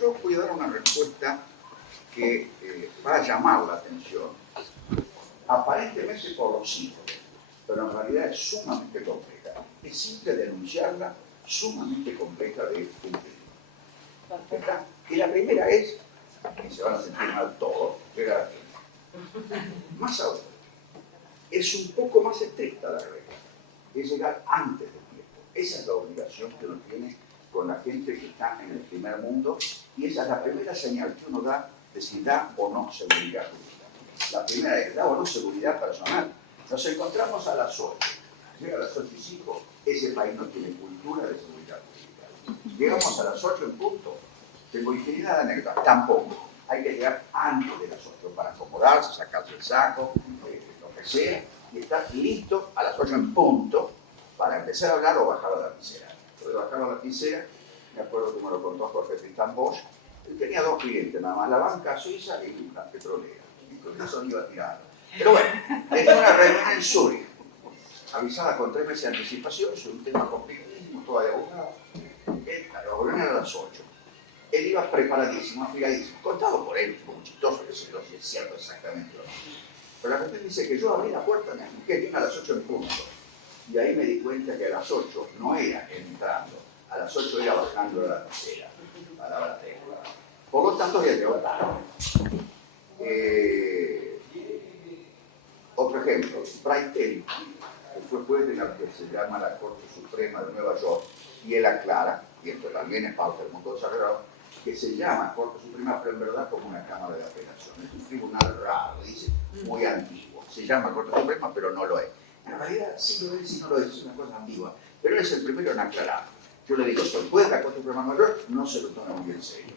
Yo voy a dar una respuesta que va a llamar la atención, aparentemente por los hijos, pero en realidad es sumamente compleja. Es simple denunciarla, sumamente compleja de cumplir. Y la primera es, y se van a sentir mal todos, pero la primera. Más aún, es un poco más estricta la regla, es llegar antes del tiempo. Esa es la obligación que uno tiene con la gente que está en el primer mundo, y esa es la primera señal que uno da de si da o no seguridad jurídica. La primera es da o no seguridad personal. Nos encontramos a las 8. Llega a las 8:05, ese país no tiene cultura de seguridad jurídica. Llegamos a las 8 en punto. Tengo infinidad de anécdotas. Tampoco. Hay que llegar antes de las 8 para acomodarse, sacarse el saco, lo que sea, y estar listo a las 8 en punto para empezar a hablar o bajar a la lapicera. De bajar a la lapicera, me acuerdo que me lo contó Jorge Tristán Bosch, él tenía 2 clientes nada más, la banca suiza y la petrolera, y con eso iba tirando. Pero bueno, tenía una reunión en Zurich, avisada con 3 meses de anticipación, sobre un tema complicadísimo, todavía abogado. La reunión era a las 8. Él iba preparadísimo, afiladísimo, contado por él, como chistoso, que se lo es cierto exactamente lo mismo. Pero la gente dice que yo abrí la puerta, me acerqué, vine a las 8 en punto. Y ahí me di cuenta que a las 8 no era entrando, a las 8 era bajando la lapicera, a la batería. Por lo tanto, ya llegó tarde. Otro ejemplo, Bright Kelly, que fue juez de la que se llama la Corte Suprema de Nueva York, y él aclara, y esto también es parte del mundo desarrollado, que se llama Corte Suprema, pero en verdad como una Cámara de Apelación. Es un tribunal raro, dice, muy antiguo. Se llama Corte Suprema, pero no lo es. En realidad, sí lo es y no lo es una cosa ambigua. Pero él es el primero en aclarar. Yo le digo, soy juez de la Corte Suprema de Nueva York, no se lo toma muy en serio.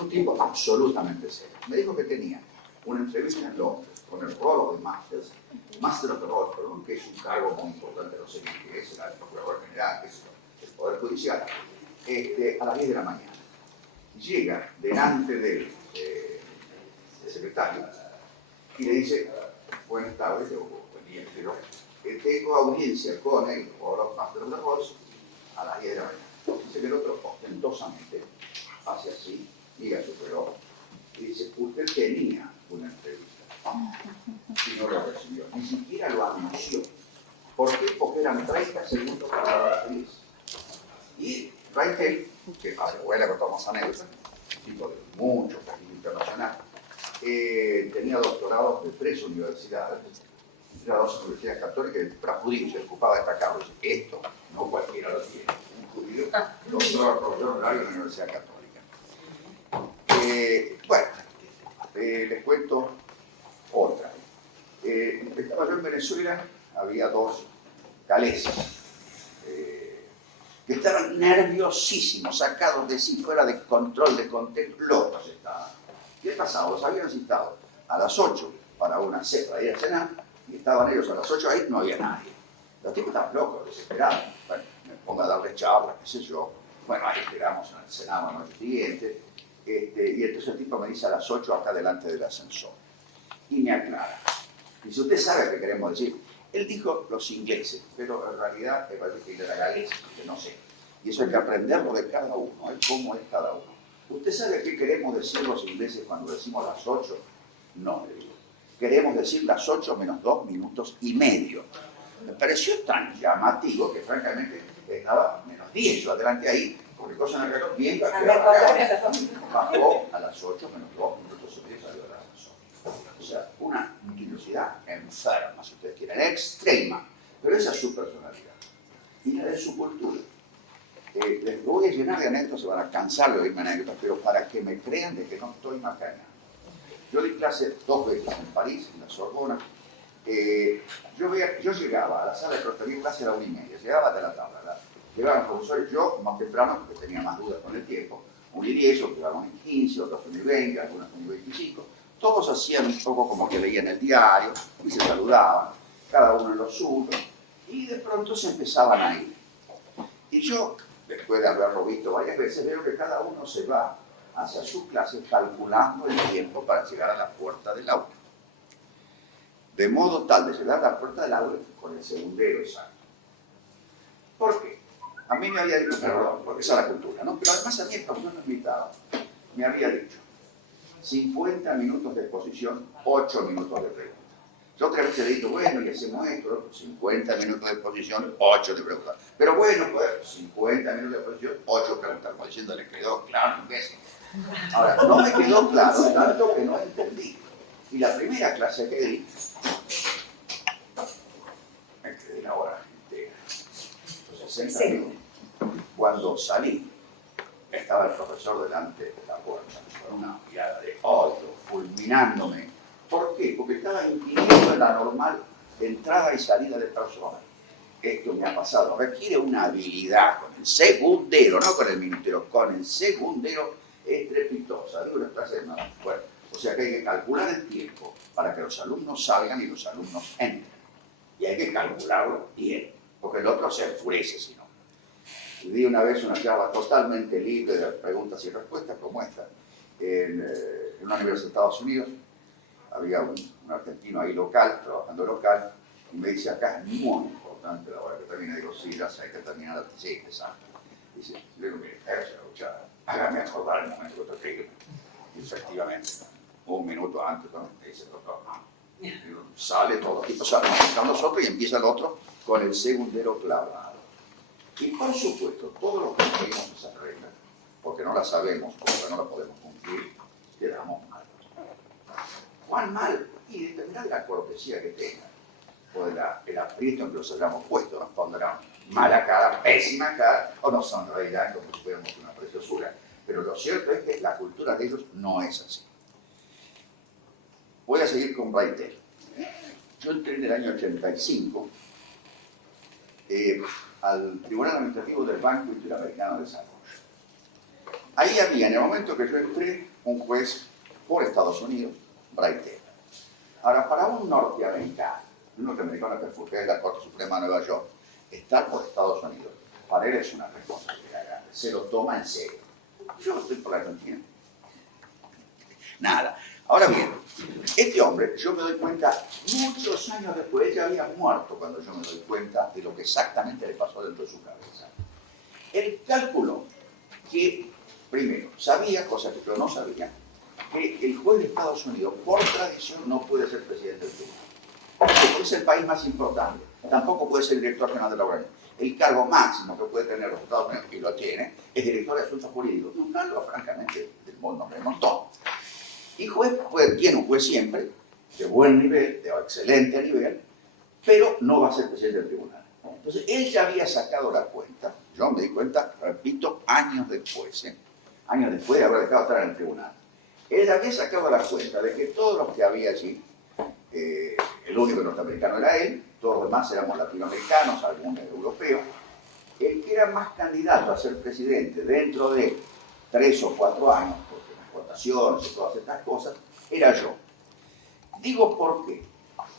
Un tipo absolutamente serio. Me dijo que tenía una entrevista en Londres con el Roll of the Masters, Master of the Roll, perdón, que es un cargo muy importante, no sé qué es, el Procurador General, que es el Poder Judicial, a las 10 de la mañana. Llega delante del secretario y le dice, buenas tardes, buen día, pero tengo audiencia con el Roll of Master of the Rolls a las 10 de la mañana. Dice que el otro ostentosamente hace así, mira su reloj, y dice, usted tenía una entrevista y no lo recibió, ni siquiera lo anunció. ¿Por qué? Porque eran 30 segundos para las 10. Y Raikel, que hace buena que tomamos anécdotas, tipo de mucho prestigio internacional, tenía doctorados de 3 universidades, de las 2 universidades católicas, para judíos, se ocupaba de destacarlo. Esto no cualquiera lo tiene. Un judío, doctorado profesor honorario de la Universidad Católica. Bueno, les cuento otra. Estaba yo en Venezuela, había 2 galesas que estaban nerviosísimos, sacados de sí, fuera de control, de contexto, locos estaban. ¿Qué pasaba? Los habían citado a las 8 para una cena, ir a cenar, y estaban ellos a las 8 ahí, no había nadie. Los tipos estaban locos, desesperados. Bueno, me pongo a darle charlas, qué sé yo. Bueno, ahí esperamos, cenamos la noche siguiente. Y entonces el tipo me dice a las 8 acá delante del ascensor. Y me aclara. Dice, ¿usted sabe qué queremos decir? Él dijo los ingleses, pero en realidad me parece que era galés, que no sé. Y eso hay que aprenderlo de cada uno, el cómo es cada uno. ¿Usted sabe qué queremos decir los ingleses cuando decimos las 8? No, le digo. Queremos decir las 8 menos 2 minutos y medio. Me pareció tan llamativo que francamente estaba menos 10 yo adelante ahí, porque cosa en el reloj bien bajó a las 8 menos 2 minutos y medio salió de la ascensor. O sea, una curiosidad enferma, si ustedes quieren, extrema, pero esa es su personalidad y la de su cultura. Les voy a llenar de anécdotas, se van a cansar de oírme anécdotas, pero para que me crean de que no estoy macaneando. Yo di clase 2 veces en París, en la Sorbona. Yo llegaba a la sala de profesor, di clase a la 1:30, llegaba de la tabla. Llegaban los profesores, yo más temprano, porque tenía más dudas con el tiempo, 1:10, otros llegaban en 15, otros en 20, algunos en 25. Todos hacían un poco como que leían el diario y se saludaban, cada uno en lo suyo, y de pronto se empezaban a ir. Y yo, después de haberlo visto varias veces, veo que cada uno se va hacia sus clases calculando el tiempo para llegar a la puerta del aula. De modo tal de llegar a la puerta del aula con el segundero exacto. ¿Por qué? A mí me había dicho, perdón, porque esa es la cultura, ¿no? Pero además a mí el profesor invitado me había dicho 50 minutos de exposición, 8 minutos de pregunta. Yo otra vez le he dicho, bueno, y hacemos esto, 50 minutos de exposición, 8 de preguntas. Pero bueno, pues 50 minutos de exposición, 8 preguntas, como diciendo, le quedó claro, imbécil. Ahora, no me quedó claro, tanto que no entendí. Y la primera clase que di, me quedé la hora entera, 60 minutos. Cuando salí, estaba el profesor delante de la puerta, con una mirada de odio, fulminándome. ¿Por qué? Porque estaba impidiendo la normal entrada y salida de personas. Esto me ha pasado. Requiere una habilidad con el segundero, no con el minutero, con el segundero estrepitosa. Digo, una clase de nada. Bueno, o sea que hay que calcular el tiempo para que los alumnos salgan y los alumnos entren. Y hay que calcularlo bien, porque el otro se enfurece si no. Di una vez una charla totalmente libre de preguntas y respuestas como esta en una universidad de Estados Unidos. Había un argentino ahí local, trabajando local, y me dice, acá es muy importante la hora que termina. Digo, sí, ya sé, hay que terminar, sí, exacto. Dice, yo digo, mire, hágame acordar el momento que te digo. Y efectivamente, un minuto antes, ¿no? Me dice el doctor, no. Digo, sale todo, tipo sale, están los otros y empieza el otro con el segundero clavado. Y por supuesto, todos los que seguimos esas reglas, porque no las sabemos, porque no las podemos cumplir, quedamos mal. ¿Cuán mal? Y dependerá de la cortesía que tenga, o del aprieto en que los hayamos puesto, nos pondrán mala cara, pésima cara, o nos sonreirán como si fuéramos una preciosura. Pero lo cierto es que la cultura de ellos no es así. Voy a seguir con Braithel. Yo entré en el año 85 al Tribunal Administrativo del Banco Interamericano de Desarrollo. Ahí había, en el momento que yo entré, un juez por Estados Unidos, Braithel. Ahora, para un norteamericano que fue de la Corte Suprema de Nueva York, estar por Estados Unidos, para él es una responsabilidad grande, se lo toma en serio. Yo estoy por la Argentina. Nada. Ahora bien, este hombre, yo me doy cuenta, muchos años después, ella había muerto cuando yo me doy cuenta de lo que exactamente le pasó dentro de su cabeza. Él calculó que, primero, sabía, cosa que yo no sabía, que el juez de Estados Unidos, por tradición, no puede ser presidente del tribunal. Porque es el país más importante. Tampoco puede ser director general de la organización. El cargo máximo que puede tener los Estados Unidos, y lo tiene, es director de asuntos jurídicos. Un cargo, francamente, del mundo de montón. Y tiene un juez siempre, de buen nivel, de excelente nivel, pero no va a ser presidente del tribunal. Entonces, él ya había sacado la cuenta, yo me di cuenta, repito, años después de haber dejado de estar en el tribunal. Él había sacado la cuenta de que todos los que había allí, el único norteamericano era él, todos los demás éramos latinoamericanos, algunos europeos. El que era más candidato a ser presidente dentro de 3 o 4 años, porque las votaciones y todas estas cosas, era yo. Digo por qué.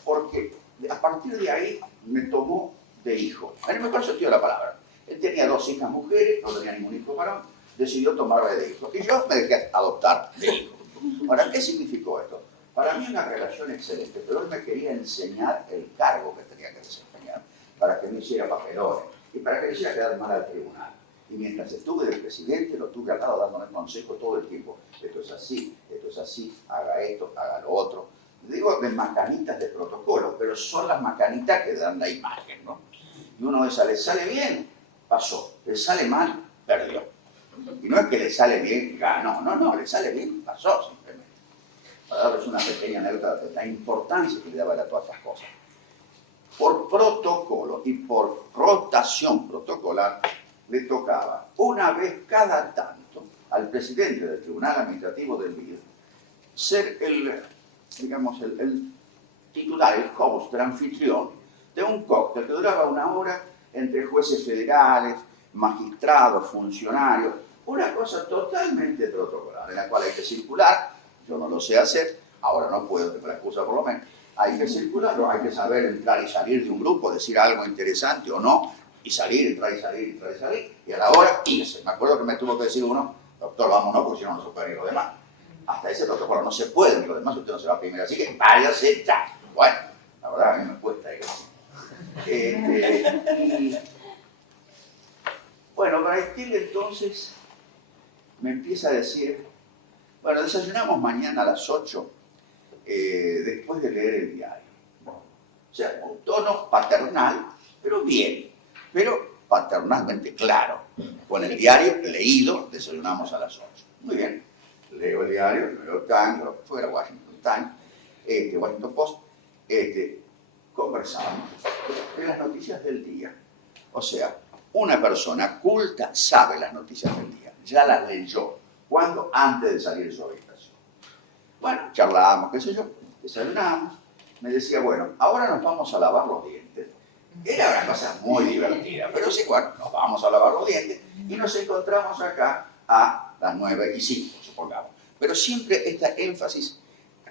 Porque a partir de ahí me tomó de hijo. En el mejor sentido de la palabra. Él tenía 2 hijas mujeres, no tenía ningún hijo varón, decidió tomarme de hijo. Y yo me dejé adoptar de hijo. Ahora, ¿qué significó esto? Para mí una relación excelente, pero él me quería enseñar el cargo que tenía que desempeñar para que no hiciera papelones y para que no hiciera quedar mal al tribunal. Y mientras estuve de presidente, lo tuve al lado dándome consejo todo el tiempo. Esto es así, haga esto, haga lo otro. Digo de macanitas de protocolo, pero son las macanitas que dan la imagen, ¿no? Y uno de esas, le sale bien, pasó. Le sale mal, perdió. Y no es que le sale bien, ganó. No, le sale bien, pasó simplemente. Para darles una pequeña anécdota de la importancia que le daba a todas estas cosas. Por protocolo y por rotación protocolar, le tocaba una vez cada tanto al presidente del Tribunal Administrativo del BID ser el titular, el host, el anfitrión de un cóctel que duraba 1 hora entre jueces federales, magistrados, funcionarios, una cosa totalmente protocolar, en la cual hay que circular, yo no lo sé hacer, ahora no puedo, tengo la excusa por lo menos, hay que circular, hay que saber entrar y salir de un grupo, decir algo interesante o no, y salir, entrar y salir, y a la hora irse. Me acuerdo que me tuvo que decir uno, doctor, vámonos, porque si no, no se puede ir los demás. Hasta ese protocolo no se puede, ni los demás usted no se va primero, así que váyase ya. Bueno, la verdad a mí me cuesta ir. Bueno, Raitel entonces me empieza a decir, bueno, desayunamos mañana a las 8 después de leer el diario. O sea, un tono paternal, pero bien, pero paternalmente claro. Con el diario leído, desayunamos a las 8. Muy bien, leo el diario, el New York Times, fuera Washington Times, Washington Post, conversamos de las noticias del día. O sea, una persona culta sabe las noticias del día, ya las leyó. ¿Cuándo? Antes de salir de su habitación. Bueno, charlábamos, qué sé yo, desayunábamos. Me decía, bueno, ahora nos vamos a lavar los dientes. Era una cosa muy divertida, pero sí, bueno, nos vamos a lavar los dientes y nos encontramos acá a las 9:05, supongamos. Pero siempre esta énfasis,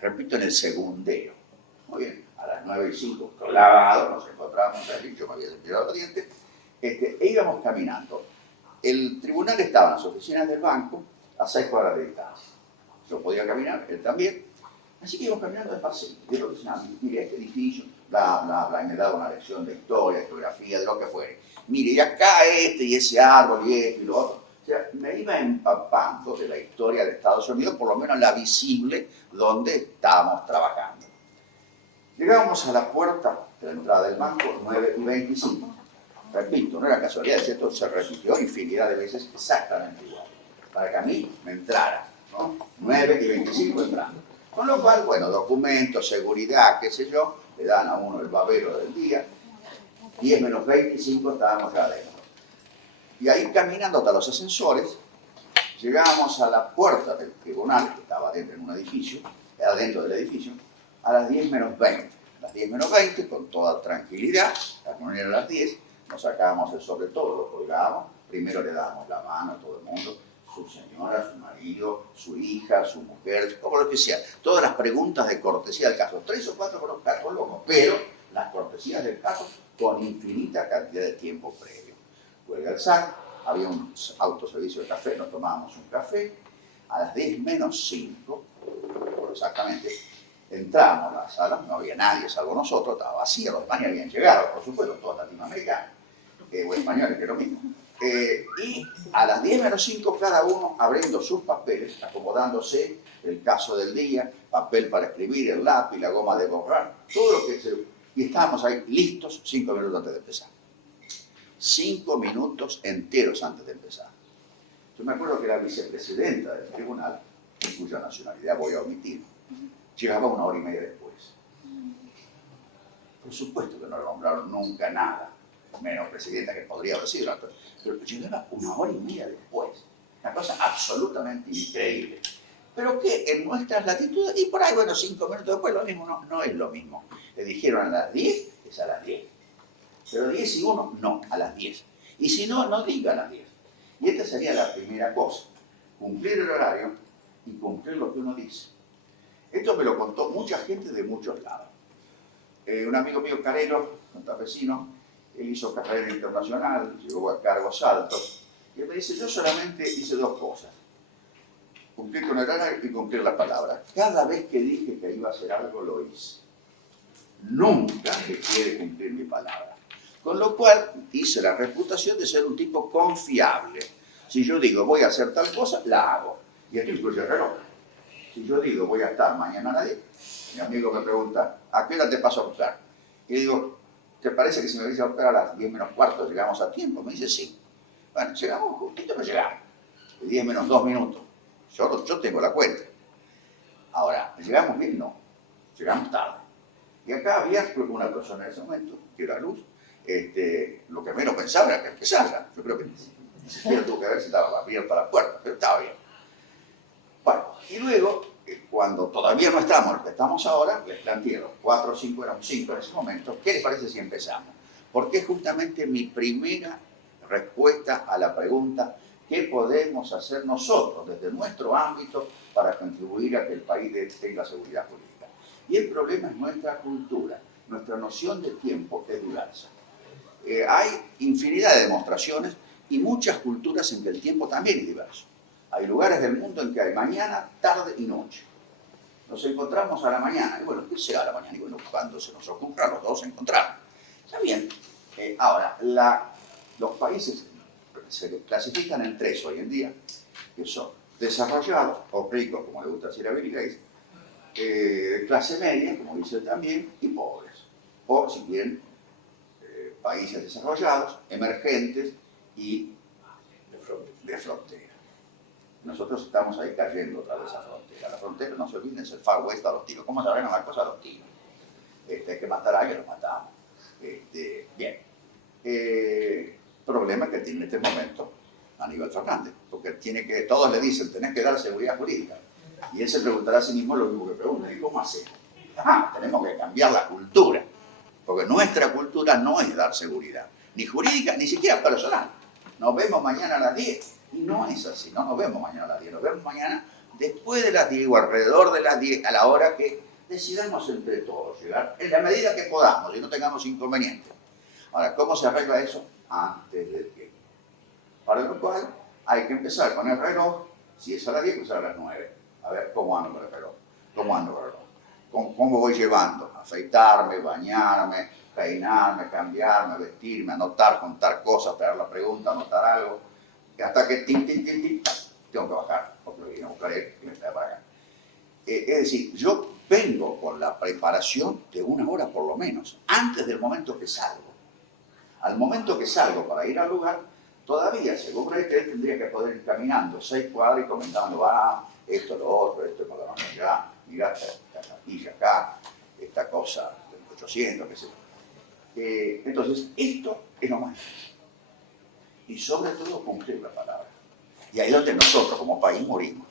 repito, en el segundero. Muy bien, a las 9:05, clavado, nos encontramos allí, yo me había cepillado los dientes, e íbamos caminando. El tribunal estaba en las oficinas del banco a 6 cuadras de distancia. Yo podía caminar, él también. Así que íbamos caminando despacito. Y yo decía, mire este edificio, bla, bla, bla, y me daba una lección de historia, de geografía, de lo que fuere. Mire, y acá este, y ese árbol, y esto, y lo otro. O sea, me iba empapando de la historia de Estados Unidos, por lo menos la visible, donde estábamos trabajando. Llegamos a la puerta de la entrada del banco, 9:25. Repito, no era casualidad, esto se repitió infinidad de veces exactamente igual, para que a mí me entrara, ¿no? 9:25 entrando. Con lo cual, bueno, documentos, seguridad, qué sé yo, le dan a uno el babero del día. 10:25 estábamos ya adentro. Y ahí caminando hasta los ascensores, llegamos a la puerta del tribunal, que estaba dentro en un edificio, adentro del edificio, a las 10:20. A las 10:20, con toda tranquilidad, la reunión era a las 10, nos sacábamos el sobre todo, lo colgábamos, primero le dábamos la mano a todo el mundo, su señora, su marido, su hija, su mujer, como lo que sea. Todas las preguntas de cortesía del caso, 3 o 4 con los casos locos, pero las cortesías del caso con infinita cantidad de tiempo previo. Cuelga el sac, había un autoservicio de café, nos tomábamos un café, a las 10:05, exactamente, entramos a la sala, no había nadie salvo nosotros, estaba vacía, los demás habían llegado, por supuesto, todos latinoamericanos, o españoles, que es lo mismo. Y a las 10:05 cada uno abriendo sus papeles, acomodándose el caso del día, papel para escribir, el lápiz, la goma de borrar, todo lo que se... Y estábamos ahí listos 5 minutos antes de empezar. 5 minutos enteros antes de empezar. Yo me acuerdo que la vicepresidenta del tribunal, cuya nacionalidad voy a omitir, llegaba 1 hora y media después. Por supuesto que no le nombraron nunca nada, menos presidenta que podría haber sido, pero llegaba 1 hora y media después. Una cosa absolutamente increíble. Pero que en nuestras latitudes, y por ahí, bueno, 5 minutos después, lo mismo no es lo mismo. Le dijeron a las 10, es a las 10. Pero 10:01, no, a las 10. Y si no, no diga a las 10. Y esta sería la primera cosa, cumplir el horario y cumplir lo que uno dice. Esto me lo contó mucha gente de muchos lados. Un amigo mío, Carelo, santafesino, él hizo carrera internacional, llegó a cargos altos, y él me dice, yo solamente hice 2 cosas, cumplir con el horario y cumplir la palabra. Cada vez que dije que iba a hacer algo, lo hice. Nunca dejé de cumplir mi palabra. Con lo cual, hice la reputación de ser un tipo confiable. Si yo digo, voy a hacer tal cosa, la hago. Y esto incluye el reloj. Si yo digo, voy a estar mañana a las 10, mi amigo me pregunta, ¿a qué hora te paso a buscar? Y digo, ¿te parece que si me vais a buscar a las 10:15 llegamos a tiempo? Me dice, sí. Bueno, llegamos justito, pero llegamos. 10:02. Yo tengo la cuenta. Ahora, ¿llegamos bien? No. Llegamos tarde. Y acá había una persona en ese momento, que era Luz, lo que menos pensaba era que empezara. Yo creo que ni siquiera tuvo que ver si estaba abierta la puerta, pero estaba bien. Bueno, y luego, cuando todavía no estamos en lo que estamos ahora, les planteé los 4 o 5, éramos 5 en ese momento, ¿qué les parece si empezamos? Porque es justamente mi primera respuesta a la pregunta, ¿qué podemos hacer nosotros desde nuestro ámbito para contribuir a que el país tenga seguridad política? Y el problema es nuestra cultura, nuestra noción de tiempo es diversa. Hay infinidad de demostraciones y muchas culturas en que el tiempo también es diverso. Hay lugares del mundo en que hay mañana, tarde y noche. Nos encontramos a la mañana. Y bueno, ¿qué sea a la mañana? Y bueno, cuando se nos ocurra, los dos se encontramos. Está bien. Ahora, los países, se clasifican en tres hoy en día, que son desarrollados o ricos, como le gusta decir a Bill Gates, clase media, como dice él también, y pobres. O, si bien, países desarrollados, emergentes y de frontera. Nosotros estamos ahí cayendo otra vez a frontera. La frontera, no se olviden, es el Far West a los tiros. ¿Cómo se arreglan las cosas a los tiros? Hay que matar a alguien, lo matamos. Bien. Problema que tiene en este momento Aníbal Fernández, porque todos le dicen, tenés que dar seguridad jurídica. Y él se preguntará a sí mismo lo mismo que pregunta, ¿y cómo hacemos? Tenemos que cambiar la cultura, porque nuestra cultura no es dar seguridad, ni jurídica, ni siquiera personal. Nos vemos mañana a las 10, y no es así, no nos vemos mañana a las 10, nos vemos mañana después de las 10 o alrededor de las 10, a la hora que decidamos entre todos llegar, en la medida que podamos y no tengamos inconvenientes. Ahora, ¿cómo se arregla eso? Antes del tiempo. Para lo cual hay que empezar con el reloj, si es a las 10, pues a las 9. A ver cómo ando con el reloj, cómo voy llevando, afeitarme, bañarme, peinarme, cambiarme, vestirme, anotar, contar cosas, esperar la pregunta, anotar algo, y hasta que tengo que bajar, porque viene a buscar él y me trae para acá. Es decir, yo vengo con la preparación de una hora por lo menos, antes del momento que salgo. Al momento que salgo para ir al lugar, todavía, según él, tendría que poder ir caminando 6 cuadras y comentando, esto, lo otro, esto, por la mano allá, mirá esta capilla acá, esta cosa de 1800, qué sé yo. Entonces, esto es lo más difícil. Y sobre todo cumplir la palabra. Y ahí es donde nosotros como país morimos.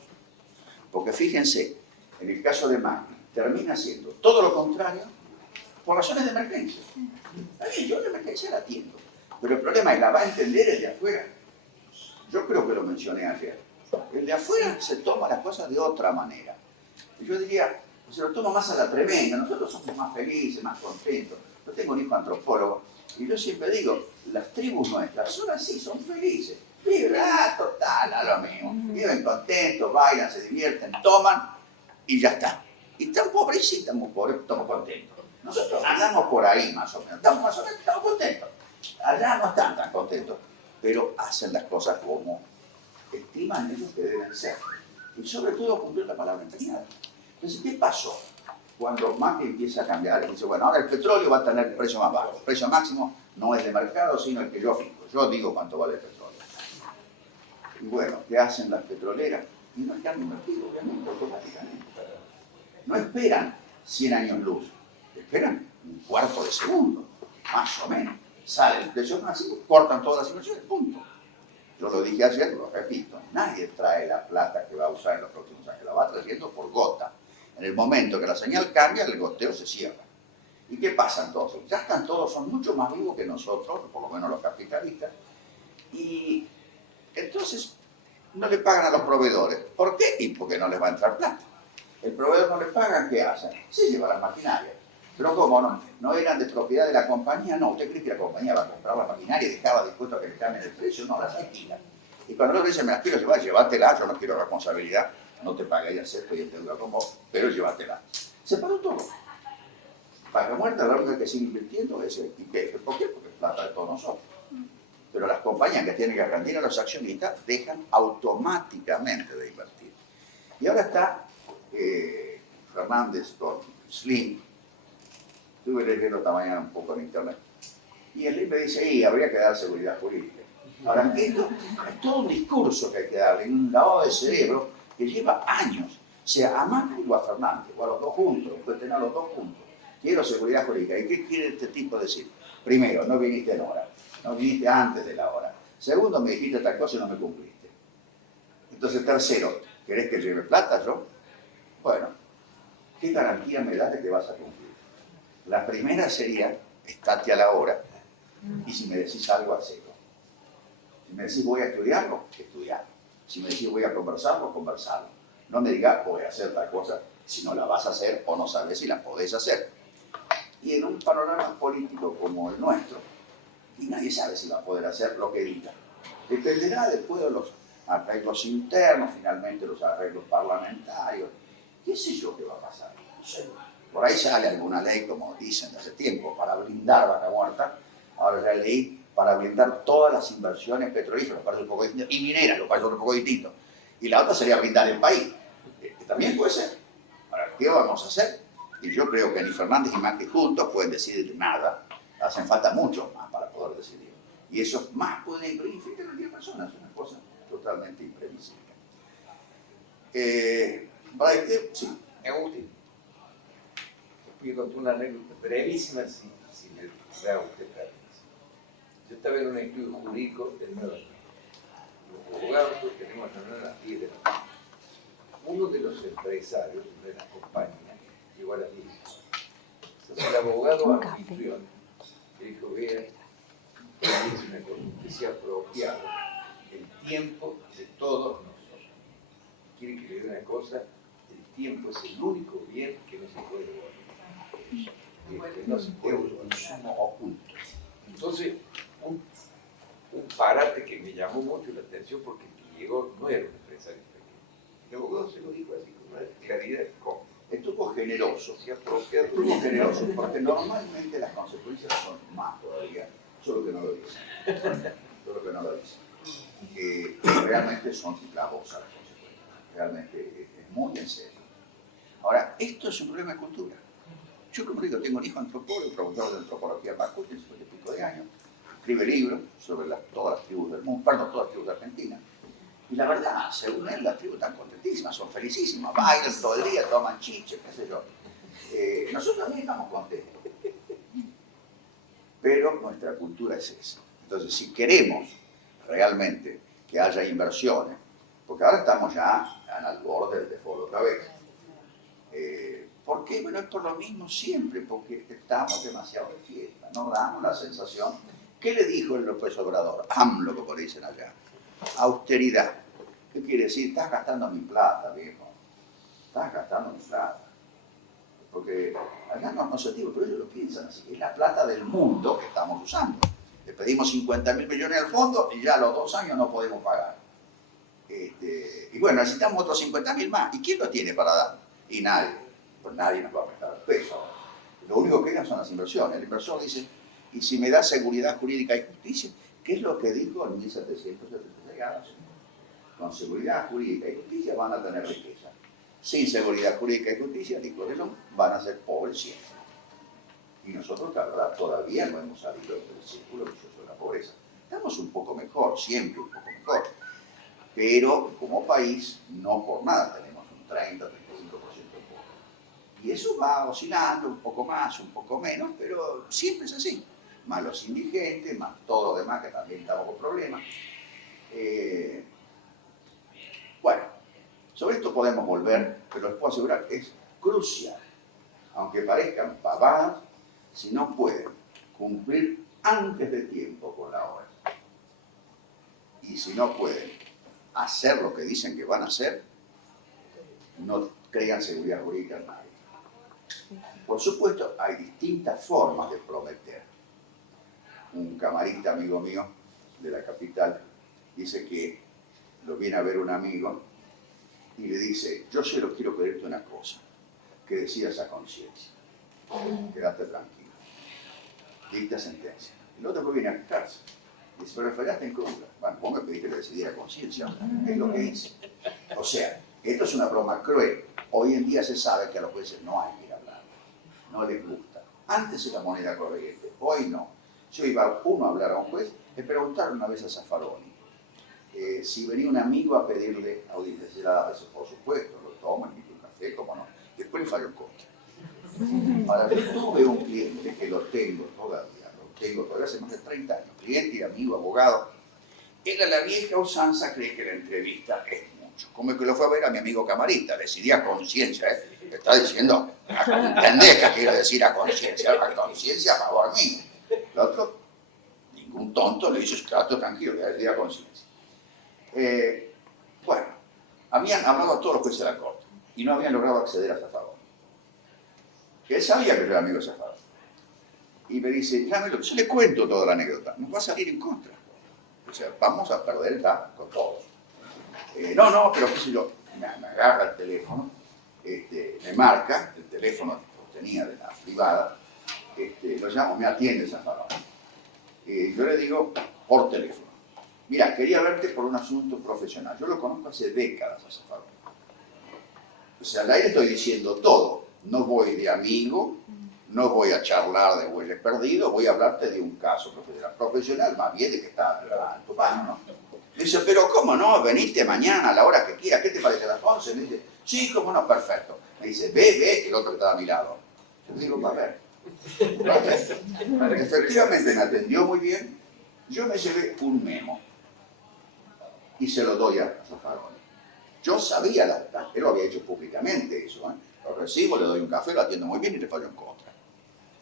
Porque fíjense, en el caso de Macri, termina siendo todo lo contrario por razones de emergencia. Yo la emergencia la atiendo, pero el problema es, la va a entender el de afuera. Yo creo que lo mencioné ayer. El de afuera se toma las cosas de otra manera. Yo diría, se lo toma más a la tremenda, nosotros somos más felices, más contentos. Yo tengo un hijo antropólogo y yo siempre digo, las tribus nuestras son así, son felices. Total, a lo mismo. Viven contentos, bailan, se divierten, toman y ya está. Y están pobres, sí, estamos pobres, estamos contentos. Nosotros andamos por ahí más o menos, estamos contentos. Allá no están tan contentos, pero hacen las cosas como estiman ellos que deben ser. Y sobre todo cumplir la palabra empeñada. Entonces, ¿qué pasó? Cuando Macri empieza a cambiar, y dice, bueno, ahora el petróleo va a tener el precio más bajo. El precio máximo no es de mercado, sino el que yo fijo. Yo digo cuánto vale el petróleo. Y bueno, ¿qué hacen las petroleras? Y no están invertidos, obviamente, automáticamente. No esperan 100 años luz, esperan un cuarto de segundo, más o menos. Sale el precio máximo, cortan todas las inversiones, punto. Yo lo dije ayer, lo repito, nadie trae la plata que va a usar en los próximos años, la va trayendo por gota. En el momento que la señal cambia, el goteo se cierra. ¿Y qué pasa entonces? Ya están todos, son mucho más vivos que nosotros, por lo menos los capitalistas, y entonces no le pagan a los proveedores. ¿Por qué? Y porque no les va a entrar plata. El proveedor no les pagan, ¿qué hacen? Se lleva las maquinarias. Pero ¿cómo no? ¿No eran de propiedad de la compañía? No, ¿usted cree que la compañía va a comprar la maquinaria y dejaba dispuesto a que le cambien el precio? No, las alquilan. Y cuando luego dicen, me las quiero llevar, llévatela, yo no quiero responsabilidad, no te pagué y acepto y te dura con vos, pero llévatela. Se paró todo. Vaca Muerta, la única que sigue invirtiendo es el IPF. ¿Por qué? Porque es plata de todos nosotros. Pero las compañías que tienen que rendir a los accionistas dejan automáticamente de invertir. Y ahora está Fernández con Slim. Estuve leyendo esta mañana un poco en internet. Y el me dice, habría que dar seguridad jurídica. Ahora, esto es todo un discurso que hay que darle, un lavado de cerebro que lleva años. O sea, a Macri o a Fernández, o a los dos juntos, puede tener a los dos juntos. Quiero seguridad jurídica. ¿Y qué quiere este tipo decir? Primero, no viniste en hora, no viniste antes de la hora. Segundo, me dijiste tal cosa y no me cumpliste. Entonces, tercero, ¿querés que lleve plata yo? Bueno, ¿qué garantía me das de que vas a cumplir? La primera sería, estate a la hora, y si me decís algo, hacelo. Si me decís voy a estudiarlo, estudiarlo. Si me decís voy a conversarlo, conversarlo. No me digas voy a hacer tal cosa si no la vas a hacer o no sabes si la podés hacer. Y en un panorama político como el nuestro, y nadie sabe si va a poder hacer lo que diga. Dependerá después de los arreglos internos, finalmente los arreglos parlamentarios. ¿Qué sé yo qué va a pasar? No sé. Por ahí sale alguna ley, como dicen de hace tiempo, para blindar Vaca Muerta. Ahora ya leí para blindar todas las inversiones petrolíferas, lo parece un poco distinto, y mineras, lo parece un poco distinto. Y la otra sería blindar el país, que también puede ser. Ahora, ¿qué vamos a hacer? Y yo creo que ni Fernández y Macri juntos pueden decidir nada. Hacen falta muchos más para poder decidir. Y esos más pueden influir en 10 personas, es una cosa totalmente imprevisible. Para este, sí. Agustín, voy a contar una anécdota brevísima, si me da usted permiso. Yo estaba en un estudio jurídico en Nueva York. Los abogados tenemos reunión a las 10 de la mañana. Uno de los empresarios de la compañía llegó a las 10. Entonces el abogado anfitrión le dijo, vea, es una cosa que se ha apropiado el tiempo de todos nosotros. Quiere que le diga una cosa, el tiempo es el único bien que no se puede devolver. No se puede devolver. Consumo oculto. Entonces, un parate que me llamó mucho la atención porque el que llegó no era un empresario pequeño. El abogado se lo dijo así con una claridad como Estuvo generoso. se apropia. Estuvo generoso, porque normalmente las consecuencias son más todavía, solo que no lo dicen. Solo que no lo dicen. Realmente son gravosas las consecuencias. Realmente es muy en serio. Ahora, esto es un problema de cultura. Yo, como digo, tengo un hijo antropólogo, profesor de antropología en Bakú, tiene 50 y pico de años, escribe libros sobre todas las tribus del mundo, perdón, todas las tribus de Argentina. Y la verdad, según él, las tribus están contentísimas, son felicísimas, bailan todo el día, toman chiche, qué sé yo. Nosotros también estamos contentos. Pero nuestra cultura es esa. Entonces, si queremos realmente que haya inversiones, porque ahora estamos ya al borde del default otra vez. ¿Por qué? Bueno, es por lo mismo siempre, porque estamos demasiado de fiesta, nos damos la sensación. ¿Qué le dijo el López Obrador? AMLO, como dicen allá. Austeridad. ¿Qué quiere decir? Estás gastando mi plata, viejo. Estás gastando mi plata. Porque allá no se digo, pero ellos lo piensan así. Es la plata del mundo que estamos usando. Le pedimos 50.000 millones al fondo y ya a los 2 años no podemos pagar. Y bueno, necesitamos otros 50.000 más. ¿Y quién lo tiene para dar? Y nadie. Pues nadie nos va a prestar el peso. Lo único que quedan son las inversiones. El inversor dice, ¿y si me da seguridad jurídica y justicia? ¿Qué es lo que dijo en 1776? Con seguridad jurídica y justicia van a tener riqueza. Sin seguridad jurídica y justicia, dijo Relón, van a ser pobres siempre. Y nosotros, la verdad, todavía no hemos salido del círculo vicioso de la pobreza. Estamos un poco mejor, siempre un poco mejor. Pero como país, no por nada tenemos un 30-35% de pobreza. Y eso va oscilando un poco más, un poco menos, pero siempre es así. Más los indigentes, más todo lo demás, que también estamos con problemas. Bueno, sobre esto podemos volver, pero les puedo asegurar que es crucial. Aunque parezcan pavadas, si no pueden cumplir antes de tiempo con la obra, y si no pueden hacer lo que dicen que van a hacer, no crean seguridad jurídica en nadie. Por supuesto, hay distintas formas de prometer. Un camarista amigo mío de la capital dice que lo viene a ver un amigo y le dice, yo solo quiero pedirte una cosa, que decidas a conciencia. Quédate tranquilo. Dicta sentencia. El otro viene a quejarse. Dice, pero fallaste en contra. Bueno, vos me pediste que decidiera a conciencia. Es lo que hice. O sea, esto es una broma cruel. Hoy en día se sabe que a los jueces no hay que ir a hablar. No les gusta. Antes era moneda corriente, hoy no. Yo iba uno a hablar a un juez, le preguntaron una vez a Zaffaroni si venía un amigo a pedirle audiencia, por supuesto, lo tomo, invito un café, cómo no. Después le falló en contra. Ahora, yo tuve un cliente que lo tengo todavía hace más de 30 años, cliente y amigo, abogado. Era la vieja usanza, cree que la entrevista es mucho. Como que lo fue a ver a mi amigo camarista, decidí a conciencia, Le está diciendo, ¿entendés qué quiero decir a conciencia? A conciencia a favor mío. El otro, ningún tonto, le dice, trato tranquilo, le decidí a conciencia. Bueno, habían hablado a todos los jueces de la corte y no habían logrado acceder a Zaffaroni. Él sabía que yo era amigo de Zaffaroni. Y me dice, llámelo, yo le cuento toda la anécdota, nos va a salir en contra. O sea, vamos a perder ya con todos. No, pero qué sé yo, me agarra el teléfono, me marca, el teléfono lo tenía de la privada, lo llamo, me atiende Zaffaroni. Yo le digo por teléfono, mira, quería verte por un asunto profesional. Yo lo conozco hace décadas a Zaffaroni. O sea, ahí le estoy diciendo todo. No voy de amigo, no voy a charlar de huellas perdidos, voy a hablarte de un caso profesional. Profesional más bien de que está en tu mano, ¿no? Me dice, pero ¿cómo no? Veniste mañana a la hora que quieras. ¿Qué te parece a las 11? Me dice, sí, cómo no, perfecto. Me dice, ve, que el otro que estaba a mi lado. Yo digo, va a ver. Efectivamente me atendió muy bien. Yo me llevé un memo y se lo doy a Zaffaroni. Yo sabía, él lo había hecho públicamente eso, ¿eh? Lo recibo, le doy un café, lo atiendo muy bien y le fallo en contra.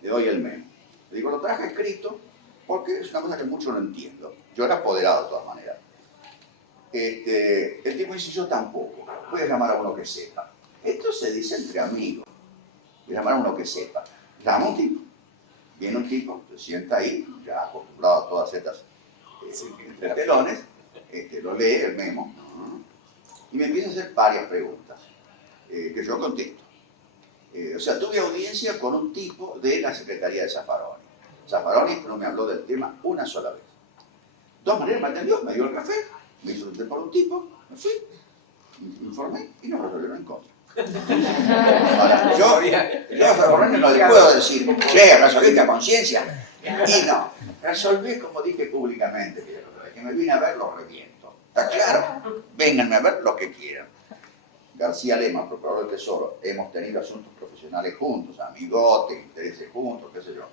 Le doy el memo. Le digo, lo traje escrito porque es una cosa que mucho no entiendo. Yo era apoderado de todas maneras. El tipo dice, yo tampoco. Voy a llamar a uno que sepa. Esto se dice entre amigos. Voy a llamar a uno que sepa. Llama a un tipo. Viene un tipo, se sienta ahí, ya acostumbrado a todas estas telones, lo lee el memo y me empieza a hacer varias preguntas que yo contesto. O sea, tuve audiencia con un tipo de la Secretaría de Zaffaroni. Zaffaroni no me habló del tema una sola vez. De todas maneras me atendió, me dio el café, me hizo por un tipo, me fui, me informé y nos resolvieron en contra. Ahora, yo a Zaffaroni no le puedo decir, che, resolviste a conciencia. Y no, resolví como dije públicamente, que me vine a ver, lo reviento. ¿Está claro? Vénganme a ver lo que quieran. García Lema, procurador del Tesoro, hemos tenido asuntos profesionales juntos, amigotes, intereses juntos, qué sé yo.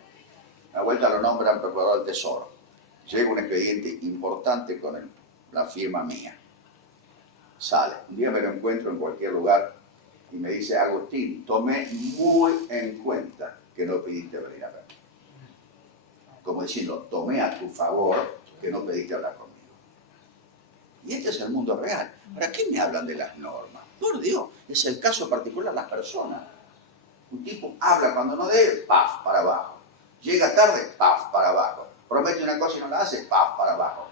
Una vuelta lo nombran procurador del Tesoro. Llega un expediente importante con la firma mía. Sale. Un día me lo encuentro en cualquier lugar y me dice, Agustín, tomé muy en cuenta que no pediste venir a ver. Como diciendo, tomé a tu favor que no pediste hablar conmigo. Y este es el mundo real. ¿Para qué me hablan de las normas? Por Dios, es el caso particular de las personas. Un tipo habla cuando no debe, paf, para abajo. Llega tarde, paf, para abajo. Promete una cosa y no la hace, paf, para abajo.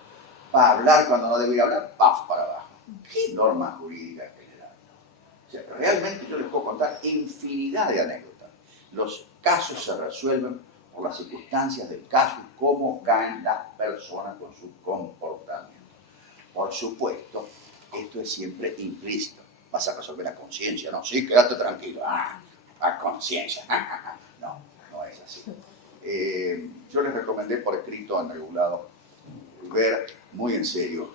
Va a hablar cuando no debería hablar, paf, para abajo. ¿Qué norma jurídica general? O sea, realmente yo les puedo contar infinidad de anécdotas. Los casos se resuelven por las circunstancias del caso y cómo caen las personas con su comportamiento. Por supuesto, esto es siempre implícito. Vas a resolver a conciencia, ¿no? Sí, quédate tranquilo. A conciencia. No, no es así. Yo les recomendé por escrito en algún lado ver muy en serio.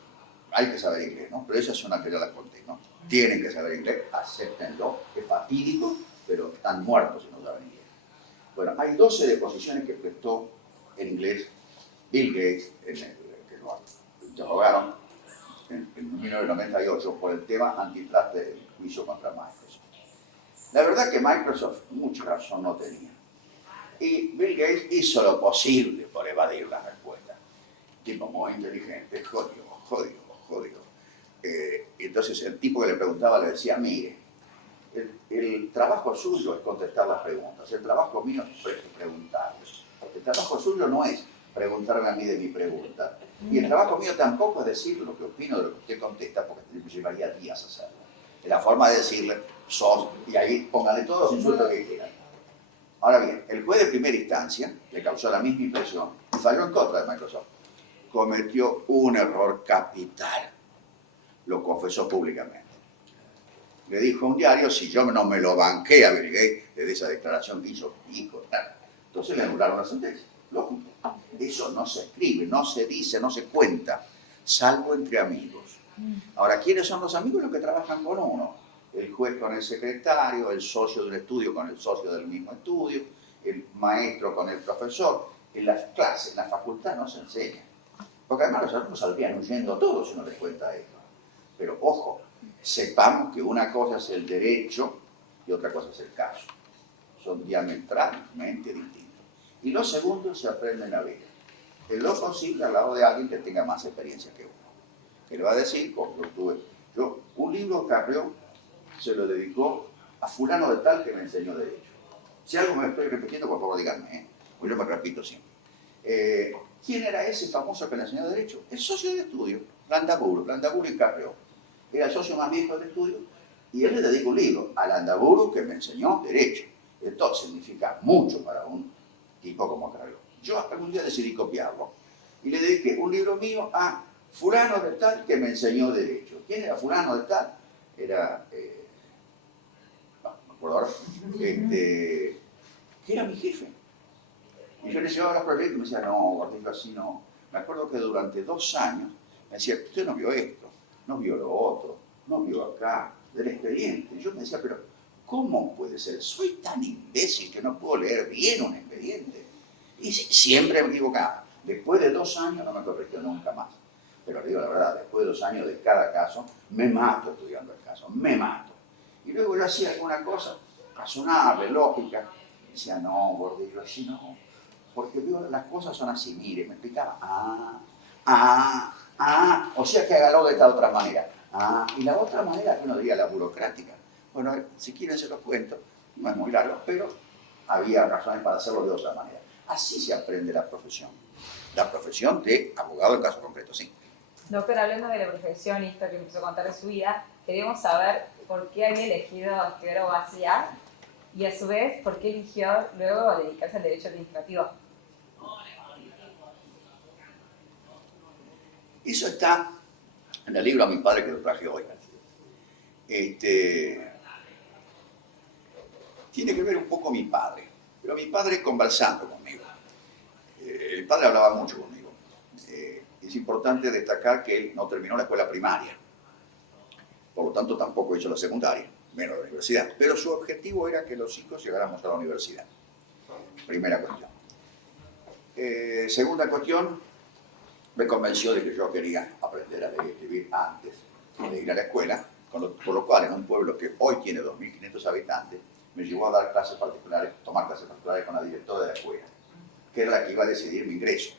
Hay que saber inglés, ¿no? Pero esa es una que ya la conté, ¿no? Tienen que saber inglés, acéptenlo. Es fatídico, pero están muertos si no saben inglés. Bueno, hay 12 deposiciones que prestó en inglés Bill Gates, que lo interrogaron en 1998 por el tema antitrust del juicio contra Microsoft. La verdad que Microsoft mucha razón no tenía. Y Bill Gates hizo lo posible por evadir las respuestas. Tipo muy inteligente, jodido. Entonces el tipo que le preguntaba le decía, mire, el trabajo suyo es contestar las preguntas, el trabajo mío es preguntarles. El trabajo suyo no es preguntarme a mí de mi pregunta. Y el trabajo mío tampoco es decir lo que opino de lo que usted contesta, porque me llevaría días hacerlo. Es la forma de decirle, sos, y ahí pónganle todos los insultos que quieran. Ahora bien, el juez de primera instancia le causó la misma impresión y falló en contra de Microsoft. Cometió un error capital. Lo confesó públicamente. Le dijo a un diario, si yo no me lo banqué a Bill Gates de esa declaración que hizo, tal. Entonces le anularon la sentencia. Lógico. Eso no se escribe, no se dice, no se cuenta, salvo entre amigos. Ahora, ¿quiénes son los amigos? Los que trabajan con uno. El juez con el secretario, el socio del estudio con el socio del mismo estudio, el maestro con el profesor. En las clases, en la facultad no se enseña. Porque además los alumnos saldrían huyendo todos si no les cuenta esto. Pero ojo, sepamos que una cosa es el derecho y otra cosa es el caso. Son diametralmente distintos. Y lo segundo se aprende en la vida. En lo posible al lado de alguien que tenga más experiencia que uno. Que le va a decir, como lo tuve. Yo, un libro Carrió se lo dedicó a fulano de tal que me enseñó derecho. Si algo me estoy repitiendo, por favor díganme, pues yo me repito siempre. ¿Quién era ese famoso que le enseñó derecho? El socio de estudio, Landaburu y Carrió. Era el socio más viejo del estudio y él le dedicó un libro a Landaburu que me enseñó derecho. Esto significa mucho para un tipo como Carrió. Yo algún día decidí copiarlo. y le dediqué un libro mío a fulano de tal que me enseñó derecho. ¿Quién era fulano de tal? Era, no me acuerdo ahora, que era mi jefe. Y yo le llevaba los proyectos y me decía, no, Gordillo, así no. Me acuerdo que durante 2 años me decía, usted no vio esto, no vio lo otro, no vio acá, del expediente. Y yo me decía, pero ¿cómo puede ser? Soy tan imbécil que no puedo leer bien un expediente. Y siempre me equivocaba. Después de 2 años no me corrigió nunca más. Pero le digo la verdad, después de 2 años de cada caso, me mato estudiando el caso, me mato. Y luego yo hacía alguna cosa razonable, lógica. Y decía, no, Gordillo, así no. Porque veo, las cosas son así, mire, me explicaba, o sea que hágalo de esta otra manera. Y la otra manera, que uno diría la burocrática. Bueno, si quieren se los cuento, no es muy largo, pero había razones para hacerlo de otra manera. Así se aprende la profesión de abogado en caso concreto, sí. Doctor, hablando de la profesión y esto que empezó a contar de su vida, queríamos saber por qué había elegido estudiar abogacía y a su vez por qué eligió luego dedicarse al derecho administrativo. Eso está en el libro a mi padre que lo traje hoy. Tiene que ver un poco mi padre, pero mi padre conversando conmigo. El padre hablaba mucho conmigo. Es importante destacar que él no terminó la escuela primaria, por lo tanto tampoco hizo la secundaria, menos la universidad. Pero su objetivo era que los hijos llegáramos a la universidad. Primera cuestión. Segunda cuestión, me convenció de que yo quería aprender a leer y escribir antes de ir a la escuela, por lo cual en un pueblo que hoy tiene 2.500 habitantes, me llevó a dar clases particulares, tomar clases particulares con la directora de la escuela, que era la que iba a decidir mi ingreso.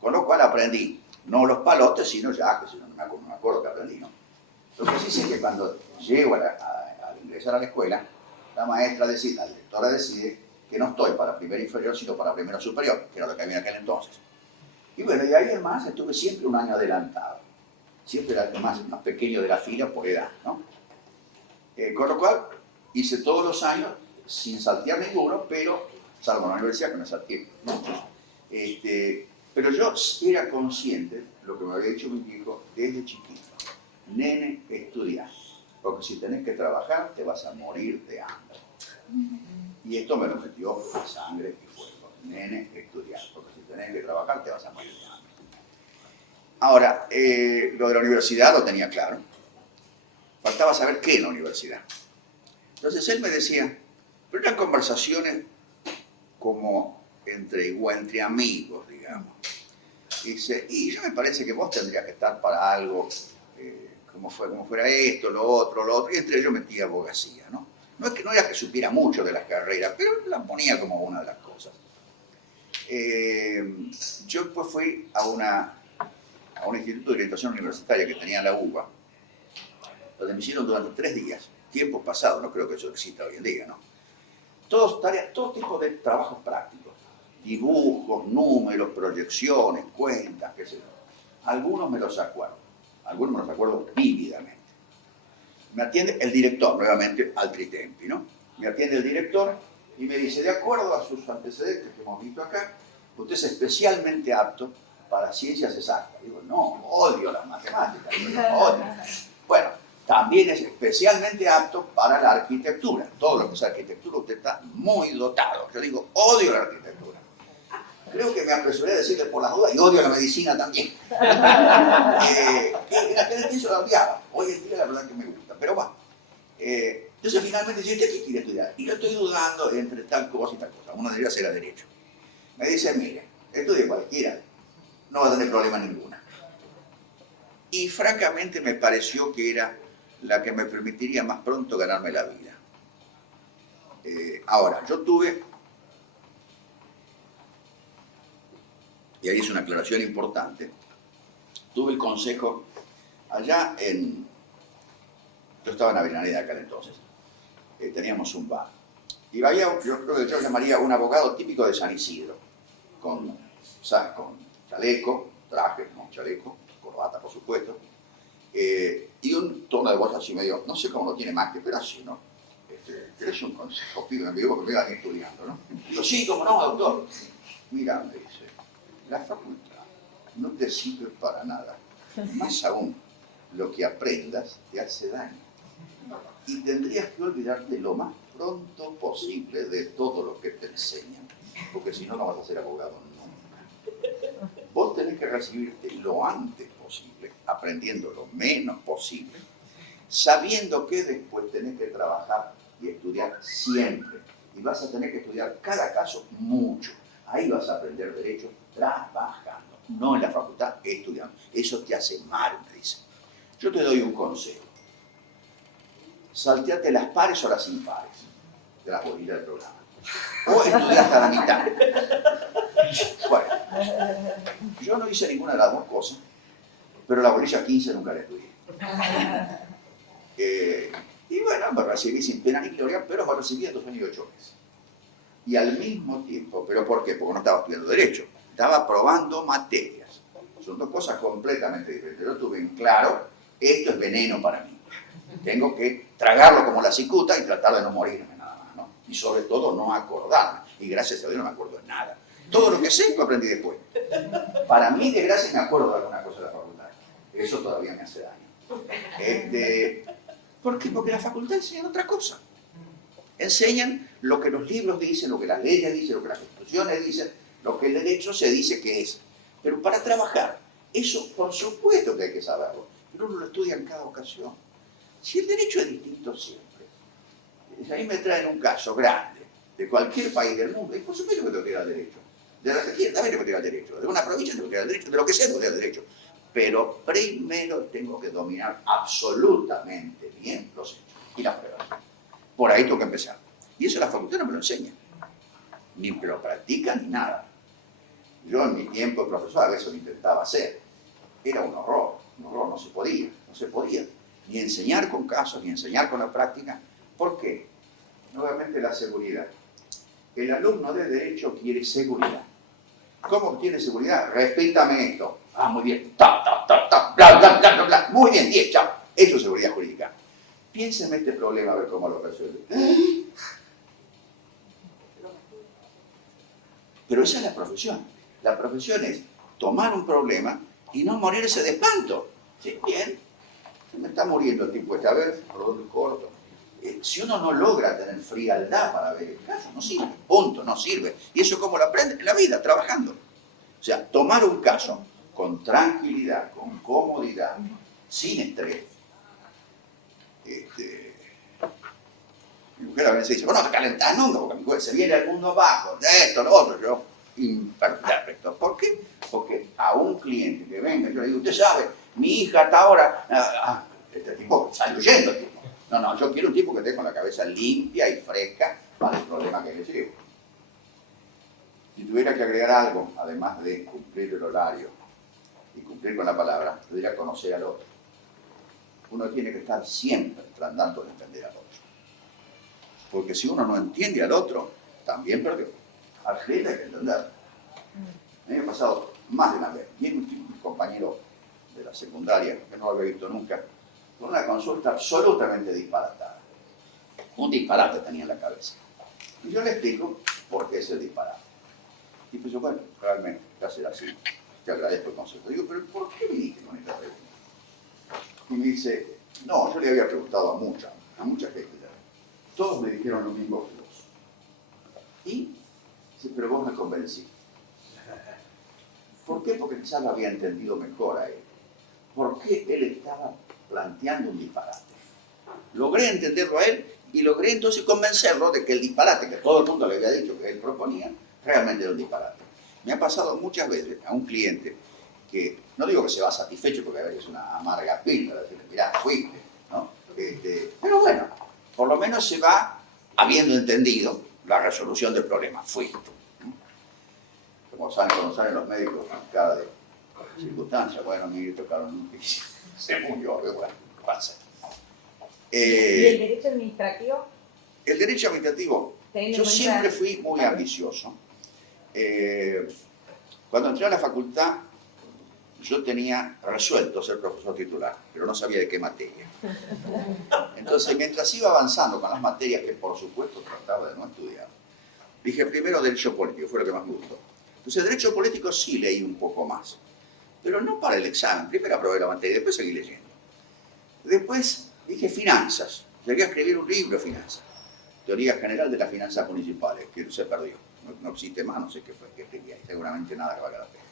Con lo cual aprendí, no los palotes, sino ya, que si no me acuerdo que aprendí, ¿no? Lo que sí sé es que cuando llego a ingresar a la escuela, la maestra decide, la directora decide que no estoy para primero inferior, sino para primero superior, que era lo que había en aquel entonces. Y bueno, y ahí además estuve siempre un año adelantado. Siempre era el más pequeño de la fila por edad, ¿no? Con lo cual, hice todos los años sin saltear ninguno, pero, salvo en la universidad que me salteé muchos. Pero yo era consciente, lo que me había dicho mi hijo desde chiquito, nene, estudiar, porque si tenés que trabajar te vas a morir de hambre. Y esto me lo metió a sangre y fuego, nene, estudiar, porque si tenés que trabajar te vas a morir de hambre. Ahora, lo de la universidad lo tenía claro, faltaba saber qué en la universidad. Entonces él me decía, pero eran conversaciones como entre amigos, digamos. Dice, y yo me parece que vos tendrías que estar para algo, como fuera esto, lo otro, y entre ellos metía abogacía, ¿no? No es que no era que supiera mucho de las carreras, pero la ponía como una de las cosas. Yo después fui a un instituto de orientación universitaria que tenía la UBA, donde me hicieron durante 3 días, tiempo pasado, no creo que eso exista hoy en día, ¿no? Todo tipo de trabajos prácticos, dibujos, números, proyecciones, cuentas, qué sé yo. Algunos me los acuerdo vívidamente. Me atiende el director, nuevamente altri tempi, ¿no? Me atiende el director y me dice, de acuerdo a sus antecedentes que hemos visto acá, usted es especialmente apto para ciencias exactas. Digo, no, odio las matemáticas, odio. Bueno, también es especialmente apto para la arquitectura. Todo lo que es arquitectura usted está muy dotado. Yo digo, odio la arquitectura. Creo que me apresuré a decirle por las dudas y odio la medicina también. En aquel entonces la odiaba. Hoy en día la verdad que me gusta. Pero bueno, entonces finalmente dice, ¿usted qué quiere estudiar? Y yo estoy dudando entre tal cosa y tal cosa. Una de ellas era derecho. Me dice, mire, estudie cualquiera, no va a tener problema ninguna. Y francamente me pareció que era la que me permitiría más pronto ganarme la vida. Ahora, yo tuve, y ahí es una aclaración importante, tuve el consejo allá yo estaba en Avellaneda aquel entonces, teníamos un bar, y había, yo creo que yo llamaría un abogado típico de San Isidro, con chaleco, traje, no chaleco, corbata por supuesto, y un tono de voz así medio, no sé cómo lo tiene Macri, pero así, ¿no? ¿Querés un consejo? Pido, me digo, porque me iban estudiando, ¿no? Digo, sí, cómo no, doctor. Mira, me dice, la facultad no te sirve para nada. Más aún, lo que aprendas te hace daño. Y tendrías que olvidarte lo más pronto posible de todo lo que te enseñan, porque si no, no vas a ser abogado nunca. Vos tenés que recibirte lo antes posible, aprendiendo lo menos posible, sabiendo que después tenés que trabajar y estudiar siempre. Y vas a tener que estudiar cada caso mucho. Ahí vas a aprender derecho trabajando, no en la facultad estudiando. Eso te hace mal, me dicen. Yo te doy un consejo. Salteate las pares o las impares de las bolillas del programa. O estudiar hasta la mitad. Bueno, yo no hice ninguna de las dos cosas, pero la bolilla 15 nunca la estudié. Y bueno, me recibí sin pena ni gloria, pero me recibí en 2 años y 8 meses. Y al mismo tiempo, ¿pero por qué? Porque no estaba estudiando Derecho, estaba probando materias. Son dos cosas completamente diferentes. Yo tuve en claro, esto es veneno para mí. Tengo que tragarlo como la cicuta y tratar de no morirme nada más, ¿no? Y sobre todo no acordarme. Y gracias a Dios no me acuerdo de nada. Todo lo que sé lo aprendí después. Para mí, de gracia, me acuerdo de alguna cosa de la facultad. Eso todavía me hace daño. ¿Por qué? Porque la facultad enseña otra cosa. Enseñan lo que los libros dicen, lo que las leyes dicen, lo que las constituciones dicen, lo que el derecho se dice que es. Pero para trabajar, eso por supuesto que hay que saberlo. Pero uno lo estudia en cada ocasión. Si el derecho es distinto siempre. A mí me traen un caso grande de cualquier país del mundo, y por supuesto que tengo que ir al derecho. De la Argentina también tengo que ir al derecho. De una provincia tengo que ir al derecho. De lo que sea tengo que ir al derecho. Pero primero tengo que dominar absolutamente bien los hechos y las pruebas. Por ahí tengo que empezar. Y eso la facultad no me lo enseña. Ni me lo practica ni nada. Yo en mi tiempo de profesor a veces lo intentaba hacer. Era un horror, no se podía. Ni enseñar con casos, ni enseñar con la práctica. ¿Por qué? Nuevamente la seguridad. El alumno de Derecho quiere seguridad. ¿Cómo quiere seguridad? Repítame esto. Ah, muy bien. Ta, ta, ta, ta, bla, bla, bla, bla, bla. Muy bien, 10, chao. Eso es seguridad jurídica. Piensen en este problema a ver cómo lo resuelve. Pero esa es la profesión. La profesión es tomar un problema y no morirse de espanto. ¿Sí? Bien. Se me está muriendo el tipo esta vez, por lo corto. Si uno no logra tener frialdad para ver el caso, no sirve. Punto, no sirve. ¿Y eso cómo lo aprende? En la vida, trabajando. O sea, tomar un caso con tranquilidad, con comodidad, sin estrés. Mi mujer a veces dice, bueno, no te calentás nunca, porque mi mujer se viene al mundo bajo, de esto, lo otro, yo, imperfecto. ¿Por qué? Porque a un cliente que venga, yo le digo, usted sabe, mi hija hasta ahora, este tipo sale huyendo, tipo. No, yo quiero un tipo que esté con la cabeza limpia y fresca para el problema que le llevo. Si tuviera que agregar algo, además de cumplir el horario y cumplir con la palabra, debería conocer al otro. Uno tiene que estar siempre tratando de entender al otro. Porque si uno no entiende al otro, también perdió. Al cliente hay que entenderlo. A mí me ha pasado más de una vez. Viene un compañero de la secundaria, que no lo había visto nunca, con una consulta absolutamente disparatada. Un disparate tenía en la cabeza. Y yo le explico por qué es el disparate. Y pues yo, bueno, realmente, va a ser así. Te agradezco el consejo. Digo, pero ¿por qué viniste con esta pregunta? Y me dice, no, yo le había preguntado a mucha gente. Todos me dijeron lo mismo que vos. Y dice, pero vos me convenciste. ¿Por qué? Porque quizás lo había entendido mejor a él. ¿Por qué él estaba planteando un disparate? Logré entenderlo a él y logré entonces convencerlo de que el disparate que todo el mundo le había dicho que él proponía, realmente era un disparate. Me ha pasado muchas veces a un cliente que, no digo que se va satisfecho porque a veces es una amarga píldora, decirle, mirá, fuiste, ¿no? Pero bueno, por lo menos se va habiendo entendido la resolución del problema, fuiste. Como saben, cuando salen los médicos, cada circunstancia, bueno, mire, tocaron un piso, se murió, bueno, pasa. ¿Y el derecho administrativo? El derecho administrativo, yo siempre fui muy ambicioso. Cuando entré a la facultad, yo tenía resuelto ser profesor titular, pero no sabía de qué materia. Entonces, mientras iba avanzando con las materias que por supuesto trataba de no estudiar, dije primero Derecho Político, fue lo que más me gustó. Entonces, Derecho Político sí leí un poco más, pero no para el examen. Primero aprobé la materia, después seguí leyendo. Después dije finanzas. Llegué a escribir un libro de finanzas. Teoría general de las finanzas municipales, que se perdió. No existe más, no sé qué fue, qué escribí ahí. Seguramente nada que valga la pena.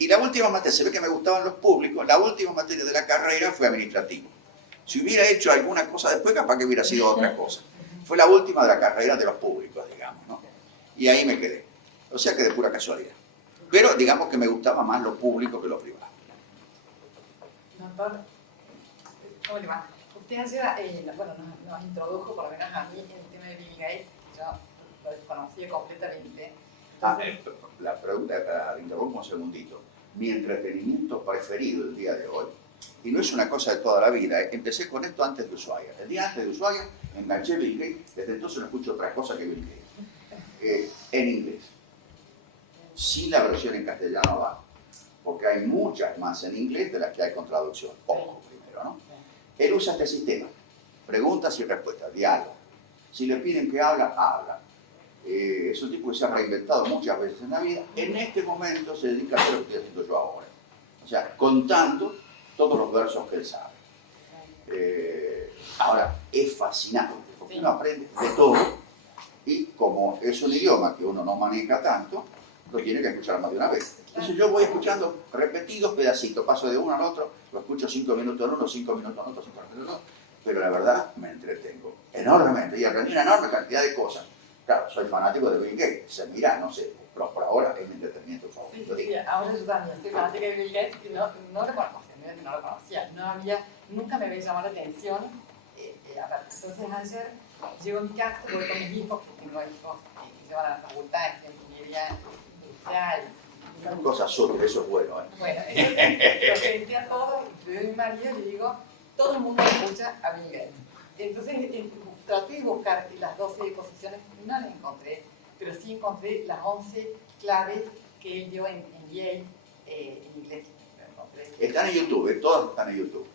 Y la última materia, se ve que me gustaban los públicos, la última materia de la carrera fue administrativo. Si hubiera hecho alguna cosa después, capaz que hubiera sido otra cosa. Fue la última de la carrera de los públicos, digamos, ¿no? Y ahí me quedé. O sea que de pura casualidad. Pero digamos que me gustaba más lo público que lo privado. Doctor, ¿cómo le va? Usted ayer, bueno, nos introdujo, por lo menos a mí, en el tema de Bill Gates, yo lo desconocía completamente. Entonces, La pregunta, la interrumpo un segundito. Mi entretenimiento preferido el día de hoy, y no es una cosa de toda la vida, empecé con esto antes de Ushuaia. El día antes de Ushuaia enganché Bill Gates, desde entonces no escucho otra cosa que Bill Gates. En inglés. Sin la versión en castellano va, porque hay muchas más en inglés de las que hay con traducción. Ojo primero, ¿no? Él usa este sistema, preguntas y respuestas, diálogo. Si le piden que habla. Es un tipo que se ha reinventado muchas veces en la vida. En este momento se dedica a hacer lo que estoy haciendo yo ahora. O sea, contando todos los versos que él sabe. Ahora, es fascinante, porque uno aprende de todo, y como es un idioma que uno no maneja tanto, lo tiene que escuchar más de una vez. Entonces yo voy escuchando repetidos pedacitos, paso de uno al otro, lo escucho 5 minutos en uno, 5 minutos en otro, 5 minutos en otro, pero la verdad me entretengo enormemente y aprendí una enorme cantidad de cosas. Claro, soy fanático de Bill Gates, se mira, no sé, pero por ahora es mi entretenimiento favorito. sí, ahora yo también soy fanática de Bill Gates, que no lo conocía, nunca me había llamado la atención. Entonces ayer llego a mi casa, voy con mis hijos, que tengo hijos que llevan a la facultad, de ingeniería industrial. Una cosa sobre, eso es bueno, ¿eh? Bueno, entonces lo senté a todo, incluido mi marido, y le digo, todo el mundo escucha a Bill Gates. Entonces traté de buscar las 12 posiciones, no las encontré, pero sí encontré las 11 claves que él dio en Yale, en inglés. Están en YouTube, todas están en YouTube.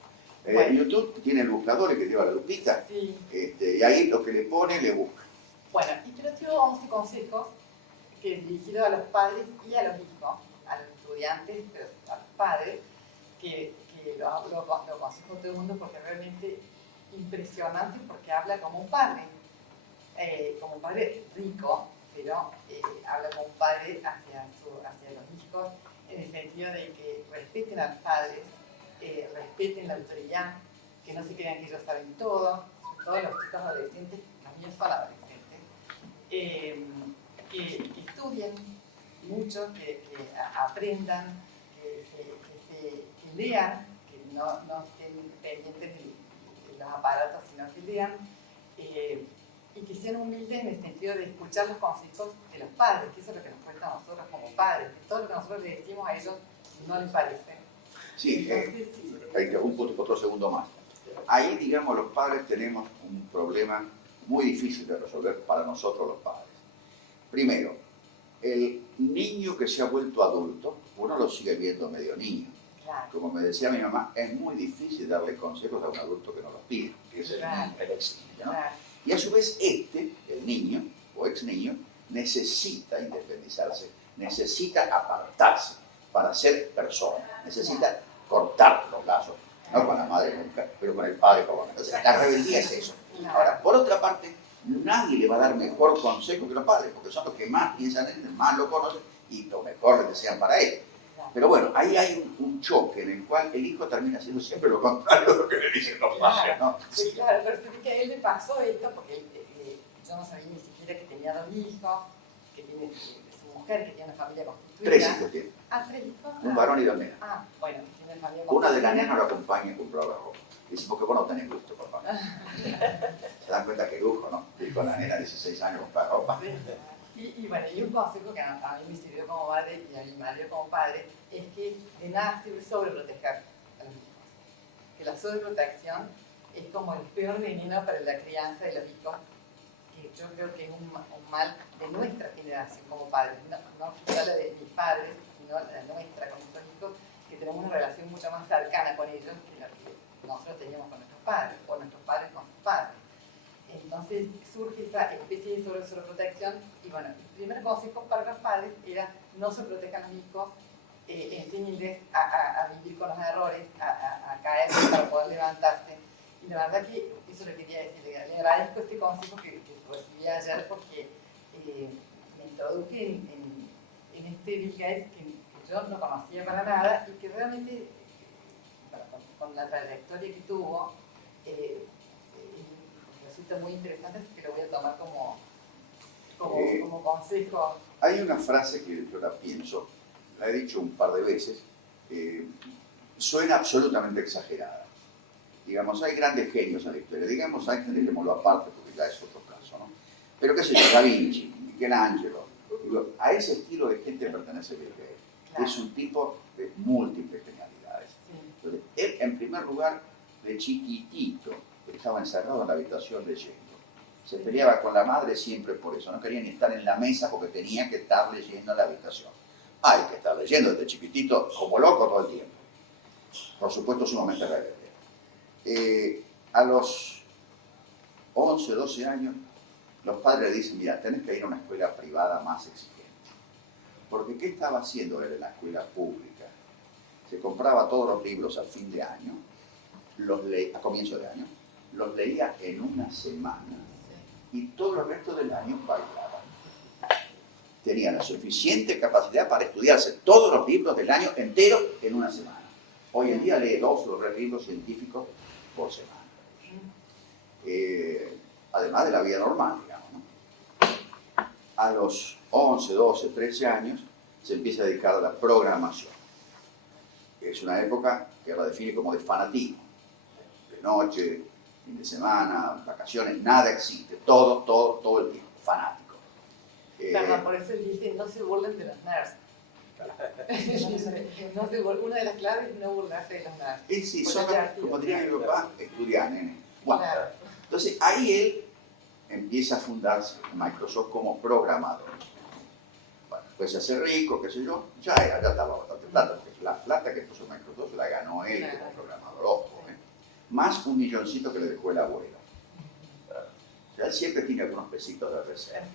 En YouTube tiene el buscador que lleva la lupita, Sí. Y ahí lo que le pone, le busca. Bueno, pero dio 11 consejos que dirigidos a los padres y a los hijos, a los estudiantes, pero a los padres, que lo aconsejo a todo el mundo porque realmente impresionante, porque habla como un padre rico, pero habla como un padre hacia los hijos, en el sentido de que respeten a los padres, respeten la autoridad, que no se crean que ellos saben todo, todos los chicos adolescentes, los míos son adolescentes, que estudien mucho, que aprendan, que lean, que no estén pendientes de los aparatos, sino que lean, y que sean humildes en el sentido de escuchar los consejos de los padres, que eso es lo que nos cuesta a nosotros como padres, que todo lo que nosotros le decimos a ellos no les parece. Sí, Entonces, otro segundo más. Ahí, digamos, los padres tenemos un problema muy difícil de resolver para nosotros los padres. Primero, el niño que se ha vuelto adulto, uno lo sigue viendo medio niño. claro, Como me decía mi mamá, es muy difícil darle consejos a un adulto que no los pide, que es el ex niño, ¿no? claro. Y a su vez el niño o ex niño, necesita independizarse, necesita apartarse para ser persona, necesita cortar los lazos, no con la madre nunca, pero con el padre por lo menos. La rebeldía es eso. Ahora, por otra parte, nadie le va a dar mejor consejo que los padres, porque son los que más piensan en él, más lo conocen y lo mejor le desean para él. Pero bueno, ahí hay un choque en el cual el hijo termina haciendo siempre lo contrario de lo que le dicen los padres, ¿no? Sí, claro, pero se ve que a él le pasó esto, porque yo no sabía ni siquiera que tenía 2 hijos, que tiene su mujer, que tiene una familia constituida. 3 hijos tiene, 3 hijos. un varón y 2 nenas. Bueno, que tiene familia Una de las constituida. nenas lo acompaña a comprar la ropa. Dice, porque vos no tenés gusto, papá. Se dan cuenta que lujo, ¿no? Y con la nena de 16 años comprar ropa. Y bueno, y un consejo que a mí me sirvió como madre y a mi marido como padre es que de nada sirve sobreproteger a los hijos. Que la sobreprotección es como el peor veneno para la crianza de los hijos, que yo creo que es un mal de nuestra generación como padres, no la de mis padres, sino la nuestra con nuestros hijos, que tenemos una relación mucho más cercana con ellos que la que nosotros teníamos con nuestros padres, o nuestros padres con sus padres. Entonces surge esa especie de sobreprotección y bueno, el primer consejo para los padres era no se protejan los hijos enseña inglés a vivir con los errores, a caerse para poder levantarse. Y la verdad que eso lo quería decir, le agradezco este consejo que recibí ayer porque me introduje en este Bill Gates que yo no conocía para nada y que realmente, con la trayectoria que tuvo, resulta muy interesante, así que lo voy a tomar como consejo. Hay una frase que yo la pienso, la he dicho un par de veces, suena absolutamente exagerada. Digamos, hay grandes genios en la historia, digamos, Einstein dejémoslo aparte porque ya es otro caso, ¿no? Pero qué sé yo, Da Vinci, Michelangelo, digo, a ese estilo de gente pertenece Bill Gates. Claro. Es un tipo de múltiples genialidades. Sí. Entonces, él, en primer lugar, de chiquitito, estaba encerrado en la habitación leyendo. Se peleaba con la madre siempre por eso, no quería ni estar en la mesa porque tenía que estar leyendo en la habitación. Hay que estar leyendo desde chiquitito como loco todo el tiempo. Por supuesto, sumamente rebelde. A los 11, 12 años, los padres le dicen, mira, tenés que ir a una escuela privada más exigente. Porque ¿qué estaba haciendo él en la escuela pública? Se compraba todos los libros a fin de año, a comienzo de año, los leía en una semana y todo el resto del año bailaba. Tenía la suficiente capacidad para estudiarse todos los libros del año entero en una semana. Hoy en día lee 2 o 3 libros científicos por semana. Además de la vida normal, digamos, ¿no? A los 11, 12, 13 años se empieza a dedicar a la programación. Es una época que la define como de fanatismo. De noche, fin de semana, vacaciones, nada existe. Todo el tiempo, fanático. Perdón, por eso dice, no se burlen de los nerds. Una de las claves es no burlarse de los nerds. Sí, son, como diría mi papá, estudiar, nene. Bueno, claro. Entonces ahí él empieza a fundarse Microsoft como programador. Bueno, después se hace rico, qué sé yo, ya estaba bastante plata, porque la plata que puso Microsoft la ganó él como programador, ojo, más un milloncito que le dejó el abuelo. O sea, él siempre tiene algunos pesitos de reserva.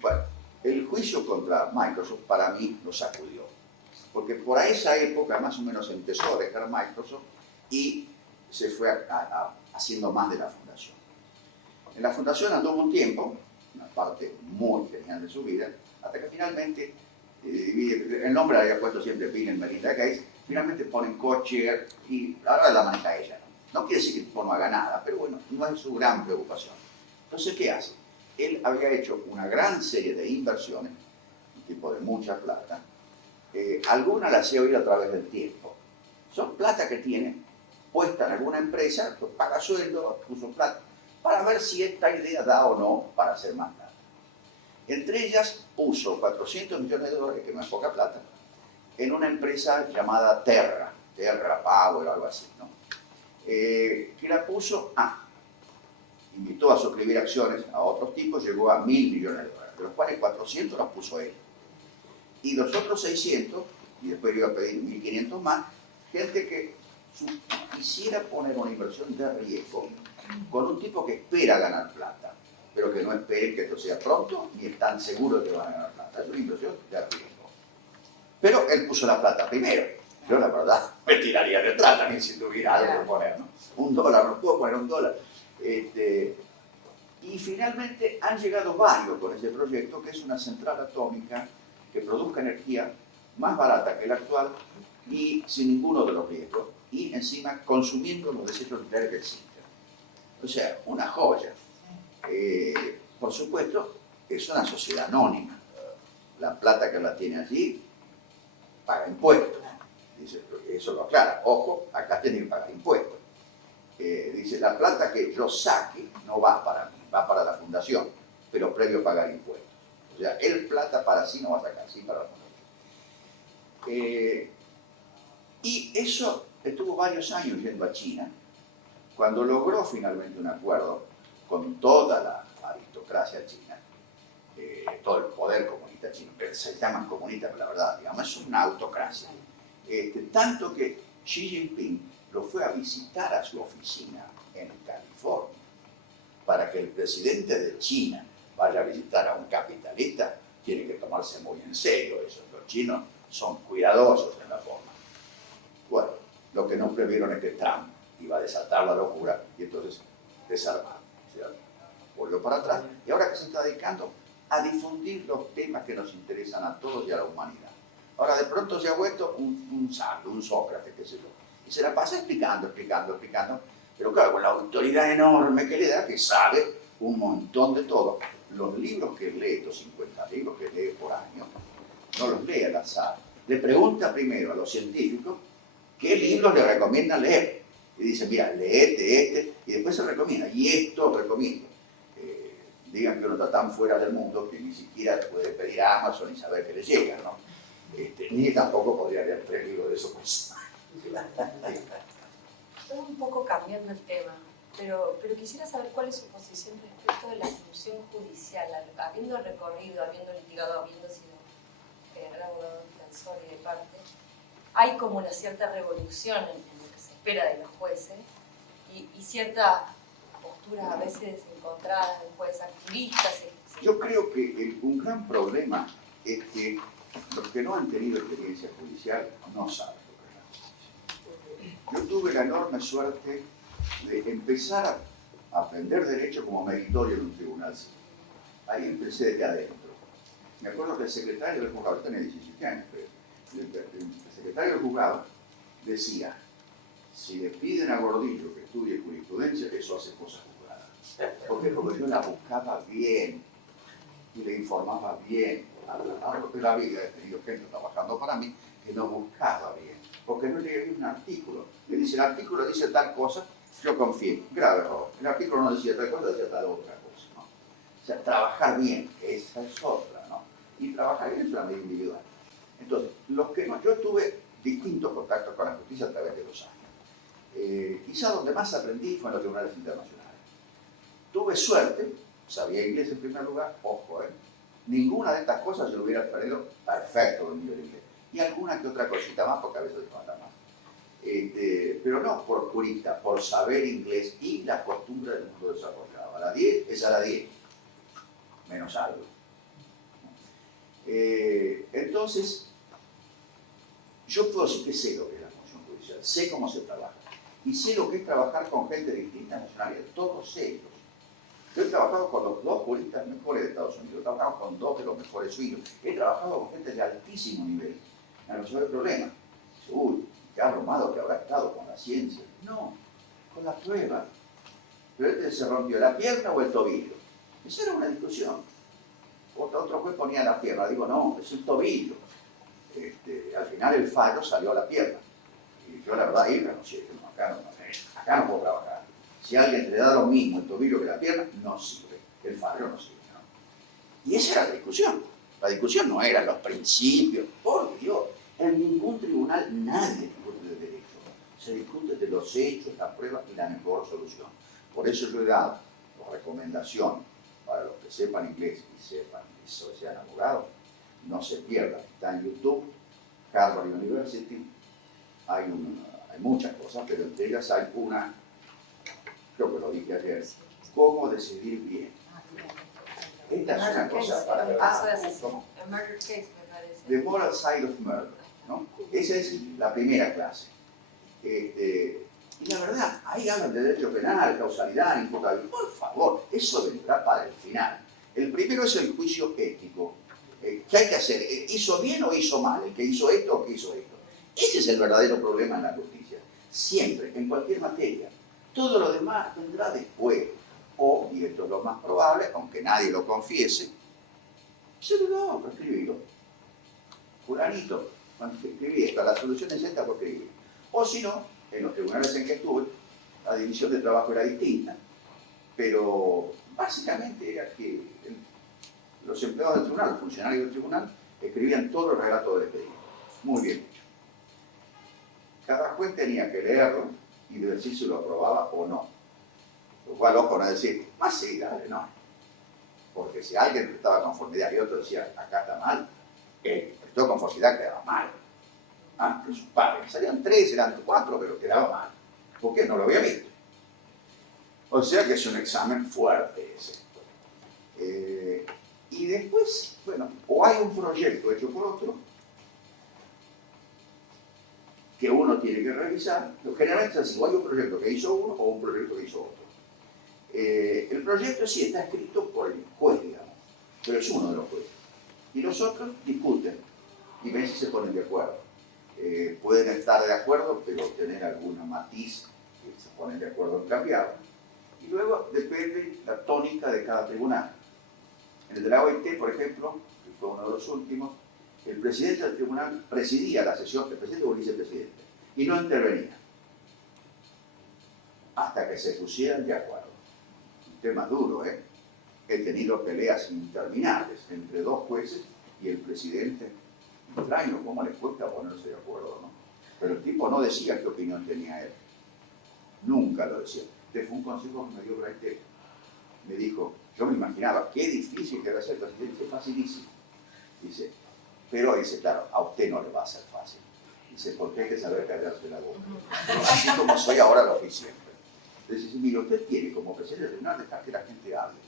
Bueno, el juicio contra Microsoft para mí lo sacudió, porque por esa época más o menos empezó a dejar Microsoft y se fue haciendo más de la fundación. En la fundación anduvo un tiempo, una parte muy genial de su vida, hasta que finalmente, el nombre le había puesto siempre Bill y Melinda Gates, finalmente ponen co-chair y ahora la maneja ella. No quiere decir que no haga nada, pero bueno, no es su gran preocupación. Entonces, ¿qué hace? Él había hecho una gran serie de inversiones, un tipo de mucha plata, algunas las he oído a través del tiempo. Son plata que tiene puesta en alguna empresa, pues paga sueldo, puso plata, para ver si esta idea da o no para hacer más plata. Entre ellas puso $400 millones, que no es poca plata, en una empresa llamada Terra Power o algo así, ¿no? Que la puso invitó a suscribir acciones a otros tipos, llegó a $1.000 millones, de los cuales 400 los puso él. Y los otros 600, y después iba a pedir 1.500 más, gente que quisiera poner una inversión de riesgo con un tipo que espera ganar plata, pero que no espere que esto sea pronto, ni están seguros de que van a ganar plata. Es una inversión de riesgo. Pero él puso la plata primero. Yo, la verdad, me tiraría detrás también si tuviera algo que poner, ¿no? $1, no puedo poner $1. Y finalmente han llegado varios con ese proyecto, que es una central atómica que produzca energía más barata que la actual y sin ninguno de los riesgos, y encima consumiendo los desechos nucleares que existen. O sea, una joya. Por supuesto, es una sociedad anónima. La plata que la tiene allí paga impuestos. Dice, eso lo aclara. Ojo, acá tiene que pagar impuestos. Dice, la plata que yo saque no va para mí, va para la fundación, pero previo a pagar impuestos. O sea, él plata para sí no va a sacar, sí para la fundación. Y eso estuvo varios años yendo a China, cuando logró finalmente un acuerdo con toda la aristocracia china, todo el poder comunista chino, que se llaman comunistas, pero la verdad, digamos, es una autocracia. Tanto que Xi Jinping lo fue a visitar a su oficina en California. Para que el presidente de China vaya a visitar a un capitalista, tiene que tomarse muy en serio eso. los chinos son cuidadosos en la forma. Bueno, lo que no previeron es que Trump iba a desatar la locura y entonces desarmar. ¿Cierto? Volvió para atrás y ahora que se está dedicando a difundir los temas que nos interesan a todos y a la humanidad. Ahora de pronto se ha vuelto un sabio, un Sócrates, qué sé yo. Y se la pasa explicando, pero claro, con la autoridad enorme que le da, que sabe un montón de todo. Los libros que lee, estos 50 libros que lee por año, no los lee al azar. Le pregunta primero a los científicos qué libros le recomiendan leer. Y dice, mira, leete este, y después se recomienda, y esto recomiendo. Digan que uno está tan fuera del mundo que ni siquiera puede pedir a Amazon y saber que le llega, ¿no? Ni tampoco podría leer 3 libros de eso pues. Estoy un poco cambiando el tema, pero quisiera saber cuál es su posición respecto de la función judicial, habiendo recorrido, habiendo litigado, habiendo sido general abogado defensor y de parte. Hay como una cierta revolución en lo que se espera de los jueces y ciertas posturas a veces encontradas de jueces activistas. Yo creo que un gran problema es que los que no han tenido experiencia judicial no saben lo que es la justicia. Yo tuve la enorme suerte de empezar a aprender derecho como meritorio en un tribunal civil. Ahí empecé desde adentro. Me acuerdo que el secretario del juzgado, tenía 17 años, pero el secretario del juzgado decía, si le piden a Gordillo que estudie jurisprudencia, eso hace cosas juzgadas. Porque yo la buscaba bien y le informaba bien. A lo largo de la vida he tenido gente trabajando para mí que no buscaba bien, porque no leía un artículo. Le dice, el artículo dice tal cosa, yo confío. Grave error. El artículo no decía tal cosa, decía tal otra cosa, ¿no? O sea, trabajar bien, esa es otra, ¿no? Y trabajar bien es una medida individual. Entonces, los que no, yo tuve distintos contactos con la justicia a través de los años. Quizá donde más aprendí fue en los tribunales internacionales. Tuve suerte, sabía inglés en primer lugar, ojo, ninguna de estas cosas se lo hubiera perdido perfecto el nivel de inglés. Y alguna que otra cosita más, porque a veces falta más. Pero no por jurista, por saber inglés y la costumbre del mundo desarrollado. A la 10 es a la 10, menos algo. Entonces, yo puedo decir que sé lo que es la función judicial, sé cómo se trabaja. Y sé lo que es trabajar con gente de distintas nacionalidades, todos ellos. Yo he trabajado con los 2 juristas mejores de Estados Unidos, he trabajado con 2 de los mejores suizos, he trabajado con gente de altísimo nivel. No resuelve el problema. Uy, qué abrumado que habrá estado con la ciencia. No, con la prueba. Pero se rompió la pierna o el tobillo. Esa era una discusión. Otro juez ponía la pierna, digo, no, es el tobillo. Al final el fallo salió a la pierna. Y yo la verdad ahí renuncié, acá no puedo trabajar. Si alguien le da lo mismo el tobillo que la pierna, no sirve, el fallo no sirve, ¿no? Y esa era la discusión. La discusión no eran los principios, por Dios. En ningún tribunal nadie discute de derecho. Se discute de los hechos, la prueba y la mejor solución. Por eso yo he dado recomendaciones para los que sepan inglés y sepan y sean abogados. No se pierdan, está en YouTube, Harvard University. Hay muchas cosas, pero entre ellas hay una, creo que lo dije ayer, cómo decidir bien. Esta es una cosa para ver. El murder case, me parece. The Moral Side of Murder, ¿no? Esa es la primera clase. Y la verdad, ahí hablan de derecho penal, causalidad, imputabilidad. Por favor, eso vendrá para el final. El primero es el juicio ético. ¿Qué hay que hacer? ¿Hizo bien o hizo mal? ¿El que hizo esto o que hizo esto? Ese es el verdadero problema en la justicia. Siempre, en cualquier materia. Todo lo demás vendrá después. O, y esto es lo más probable, aunque nadie lo confiese, se le da por escribirlo. Fulanito, cuando escribí esto, la solución es esta por escribir. O si no, en los tribunales en que estuve, la división de trabajo era distinta. Pero básicamente era que los empleados del tribunal, los funcionarios del tribunal, escribían todo el relato del expediente. Muy bien hecho. Cada juez tenía que leerlo y decir si lo aprobaba o no. Lo cual, ojo, no es decir, sí, dale, no. Porque si alguien prestaba conformidad y otro decía, acá está mal, el que prestó conformidad quedaba mal. Que sus padres, salían 3, eran 4, pero quedaba mal. ¿Por qué? No lo había visto. O sea que es un examen fuerte ese. Y después, bueno, o hay un proyecto hecho por otro, que uno tiene que revisar. Generalmente es así, o hay un proyecto que hizo uno o un proyecto que hizo otro. El proyecto sí está escrito por el juez, digamos, pero es uno de los jueces. Y los otros discuten y ven si se ponen de acuerdo. Pueden estar de acuerdo, pero tener alguna matiz que se ponen de acuerdo en cambiarlo. Y luego depende la tónica de cada tribunal. En el de la OIT, por ejemplo, que fue uno de los últimos, el presidente del tribunal presidía la sesión, el presidente o el vicepresidente, y no intervenía hasta que se pusieran de acuerdo. Un tema duro, ¿eh? He tenido peleas interminables entre dos jueces y el presidente. Extraño cómo les cuesta ponerse de acuerdo, ¿no? Pero el tipo no decía qué opinión tenía él. Nunca lo decía. Este fue un consejo que me dio Braite. Me dijo, yo me imaginaba, qué difícil que va a ser el presidente, es facilísimo. Dice, pero dice, claro, a usted no le va a ser fácil. Dice, porque hay que saber callarse la boca. Así como soy ahora lo oficial. Dice, mire, usted tiene como presidente del tribunal dejar que la gente hable.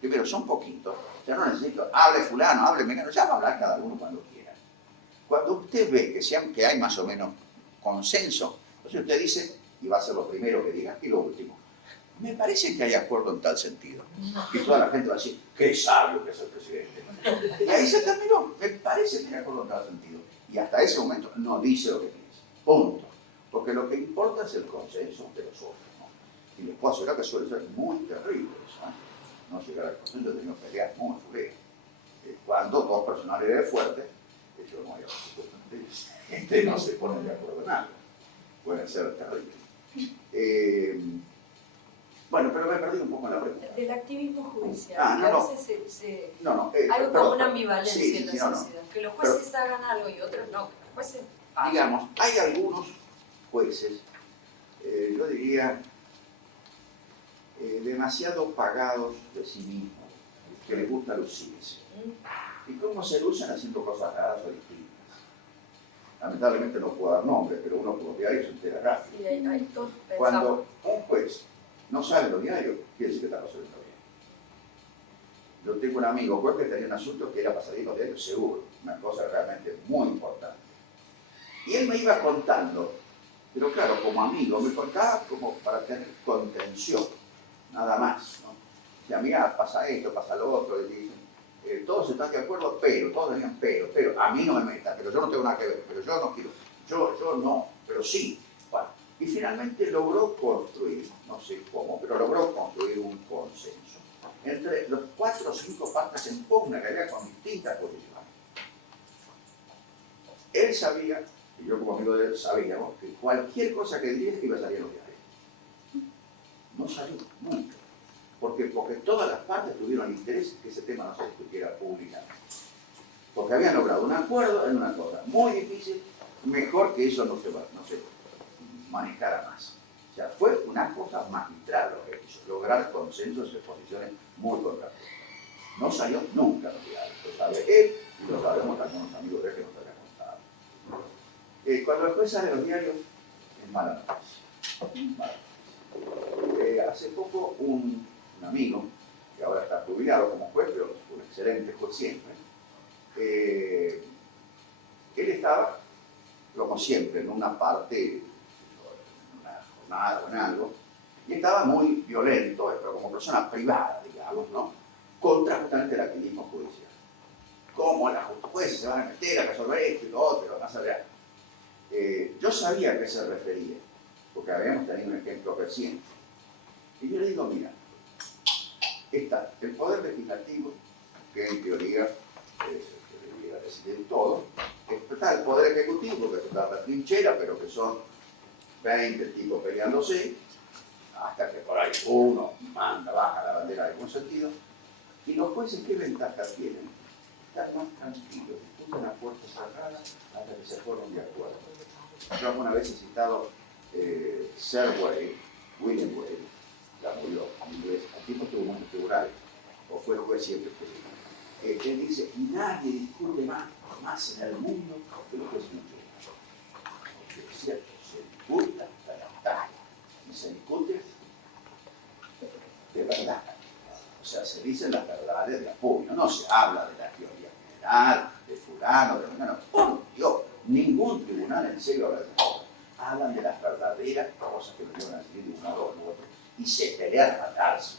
Primero, son poquitos, ya no necesito, hable fulano, hable mengano, ya va a hablar cada uno cuando quiera. Cuando usted ve que hay más o menos consenso, entonces usted dice, y va a ser lo primero que diga, y lo último, me parece que hay acuerdo en tal sentido. Y toda la gente va a decir, qué sabio que es el presidente. Y ahí se terminó, me parece que hay acuerdo en tal sentido. Y hasta ese momento no dice lo que piensa. Punto. Porque lo que importa es el consenso de los otros, ¿no? Y les puedo asegurar que suele ser muy terrible eso, ¿eh? No llegar al consenso, he tenido peleas muy fuertes. Cuando dos personalidades fuertes, yo no hay absolutamente, no se ponen de acuerdo en algo. Pueden ser terribles. Bueno, pero me he perdido un poco en la pregunta. Del activismo judicial, no, que a no. veces Hay hay como una ambivalencia en la sociedad, que los jueces pero, hagan algo y otros no, que los jueces digamos, hay algunos jueces, yo diría, demasiado pagados de sí mismos, que les gusta lucirse. ¿Y cómo se lucen? Haciendo cosas raras o distintas. Lamentablemente no puedo dar nombre, pero uno por los diarios se entera rápido. Sí, hay todos pensamos. Cuando un juez no sale en los diarios, quiere decir que está resolviendo bien. Yo tengo un amigo juez que tenía un asunto que era para salir en los diarios seguro, una cosa realmente muy importante. Y él me iba contando, pero claro, como amigo, me contaba como para tener contención, nada más, ¿no? Y amiga, pasa esto, pasa lo otro, y dicen, todos están de acuerdo, pero, todos tenían pero, a mí no me metan, pero yo no tengo nada que ver, pero yo no quiero, yo no, pero sí. Bueno, y finalmente logró construir, no sé cómo, pero logró construir un consenso entre los 4 o 5 partes en pugna que había con distintas posiciones. Él sabía, y yo como amigo de él sabíamos, que cualquier cosa que diría iba a salir en los diarios. No salió nunca. Porque todas las partes tuvieron interés en que ese tema no se discutiera públicamente. Porque habían logrado un acuerdo en una cosa muy difícil, mejor que eso no se manejara más. O sea, fue una cosa magistral lo que hizo, lograr consensos en posiciones muy contrapuestas. No salió nunca en los diarios, lo sabe él y lo sabemos algunos amigos de él que nos habían contado. Cuando después sale en los diarios, es mala noticia. Hace poco un amigo, que ahora está jubilado como juez, pero fue un excelente juez siempre, él estaba, como siempre, en una parte, en una jornada o en algo, y estaba muy violento, pero como persona privada, digamos, ¿no? Contra justamente el activismo judicial. ¿Cómo los jueces se van a meter a resolver esto y lo otro y lo más allá? Yo sabía a qué se refería, porque habíamos tenido un ejemplo reciente. Y yo le digo, mira, está el poder legislativo, que en teoría debería decidir todo, está el poder ejecutivo, que está la trinchera, pero que son 20 tipos peleándose, hasta que por ahí uno manda, baja la bandera de algún sentido. Y los jueces, ¿qué ventaja tienen? Están más tranquilos, discuten a puertas cerradas hasta que se ponen de acuerdo. Yo alguna vez he citado William Wade, la murió en inglés, el tipo tuvo muchos tribunales, o fue juez siempre. Él dice, nadie discute más en el mundo que los jueces no quieren. Porque es cierto, se discute hasta la talla, y se discute de verdad. O sea, se dicen las verdades de apoyo, no se habla de la teoría general, de fulano, de mengano. Por Dios, ningún tribunal en serio habla de eso. hablan de las verdaderas cosas que nos llevan a seguir de un lado u otro y se pelean a matarse.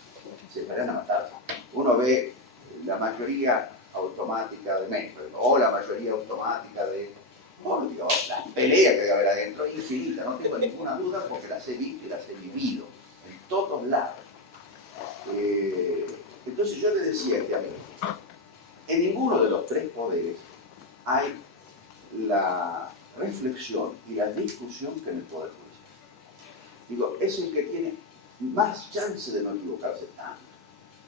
Se pelean a matarse. Uno ve la mayoría automática de México o la mayoría automática de política, las peleas que debe haber adentro, infinitas, no tengo ninguna duda porque las he visto y las he vivido en todos lados. Entonces yo le decía que a mí, en ninguno de los tres poderes hay la reflexión y la discusión que en el Poder Judicial. Digo, es el que tiene más chance de no equivocarse tanto.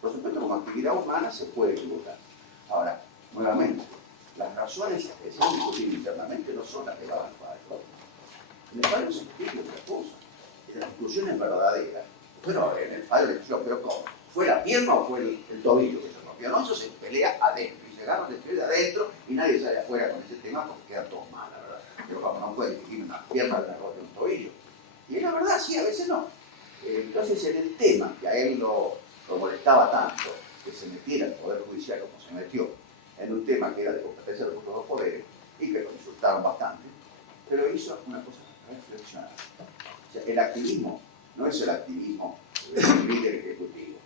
Por supuesto, como actividad humana se puede equivocar. Ahora, nuevamente, las razones que se han discutido internamente no son las que daban fallo. En el fallo se discute otra cosa. Y la discusión es verdadera. Pero en el fallo de discusión, ¿pero cómo? ¿Fue la pierna o fue el tobillo que se rompió? No, eso se pelea adentro. Y se gana de destruir adentro y nadie sale afuera con ese tema porque queda todo mal, la verdad. Pero como no puede discutir una pierna de un tobillo. Y la verdad, sí, a veces no. Entonces, en el tema que a él lo molestaba tanto, que se metiera el Poder Judicial como se metió, en un tema que era de competencia de los dos poderes y que lo insultaron bastante, pero hizo una cosa reflexionada. O sea, el activismo no es el activismo del líder ejecutivo,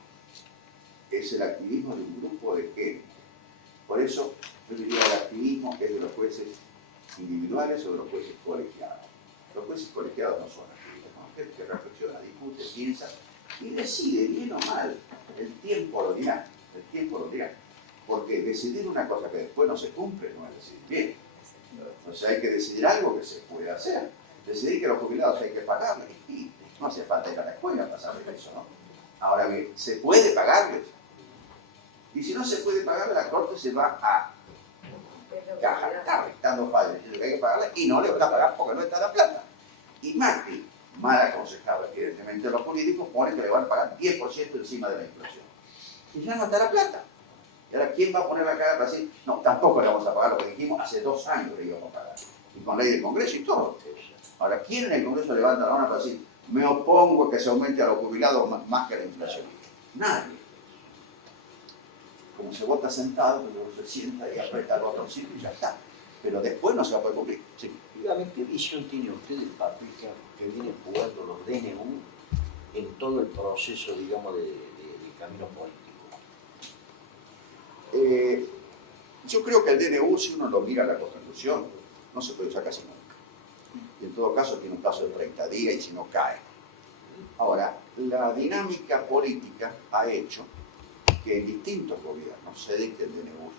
es el activismo de un grupo de gente. Por eso yo diría el activismo es de los jueces individuales o de los jueces colegiados. Los jueces colegiados no son activistas, son gente que reflexiona, discute, piensa y decide bien o mal. El tiempo lo dirá, el tiempo lo dirá. Porque decidir una cosa que después no se cumple no es decidir bien. Entonces hay que decidir algo que se puede hacer. Decidir que a los jubilados hay que pagarles y no hace falta ir a la escuela para saber eso, ¿no? Ahora bien, ¿se puede pagarles? Y si no se puede pagarle, la Corte se va a cajar, dando fallos, diciendo que hay que pagarle y no le van a pagar porque no está la plata. Y Macri, mal aconsejado evidentemente los políticos, pone que le van a pagar 10% encima de la inflación. Y ya no está la plata. Y ahora, ¿quién va a poner la cara para decir, no, tampoco le vamos a pagar lo que dijimos hace 2 años que le íbamos a pagar? Y con ley del Congreso y todo. Ahora, ¿quién en el Congreso levanta la mano para decir, me opongo a que se aumente a los jubilados más que la inflación? Nadie. Como se vota sentado, pues luego se sienta y aprieta el botoncito y ya está. Pero después no se va a poder cumplir. Sí. Dígame, ¿qué visión tiene usted del papel que vienen jugando los DNU en todo el proceso, digamos, de camino político? Yo creo que el DNU, si uno lo mira a la Constitución, no se puede usar casi nunca. Y en todo caso tiene un plazo de 30 días y si no cae. Ahora, la dinámica política ha hecho que en distintos gobiernos se dicte el DNU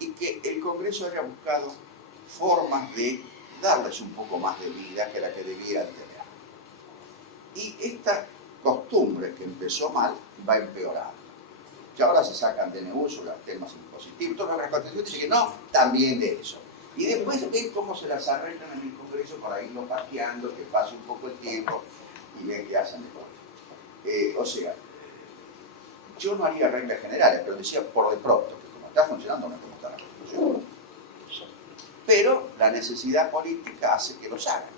y que el Congreso haya buscado formas de darles un poco más de vida que la que debieran tener. Y esta costumbre que empezó mal va empeorando. Que ahora se sacan DNU sobre los temas impositivos, todas las constituciones dicen que no, también de eso. Y después ven cómo se las arreglan en el Congreso para irlo pateando, que pase un poco el tiempo y ven qué hacen después. O sea, yo no haría reglas generales, pero decía por de pronto, que como está funcionando no es como está la Constitución. Pero la necesidad política hace que los hagan.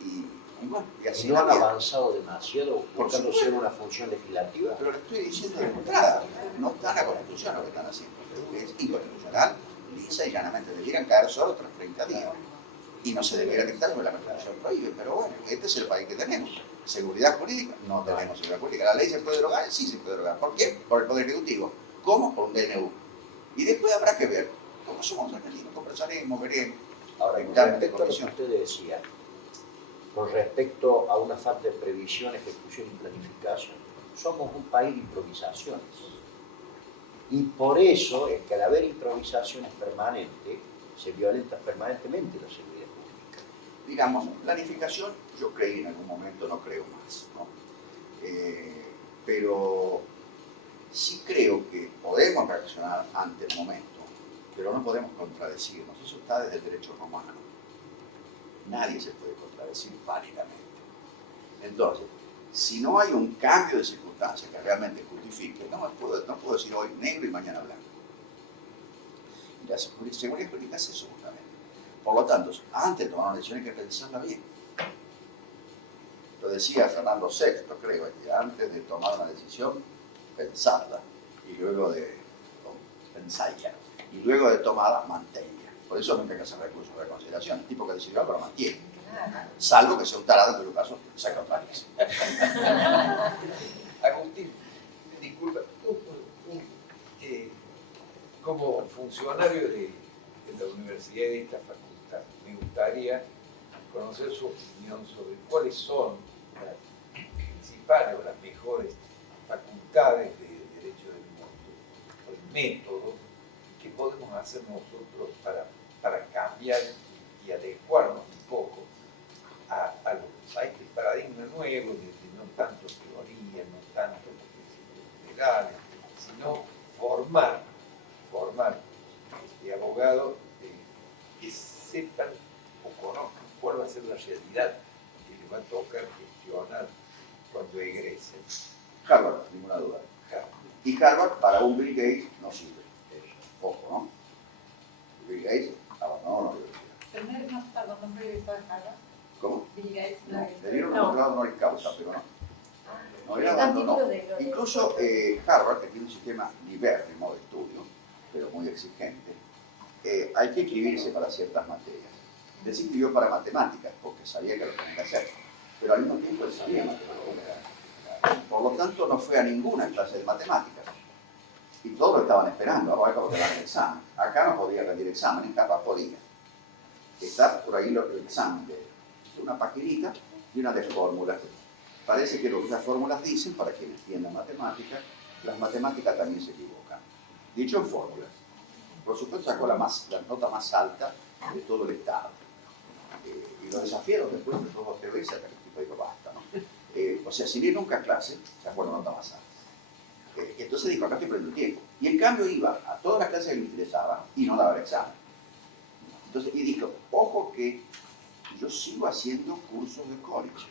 Y bueno, y así ¿No han la vida. avanzado demasiado buscando ser una función legislativa? Pero le estoy diciendo de entrada, no está en la Constitución lo que están haciendo. Es inconstitucional, lisa y llanamente debieran caer solo tras 30 días. Y no se debiera dictar sobre la Constitución prohíbe, pero bueno, este es el país que tenemos. Seguridad jurídica, no tenemos seguridad jurídica. ¿La ley se puede derogar? Sí se puede derogar. ¿Por qué? Por el Poder Ejecutivo. ¿Cómo? Por un DNU. Y después habrá que ver cómo somos argentinos, conversaremos, veremos. Ahora, con respecto a lo que usted decía, con respecto a una falta de previsión, ejecución y planificación, somos un país de improvisaciones. Y por eso es que al haber improvisaciones permanentes, se violenta permanentemente la seguridad pública. Digamos, planificación, yo creí en algún momento, no creo más, ¿no? Pero sí creo que podemos reaccionar ante el momento, pero no podemos contradecirnos. Eso está desde el derecho romano. Nadie se puede contradecir válidamente. Entonces, si no hay un cambio de circunstancias que realmente justifique, no puedo decir hoy negro y mañana blanco. Y la seguridad política es eso justamente. Por lo tanto, antes de tomar una decisión hay que pensarla bien. Lo decía Fernando VI, creo, que antes de tomar una decisión, pensarla. Y luego de pensarla. Y luego de tomada, mantenerla. Por eso nunca hay que hacer recursos de reconsideración. El tipo que decidió algo lo mantiene. Salvo que sea un tarado, en cuyo caso saca otra vez. Agustín, disculpa, como funcionario de la universidad y de esta facultad, me gustaría conocer su opinión sobre cuáles son las principales o las mejores facultades de Derecho del mundo, o el método que podemos hacer nosotros para cambiar y adecuarnos un poco a este paradigma nuevo de no tanto teoría, no tanto principios legales, sino formar abogados que sepan o conozcan cuál va a ser la realidad que les va a tocar gestionar cuando egresen. Harvard, ninguna duda. Y Harvard para un Bill Gates no sirve. Ojo, ¿no? Bill Gates abandonó la universidad. Perdón, ¿no fue egresado de Harvard? ¿Cómo? Bill Gates No, no. le dieron un doctorado honoris causa, pero no. No, él Dan abandonó. título de gloria. Incluso Harvard, que tiene un sistema libérrimo de estudio, pero muy exigente, hay que inscribirse para ciertas materias. Él se inscribió para matemáticas, porque sabía que lo tenía que hacer, pero al mismo tiempo él sabía matemáticas. Por lo tanto, no fue a ninguna clase de matemáticas. Y todos lo estaban esperando, ahora para que el examen. Acá no podía rendir examen, en Harvard podía. Está por ahí el examen de una paginita y una de fórmulas. Parece que lo que las fórmulas dicen, para quienes entiendan matemáticas, las matemáticas también se equivocan. Dicho en fórmulas. Por supuesto sacó la nota más alta de todo el Estado. Y los desafíos después de 2 o 3 veces hasta que el tipo dijo basta, ¿no? O sea, sin ir nunca a clase, sacó la nota más alta. Y entonces dijo, acá estoy perdiendo tiempo. Y en cambio iba a todas las clases que le interesaban y no daba el examen. Entonces, y dijo, ojo que yo sigo haciendo cursos de college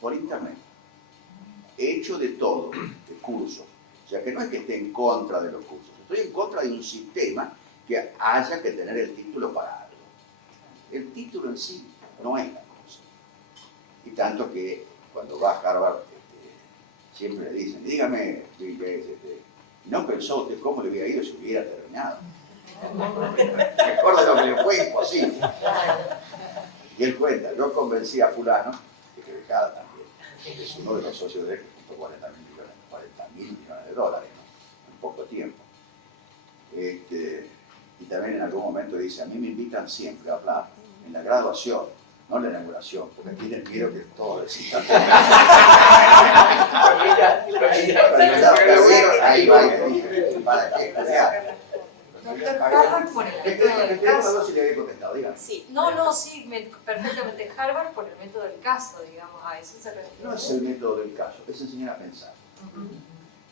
por internet. He hecho de todo, de cursos. O sea, que no es que esté en contra de los cursos. Estoy en contra de un sistema que haya que tener el título para algo. El título en sí no es la cosa. Y tanto que cuando va a Harvard, siempre le dicen, dígame, Bill Gates, ¿no pensó usted cómo le hubiera ido si hubiera terminado? Recuerdo que le fue imposible. Y él cuenta, yo convencí a fulano de que dejara también. Es uno de los socios de él que juntó 40 mil millones de dólares, ¿no? En poco tiempo. Y también en algún momento dice, a mí me invitan siempre a hablar en la graduación, no en la inauguración, porque tienen miedo que todos decidan. Ahí va, ¿para qué estudiar? Doctor, Harvard por el método del caso. Si le había contestado, dígame. Sí, sí, perfectamente. Harvard por el método del caso, digamos, a eso se refiere. No es el método del caso, es enseñar a pensar.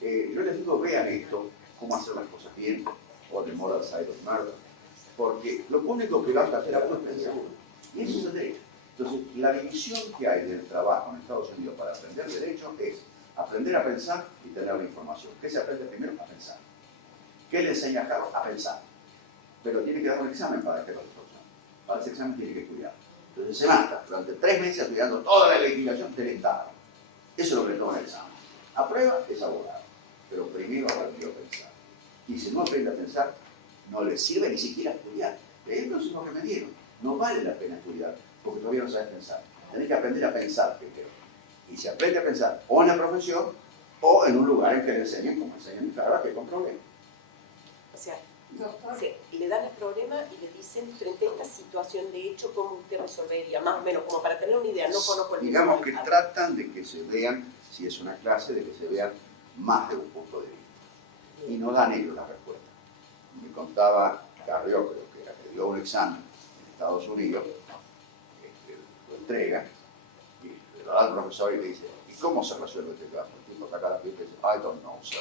Yo les digo, vean esto, cómo hacer las cosas bien, o The Moral Side of Murder, porque lo único que va a hacer a uno es pensar. Y eso es el derecho. Entonces, la división que hay del trabajo en Estados Unidos para aprender derecho es aprender a pensar y tener la información. ¿Qué se aprende primero? A pensar. ¿Qué le enseña a Carlos? A pensar. Pero tiene que dar un examen para que lo desarrolle. Para ese examen tiene que estudiar. Entonces se mata durante 3 meses estudiando toda la legislación del Estado. Eso es lo que le toma el examen. Aprueba, es abogado. Pero primero aprendió a pensar. Y si no aprende a pensar, no le sirve ni siquiera estudiar. Ellos es lo que me dieron. No vale la pena estudiar, porque todavía no sabes pensar. Tenés que aprender a pensar primero. Y se aprende a pensar o en la profesión o en un lugar en que le enseñen, como enseñan en Harvard, que con problemas. O sea, le dan el problema y le dicen, frente a esta situación de hecho, ¿cómo usted resolvería? Más o menos, como para tener una idea, no conozco el tema. Digamos que tratan de que se vean, si es una clase, de que se vean más de un punto de vista. Y no dan ellos la respuesta. Me contaba Carrió, creo que era, que dio un examen en Estados Unidos, lo entrega, y le da al profesor y le dice, ¿y cómo se resuelve este caso? El tipo saca la pipa y dice, I don't know, sir.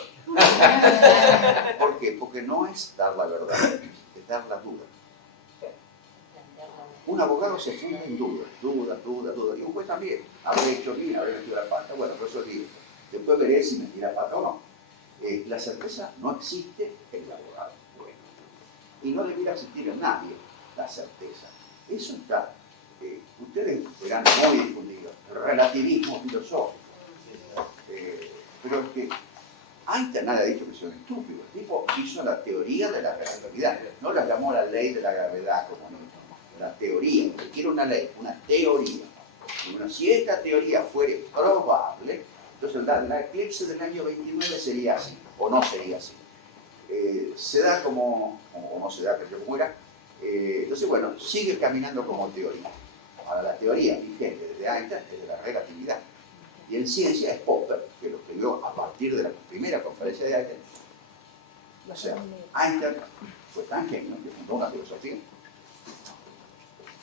¿Por qué? Porque no es dar la verdad, es dar la duda. Un abogado se funda en dudas, y un juez también. Habré hecho bien, habré metido la pata, bueno, resolví. Después veré si metí la pata o no. La certeza no existe en el abogado. Bueno. Y no debiera existir en nadie la certeza. Eso está. Ustedes verán muy difundidos, el relativismo filosófico. Pero es que Einstein nadie ha dicho que son estúpidos. El tipo hizo la teoría de la relatividad. No la llamó la ley de la gravedad como no. La teoría, porque quiere una ley, una teoría. si esta teoría fuere probable, entonces la eclipse del año 29 sería así, o no sería así. Se da como, o no se da, que como era. Entonces, bueno, sigue caminando como teoría. Ahora, la teoría vigente desde Einstein es de la relatividad. Y en ciencia es Popper, que lo escribió a partir de la primera conferencia de Einstein. O sea, Einstein fue tan genio que fundó una filosofía,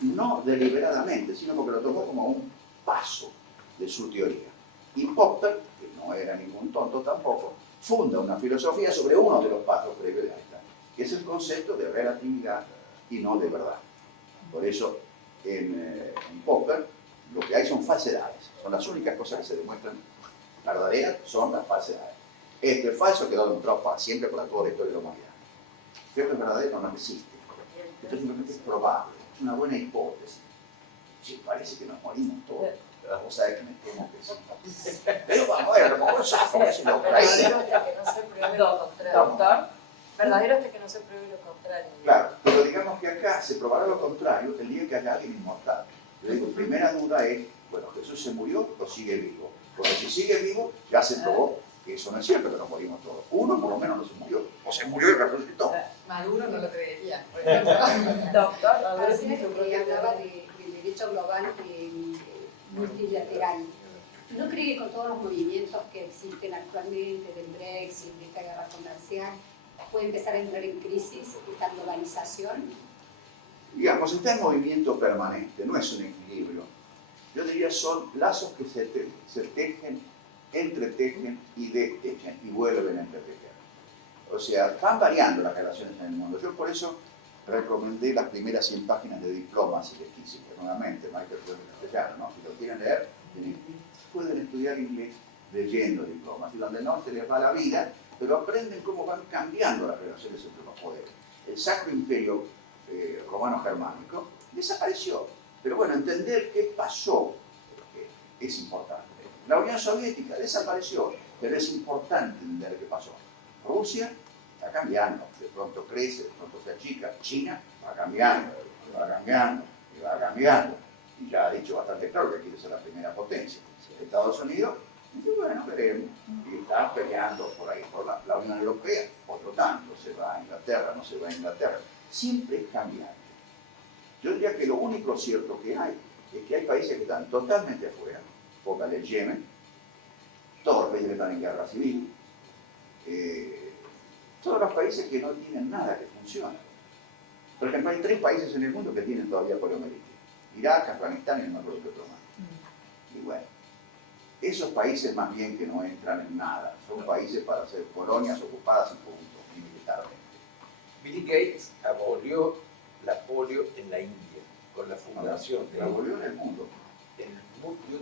no deliberadamente, sino porque lo tomó como un paso de su teoría. Y Popper, que no era ningún tonto tampoco, funda una filosofía sobre uno de los pasos previos de Einstein, que es el concepto de relatividad y no de verdad. Por eso, en Popper, lo que hay son falsedades. Son las únicas cosas que se demuestran verdaderas, son las falsedades. Este falso quedó demostrado para siempre para toda la historia de la humanidad. Creo que es verdadero no existe. Esto simplemente es probable, es una buena hipótesis. Sí, parece que nos morimos todos. Vos sabés que me temo que sí. Pero vamos a ver, a lo mejor Safo que se lo por ahí. Verdadero hasta que no se pruebe lo contrario. Doctor, Verdadero hasta que no se pruebe lo contrario. Claro, pero digamos que acá se probará lo contrario el día que haya alguien inmortal. Yo digo, primera duda es, bueno, ¿Jesús se murió o sigue vivo? Porque si sigue vivo, ya se probó que eso no es cierto, que nos morimos todos. Uno por lo menos no se murió, o se murió y resucitó. Maduro no lo creería, por ejemplo. doctor, Parece que hablaba de derecho global multilateral. ¿No cree que con todos los movimientos que existen actualmente, del Brexit, de esta guerra comercial, puede empezar a entrar en crisis esta globalización? Digamos, está en movimiento permanente, no es un equilibrio. Yo diría son lazos que se tejen, entretejen y destejen y vuelven a entretejer. O sea, van variando las relaciones en el mundo. Yo por eso recomendé las primeras 100 páginas de Diplomas y les quise que nuevamente, Michael Jordan en castellano, ¿no? Si lo quieren leer, pueden estudiar inglés leyendo Diplomas, y donde no se les va la vida, pero aprenden cómo van cambiando las relaciones entre los poderes. El Sacro Imperio Romano-Germánico desapareció, pero bueno, entender qué pasó es importante. La Unión Soviética desapareció, pero es importante entender qué pasó. Rusia está cambiando, de pronto crece, de pronto se achica. China va cambiando, va cambiando, y va cambiando. Y ya ha dicho bastante claro que quiere ser la primera potencia. Estados Unidos, y bueno, veremos. Y está peleando por ahí, por la Unión Europea, otro tanto, se va a Inglaterra, no se va a Inglaterra. Siempre es cambiante. Yo diría que lo único cierto que hay es que hay países que están totalmente afuera, póngale el Yemen, todos los países que están en guerra civil, todos los países que no tienen nada que funcione. Por ejemplo, hay 3 países en el mundo que tienen todavía poliomielitis: Irak, Afganistán y no me acuerdo qué otro más. Y bueno, esos países más bien que no entran en nada, son países para ser colonias ocupadas y punto, y militarmente. Bill Gates abolió la polio en la India con la fundación de La abolió en el mundo.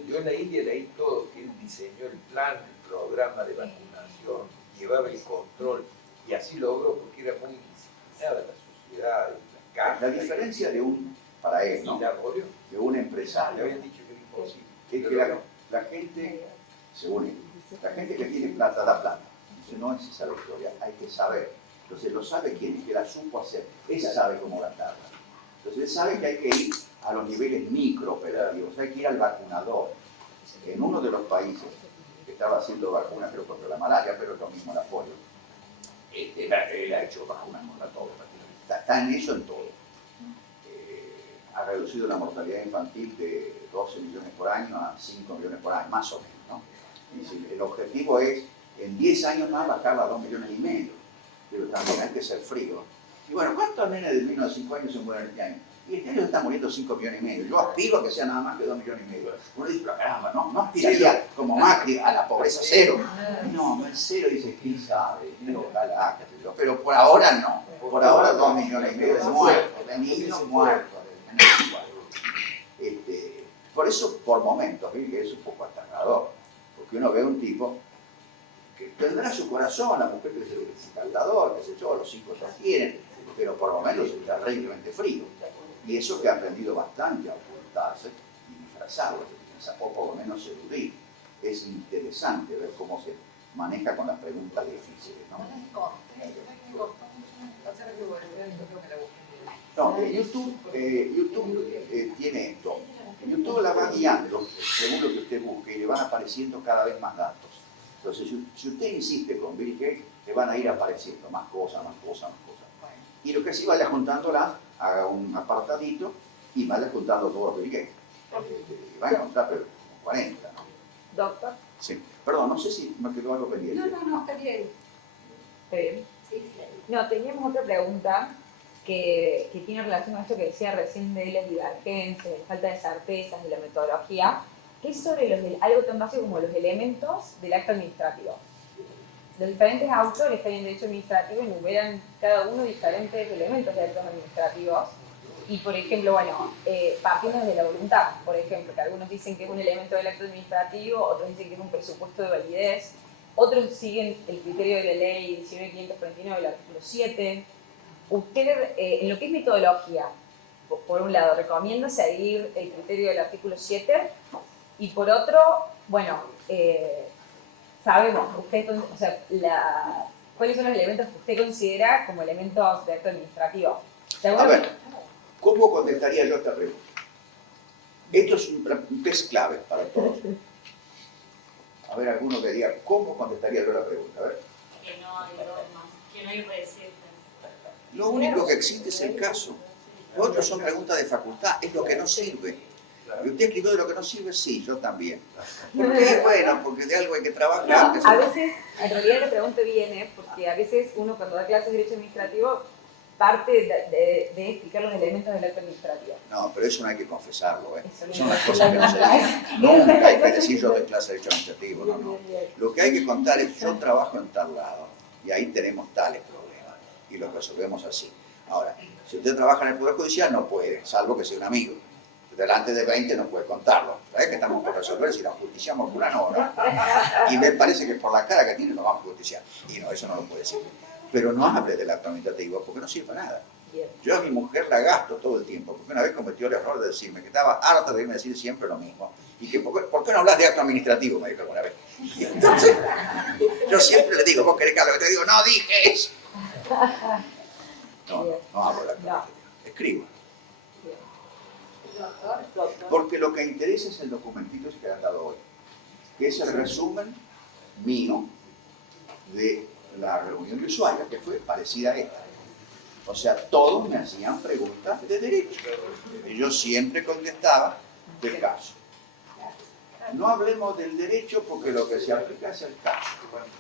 Yo en la India leí todo, que él diseñó el plan, el programa de vacunación, llevaba el control, y así logró, porque era muy disciplinada la sociedad, la carta. La diferencia de para él, ¿no? Y la abolió. De un Le empresario, habían dicho que era imposible. es que la gente, según él, la gente que tiene plata da plata. Entonces no es esa la historia, hay que saber. Entonces lo sabe quién es, que la supo hacer. Ella sabe cómo gastarla. Entonces él sabe que hay que ir a los niveles microoperativos, hay que ir al vacunador. En uno de los países que estaba haciendo vacunas, creo contra la malaria, pero es lo mismo la polio, él ha hecho vacunas contra todo, está en eso en todo. Ha reducido la mortalidad infantil de 12 millones por año a 5 millones por año, más o menos, ¿no? Y si el objetivo es en 10 años más bajarla a 2 millones y medio, pero también hay que ser frío. Y bueno, ¿cuántos nenes de menos de 5 años se mueren este año? Y este año se están muriendo 5 millones y medio. Yo aspiro a que sea nada más que 2 millones y medio. Uno dice, pero caramba, no aspiraría como Macri a la pobreza cero. No es cero, dice, quién sabe, ojalá, qué sé yo. Pero por ahora no. Por ahora 2 millones y medio de muertos, de niños muertos. Por eso, por momentos, es un poco aterrador. Porque uno ve a un tipo que tendrá su corazón, la mujer que es el encantador, qué sé yo, los hijos ya tienen, pero por momentos está terriblemente frío. Y eso que ha aprendido bastante a ocultarse y disfrazarlo, o por lo menos eludir. Es interesante ver cómo se maneja con las preguntas difíciles, ¿no? No, YouTube tiene esto. YouTube la va guiando según lo que usted busque y le van apareciendo cada vez más datos. Entonces, si usted insiste con Bill Gates, le van a ir apareciendo más cosas, más cosas, más cosas. Y lo que sí, vaya juntándolas, haga un apartadito y vaya juntando todos los Bill Gates. Y va a encontrar pero, 40, ¿no? Doctor. Sí. Perdón, no sé si me quedó algo pendiente. No, está bien. ¿Está bien? Sí, sí. No, teníamos otra pregunta que tiene relación con esto que decía recién de las divergencias, de la falta de certezas, de la metodología, que es sobre algo tan básico como los elementos del acto administrativo. Los diferentes autores que hay en derecho administrativo enumeran cada uno diferentes elementos de actos administrativos. Y, por ejemplo, bueno, partiendo de la voluntad, por ejemplo, que algunos dicen que es un elemento del acto administrativo, otros dicen que es un presupuesto de validez, otros siguen el criterio de la ley 19.549 del artículo 7. Usted, en lo que es metodología, por un lado, recomienda seguir el criterio del artículo 7, y por otro, bueno, sabemos, usted, o sea, cuáles son los elementos que usted considera como elementos de acto administrativo. A ver, ¿cómo contestaría yo esta pregunta? Esto es un test clave para todos. A ver, alguno que diga, ¿cómo contestaría yo la pregunta? A ver. Que no hay normas, que no hay recetas. Lo único que existe es el caso. Los otros son preguntas de facultad, es lo que no sirve. ¿Y usted escribió de lo que no sirve? Sí, yo también. ¿Por qué? Bueno, porque de algo hay que trabajar. No, a veces, en realidad la pregunta viene porque a veces uno cuando da clases de derecho administrativo parte de explicar los elementos del acto administrativo. No, pero eso no hay que confesarlo, ¿eh? Eso no Son las es cosas que no se dicen. Nunca hay que decir yo doy clase de derecho administrativo, no, no. Lo que hay que contar es yo trabajo en tal lado y ahí tenemos tales problemas y los resolvemos así. Ahora, si usted trabaja en el Poder Judicial no puede, salvo que sea un amigo. Delante de 20 no puede contarlo. ¿Sabes que estamos por resolver si la justiciamos por una norma? Y me parece que por la cara que tiene lo vamos a justiciar. Y no, eso no lo puede decir. Pero no hable del acto administrativo porque no sirve para nada. Yo a mi mujer la gasto todo el tiempo, porque una vez cometió el error de decirme que estaba harta de irme a decir siempre lo mismo. Y que, ¿por qué no hablas de acto administrativo? Me dijo alguna vez. Y entonces, yo siempre le digo, ¿vos querés que hable? Te digo, no dije eso. No hablo de acto administrativo. Escribo. Porque lo que interesa es el documentito que han dado hoy, que es el resumen mío de la reunión de usuarios, que fue parecida a esta. O sea, todos me hacían preguntas de derecho. Y yo siempre contestaba del caso. No hablemos del derecho porque lo que se aplica es el caso.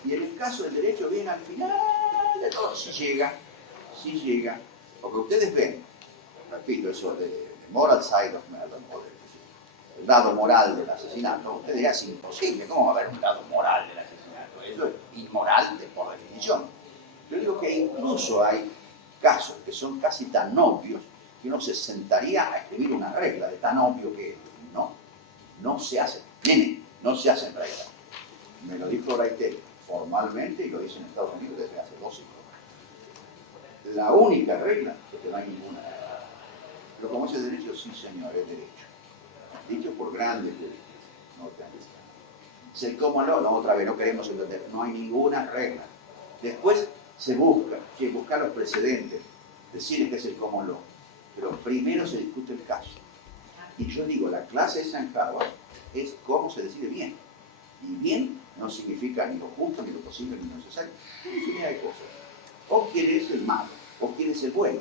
Y en el caso del derecho viene al final de todo. Si llega. Porque ustedes ven, repito, eso de moral side of murder, el lado moral del asesinato, ustedes dirán, es imposible, ¿cómo va a haber un lado moral del asesinato? Eso es inmoral por definición. Yo digo que incluso hay casos que son casi tan obvios que uno se sentaría a escribir una regla de tan obvio que no se hace. Nene, no se hacen reglas. Me lo dijo Raitel formalmente y lo dice en Estados Unidos desde hace 12 años. La única regla es que no hay ninguna regla. Pero como es el derecho, sí señor, es derecho. Dicho por grandes juristas norteamericanos. Si el cómo no, otra vez no queremos entender, no hay ninguna regla. Después se busca, que buscar los precedentes, decirles que es el cómo no. Pero primero se discute el caso. Y yo digo, la clase esa en Harvard es cómo se decide bien. Y bien no significa ni lo justo, ni lo posible, ni lo necesario. Hay infinidad de cosas. O quién es el malo, o quién es el bueno.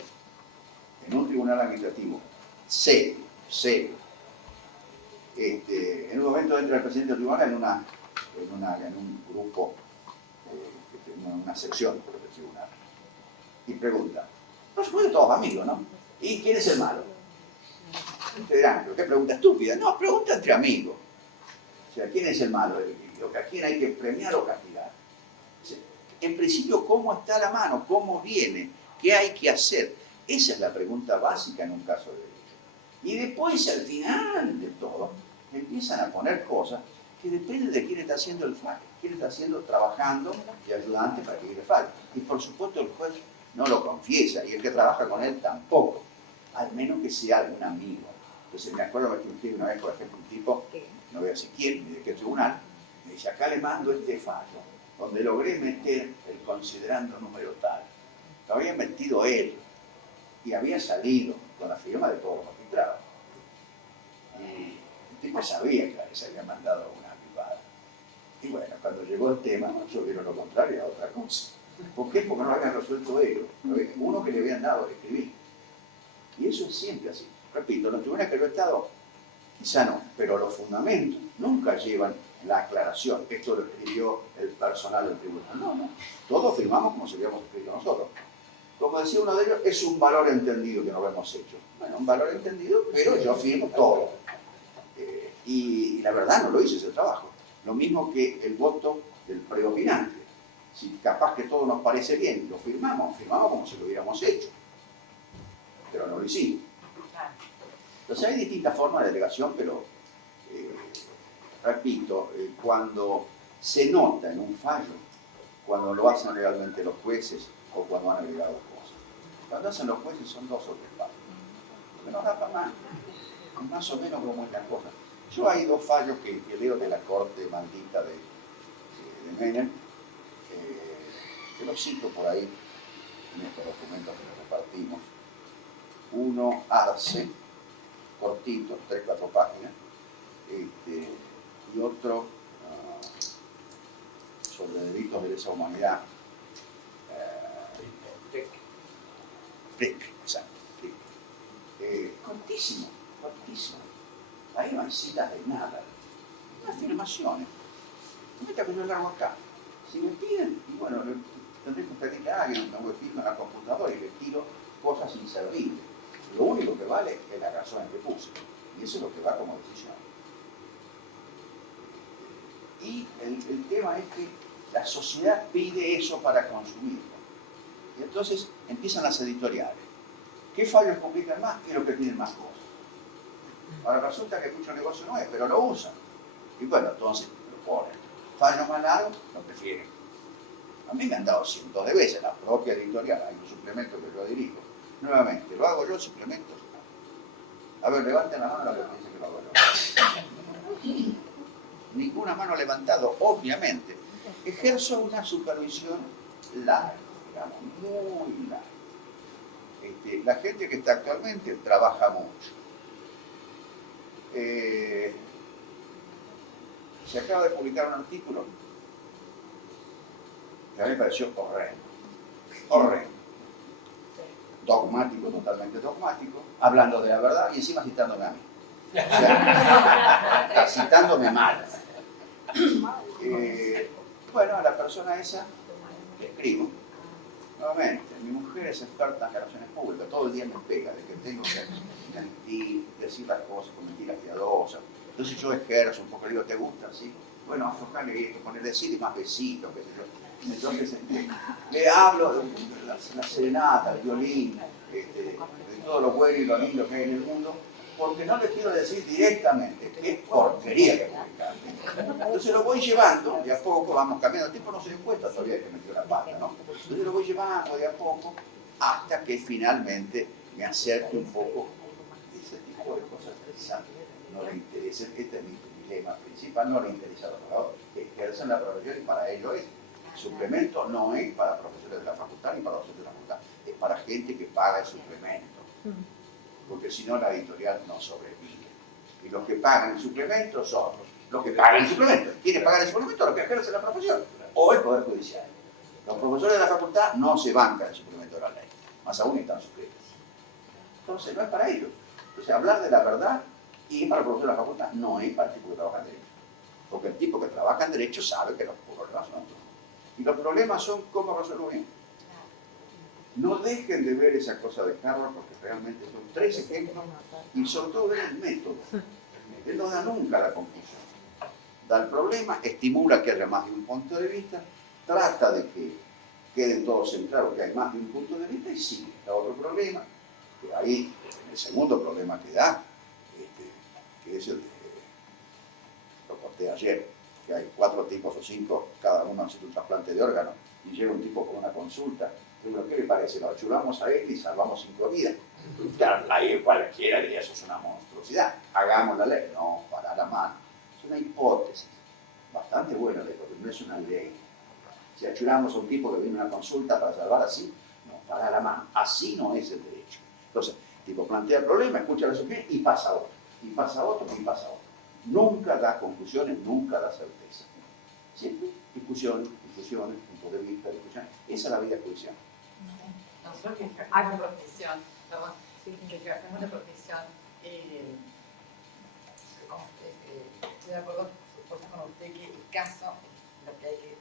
En un tribunal administrativo serio. En un momento entra el presidente del tribunal en un grupo, en una sección del tribunal, y pregunta, por supuesto todos amigos, ¿no? ¿Y quién es el malo? Ustedes dirán, ¿pero qué pregunta estúpida? No, pregunta entre amigos. O sea, ¿quién es el malo? ¿A quién hay que premiar o castigar? O sea, en principio, ¿cómo está la mano? ¿Cómo viene? ¿Qué hay que hacer? Esa es la pregunta básica en un caso de derecho. Y después, al final de todo, empiezan a poner cosas que dependen de quién está haciendo el fallo, quién está trabajando de ayudante para que llegue el fallo. Y por supuesto el juez no lo confiesa y el que trabaja con él tampoco, al menos que sea algún amigo. Entonces me acuerdo que una vez, por ejemplo, un tipo, no voy a decir quién, ni de qué tribunal, me dice, acá le mando este fallo, donde logré meter el considerando número tal. Lo había metido él y había salido con la firma de todos los magistrados. Y tipo sabía que se había mandado una privada. Y bueno, cuando llegó el tema, resolvieron lo contrario a otra cosa. ¿Por qué? Porque no lo habían resuelto ellos. Uno que le habían dado a escribir. Y eso es siempre así. Repito, los tribunales que lo he estado, quizá no, pero los fundamentos nunca llevan la aclaración. Esto lo escribió el personal del tribunal. No, no. Todos firmamos como si hubiéramos escrito nosotros. Como decía uno de ellos, es un valor entendido que no lo hemos hecho. Bueno, un valor entendido, pero yo firmo todo. Y la verdad no lo hice ese trabajo. Lo mismo que el voto del preopinante. Si capaz que todo nos parece bien, lo firmamos como si lo hubiéramos hecho. Pero no lo hicimos. Entonces hay distintas formas de delegación, pero repito, cuando se nota en un fallo, cuando lo hacen realmente los jueces o cuando han agregado cosas. Cuando hacen los jueces son 2 o 3 fallos. Porque no da para más o menos como es la cosa. Yo hay 2 fallos que leo de la corte maldita de Menem, que los cito por ahí en estos documentos que nos repartimos. Uno, Arce, cortito, 3-4 páginas, y otro sobre delitos de lesa humanidad, PREC, exacto. Cortísimo, cortísimo. Ahí no hay citas de nada, no afirmaciones. Mira que yo largo acá. Si me piden, y bueno, tendré que pedirle a alguien, tengo que firmar en la computadora y le tiro cosas inservibles. Lo único que vale es la razón en que puse. Y eso es lo que va como decisión. Y el tema es que la sociedad pide eso para consumirlo. Y entonces empiezan las editoriales. ¿Qué fallos publican más? ¿Qué es lo que piden más cosas? Ahora resulta que mucho negocio no es, pero lo usan. Y bueno, entonces lo ponen. Fallos más largos, lo prefieren. A mí me han dado cientos de veces la propia editorial. Hay un suplemento que yo dirijo. Nuevamente, ¿lo hago yo el suplemento? A ver, levanten la mano la que piensen que lo hago yo. Ninguna mano levantado, obviamente. Ejerzo una supervisión larga, digamos, muy larga. La gente que está actualmente trabaja mucho. Se acaba de publicar un artículo que a mí me pareció horrendo. Horrendo. Dogmático, totalmente dogmático, hablando de la verdad y encima citándome a mí. O sea, citándome mal. Bueno, a la persona esa le escribo. Nuevamente, mi mujer es experta en relaciones públicas, todo el día me pega de que tengo que mentir, decir las cosas con mentiras piadosas. Entonces yo ejerzo un poco, le digo, ¿te gusta? ¿Sí? Bueno, aflojarle esto, ponerle decir y más besitos, qué sé yo. Entonces le hablo de la serenata, el violín, de todo lo bueno y lo lindo que hay en el mundo, porque no le quiero decir directamente qué porquería que publicaste. Entonces lo voy llevando, de a poco vamos cambiando. El tiempo no se dio cuenta todavía que metió la pata, ¿no? Entonces lo voy llevando de a poco hasta que finalmente me acerque un poco ese tipo de cosas interesantes. No le interesa, este es mi dilema principal, no le interesa a los abogados que ejercen la profesión y para ello es. El suplemento no es para profesores de la facultad ni para docentes de la facultad, es para gente que paga el suplemento. Porque si no la editorial no sobrevive. Y los que pagan el suplemento son los que pagan el suplemento. ¿Quiénes pagan el suplemento? Los que ejercen la profesión o el Poder Judicial. Los profesores de la facultad no se bancan el suplemento de la ley, más aún están suscritos. Entonces no es para ellos. Entonces hablar de la verdad y para el profesor de la facultad no es para el tipo que trabaja en derecho. Porque el tipo que trabaja en derecho sabe que los problemas son otros. Y los problemas son cómo resolver bien. No dejen de ver esa cosa de Carlos porque realmente son 3 ejemplos y sobre todo ver el método. Él no da nunca la conclusión. Da el problema, estimula que haya más de un punto de vista, trata de que queden todos en claro que hay más de un punto de vista y sigue. Da otro problema, que ahí, en el segundo problema que da, que es el de, lo conté ayer, que hay 4 tipos o 5, cada uno hace un trasplante de órgano y llega un tipo con una consulta. Digo, ¿qué le parece? Lo ayudamos a él y salvamos 5 vidas. Claro, ahí cualquiera diría, eso es una monstruosidad. Hagamos la ley. No, para la mano. Es una hipótesis. Bastante buena ley, porque no es una ley. Si ayudamos a un tipo que viene a una consulta para salvar así, no, para la mano. Así no es el derecho. Entonces, el tipo plantea el problema, escucha la opinión y pasa otro. Y pasa otro, y pasa otro. nunca da conclusiones, nunca da certeza. Siempre discusiones, puntos de vista, discusiones. Esa es la vida judicial. Nosotros que ejercemos la profesión, perdón, que ejercemos la profesión, estoy de acuerdo con usted que el caso, lo que hay que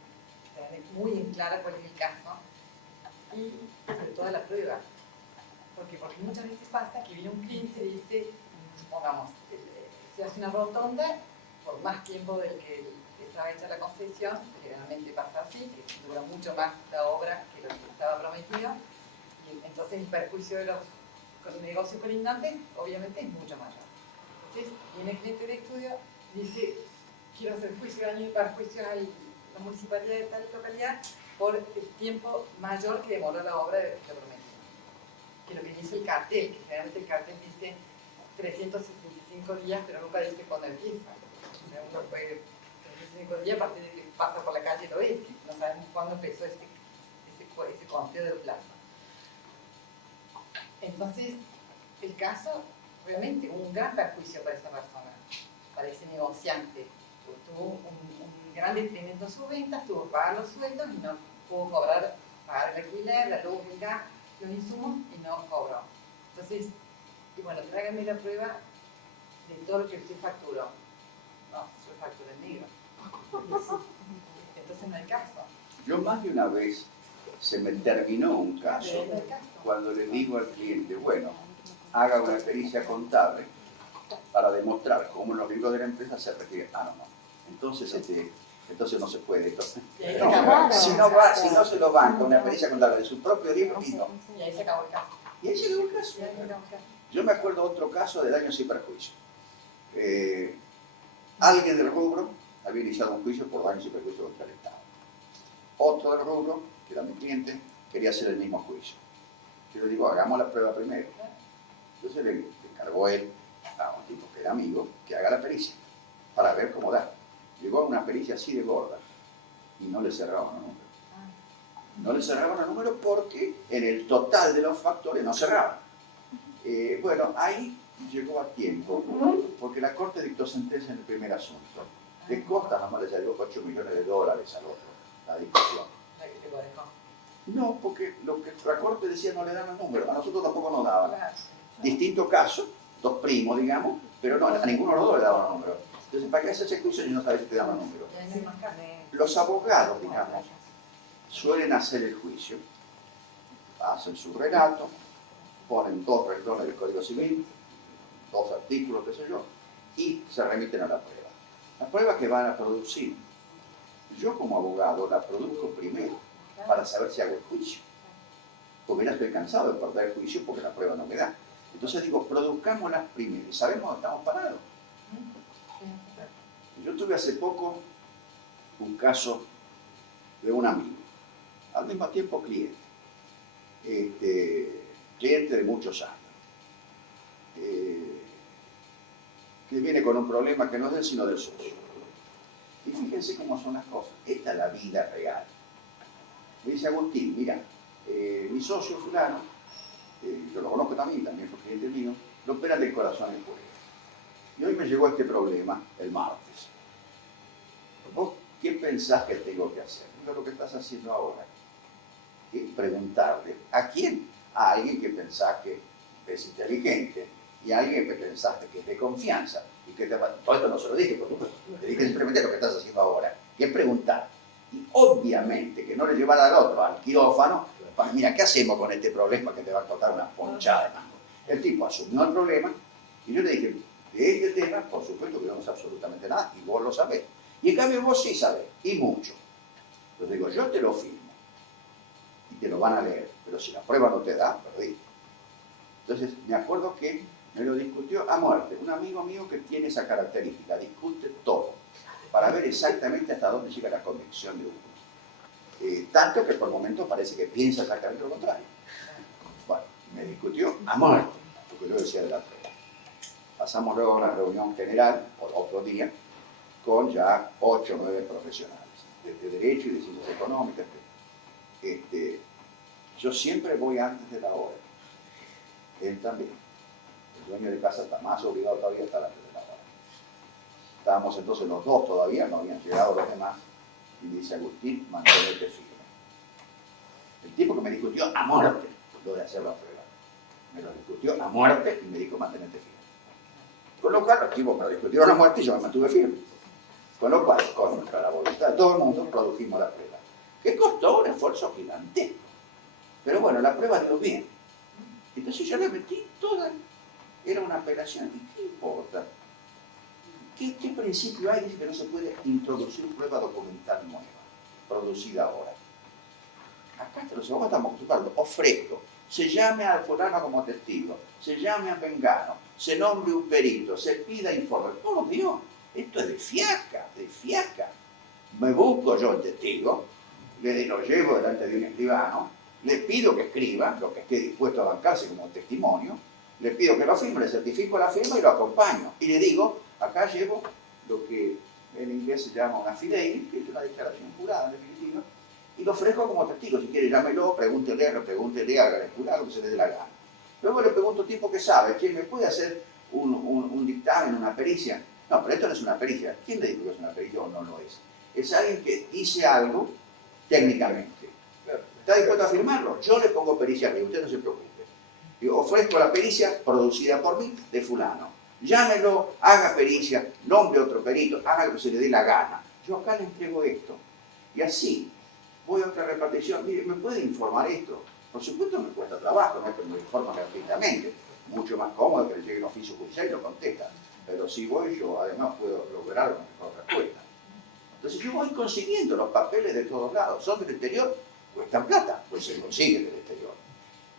tener muy en claro cuál es el caso, y sobre todo la prueba. Porque muchas veces pasa que viene un cliente y dice, pongamos, se hace una rotonda por más tiempo del que estaba hecha la concesión, generalmente pasa así, que dura mucho más la obra que lo que estaba prometido, y entonces el perjuicio de los negocios colindantes obviamente es mucho mayor. Entonces viene el cliente de estudio y dice, quiero hacer juicio de daño y perjuicio a la municipalidad de tal localidad por el tiempo mayor que demoró la obra de lo prometido. Que lo que dice el cartel, que generalmente el cartel dice 365 días, pero nunca dice cuándo empieza. Uno puede 365 días a partir de que pasa por la calle y lo ve, no sabemos cuándo empezó ese conteo de plazo. Entonces, el caso, realmente, un gran perjuicio para esa persona, para ese negociante. Tuvo un gran detrimento en sus ventas, tuvo que pagar los sueldos y no pudo pagar el alquiler, la luz, el gas, los insumos y no cobró. Entonces, y bueno, tráigame la prueba de todo lo que usted facturó. No, yo facturé en negro. Entonces no hay caso. Yo más de una vez se me terminó un caso cuando le digo al cliente, bueno, haga una pericia contable para demostrar cómo en los libros de la empresa se requiere. No. Entonces no se puede. Si no se lo banca una pericia contable de su propio libro, y no. Y ahí se acabó el caso. Y ahí se acabó el caso. Yo me acuerdo de otro caso de daños y perjuicios. Alguien del rubro había iniciado un juicio por daños y perjuicios contra el Estado. Otro del rubro, que era mi cliente, quería hacer el mismo juicio. Yo le digo, hagamos la prueba primero. Entonces le encargó él a un tipo que era amigo que haga la pericia para ver cómo da. Llegó a una pericia así de gorda y no le cerraban los números. No le cerraban los números porque en el total de los factores no cerraban. Bueno, ahí llegó a tiempo, porque la Corte dictó sentencia en el primer asunto. De costa nomás le salió $8 millones al otro, la discusión. No, porque lo que la Corte decía no le dan los números, a nosotros tampoco nos daban. Distinto caso, dos primos, digamos, pero no, a ninguno de los dos le daban los números. Entonces, ¿para qué haces ese juicio si no sabes si te dan los números? Los abogados, digamos, suelen hacer el juicio, hacen su relato, ponen 2 renglones del Código Civil, 2 artículos, qué sé yo, y se remiten a la prueba. La prueba que van a producir, yo como abogado la produzco primero para saber si hago el juicio. Porque ya estoy cansado de perder el juicio porque la prueba no me da. Entonces digo, produzcámoslas primero y sabemos dónde estamos parados. Yo tuve hace poco un caso de un amigo, al mismo tiempo cliente, cliente de muchos años, que viene con un problema que no es de él sino del socio. Y fíjense cómo son las cosas, esta es la vida real. Me dice Agustín, mira, mi socio fulano, yo lo conozco también fue cliente mío, lo operan del corazón en juego. Y hoy me llegó este problema el martes. ¿Vos qué pensás que tengo que hacer? Mira lo que estás haciendo ahora. Preguntarle, ¿a quién? A alguien que pensás que es inteligente y a alguien que pensás que es de confianza. Y que todo esto no se lo dije, por supuesto. Le dije simplemente lo que estás haciendo ahora. Y es preguntar. Y obviamente que no le llevara al otro, al quirófano, para, mira, ¿qué hacemos con este problema que te va a costar una ponchada de mango? El tipo asumió el problema y yo le dije, de este tema, por supuesto que yo no sé absolutamente nada y vos lo sabés. Y en cambio vos sí sabés, y mucho. Entonces digo, yo te lo firmo y te lo van a leer, pero si la prueba no te da, perdí. Entonces me acuerdo que me lo discutió a muerte. Un amigo mío que tiene esa característica, discute todo, para ver exactamente hasta dónde llega la convicción de uno. Tanto que por momentos parece que piensa exactamente lo contrario. Bueno, me discutió a muerte, porque yo decía de la prueba. Pasamos luego a una reunión general, otro día, con ya 8 o 9 profesionales, de Derecho y de Ciencias Económicas. Yo siempre voy antes de la hora. Él también. El dueño de casa está más obligado todavía a estar antes de la hora. Estábamos entonces los dos todavía, no habían llegado los demás, y me dice: Agustín, mantenete firme. El tipo que me discutió a muerte lo de hacer la prueba. Me lo discutió a muerte y me dijo: mantenete firme. Con lo cual, los tipos me lo discutieron a muerte y yo me mantuve firme. Con lo cual, contra la voluntad de todo el mundo, produjimos la prueba. Que costó un esfuerzo gigantesco. Pero bueno, la prueba dio bien. Entonces yo le metí toda. Era una apelación. ¿Y qué importa? ¿Qué principio hay? Dice que no se puede introducir prueba documental nueva, producida ahora. Acá los abogados estamos acostumbrados. Ofrezco. Se llame a fulano como testigo. Se llame a Mengano. Se nombre un perito. Se pida informe. Por Dios. Esto es de fiaca, de fiaca. Me busco yo el testigo, lo llevo delante de un escribano, le pido que escriba lo que esté dispuesto a bancarse como testimonio, le pido que lo firme, le certifico la firma y lo acompaño. Y le digo: acá llevo lo que en inglés se llama una affidavit, que es una declaración jurada en definitiva, y lo ofrezco como testigo. Si quiere, llámelo, pregúntele, hágale jurado, que se le dé la gana. Luego le pregunto a un tipo que sabe: ¿quién me puede hacer un dictamen, una pericia? No, pero esto no es una pericia. ¿Quién le dijo que es una pericia o no lo es? Es alguien que dice algo técnicamente. ¿Está dispuesto a firmarlo? Yo le pongo pericia arriba, usted no se preocupe. Yo ofrezco la pericia producida por mí de fulano. Llámelo, haga pericia, nombre otro perito, haga lo que se le dé la gana. Yo acá le entrego esto. Y así, voy a otra repartición. Mire, ¿me puede informar esto? Por supuesto me cuesta trabajo, no es que me lo informan gratuitamente. Mucho más cómodo que le llegue un oficio judicial y lo contesta. Pero si voy yo, además puedo lograr una mejor respuesta. Entonces yo voy consiguiendo los papeles de todos lados. Son del exterior, cuestan plata, pues se consiguen del exterior.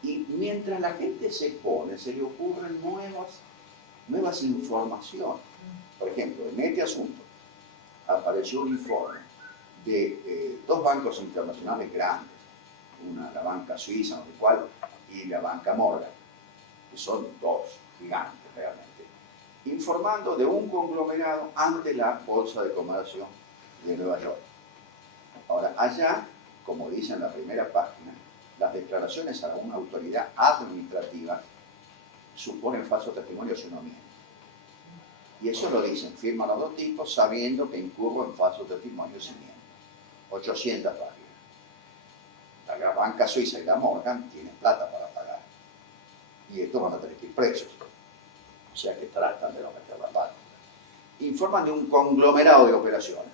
Y mientras la gente se pone, se le ocurren nuevas informaciones. Por ejemplo, en este asunto apareció un informe de dos bancos internacionales grandes, la banca suiza, no sé cuál, y la banca Morgan, que son dos gigantes realmente, informando de un conglomerado ante la Bolsa de Comercio de Nueva York. Ahora, allá, como dice en la primera página, las declaraciones a una autoridad administrativa suponen falso testimonio si uno miente. Y eso lo dicen, firman los dos tipos sabiendo que incurro en falso testimonio si miento. 800 páginas. La banca suiza y la Morgan tienen plata para pagar. Y estos van a tener que ir presos. O sea que tratan de no meter la pata. Informan de un conglomerado de operaciones.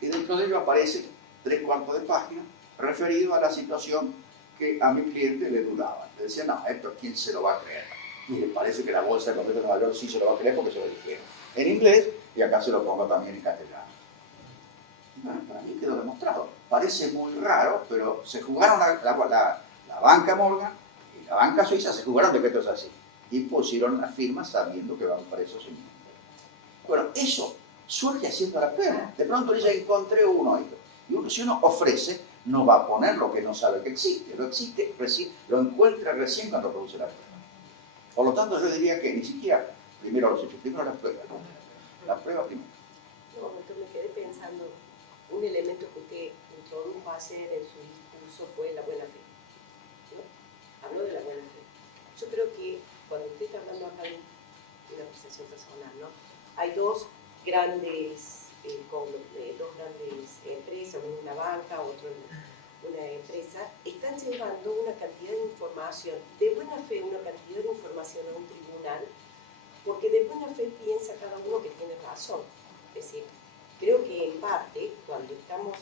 Y dentro de ello aparece 3/4 de página referido a la situación que a mi cliente le dudaba. Le decía: no, esto ¿quién se lo va a creer? Mire, parece que la Bolsa de Comercio de Nueva York sí se lo va a creer porque se lo dijeron en inglés y acá se lo pongo también en castellano. Bueno, para mí quedó demostrado. Parece muy raro, pero se jugaron la banca Morgan y la banca suiza, se jugaron de que esto es así. Y pusieron las firmas sabiendo que van presos sin miento. Bueno, eso surge haciendo la prueba. De pronto ya encontré uno. Y si uno ofrece, no va a poner lo que no sabe que existe. Lo encuentra recién cuando produce la prueba. Por lo tanto, yo diría que ni siquiera primero los hechos, primero la prueba. La prueba primero. No, entonces me quedé pensando, un elemento que usted introdujo ayer en su discurso fue la buena fe. ¿No? Habló de la buena fe. Yo creo que cuando usted está hablando acá de una apreciación personal, ¿no? Hay dos grandes empresas, una banca, otra una empresa, están llevando una cantidad de información, de buena fe, una cantidad de información a un tribunal, porque de buena fe piensa cada uno que tiene razón. Es decir, creo que en parte, cuando estamos,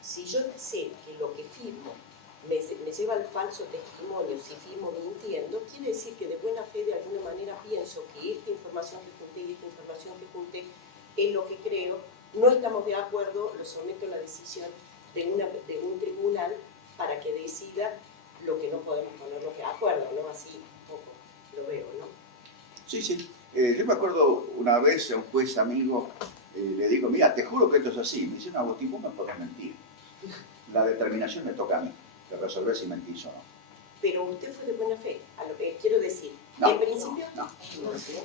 si yo sé que lo que firmo me lleva al falso testimonio, si firmo mintiendo, quiere decir que de buena fe de alguna manera pienso que esta información que junté y esta información que junté es lo que creo, no estamos de acuerdo, lo someto a la decisión de un tribunal para que decida lo que no podemos ponernos de acuerdo, ¿no? Así un poco lo veo, ¿no? Sí, sí. Yo me acuerdo una vez a un juez amigo, le digo: mira, te juro que esto es así. Me dice: no, Agustín, vos me podés mentir. La determinación me toca a mí, de resolver si mentís o no. Pero usted fue de buena fe, a lo que quiero decir. No, ¿En principio? no. No sé.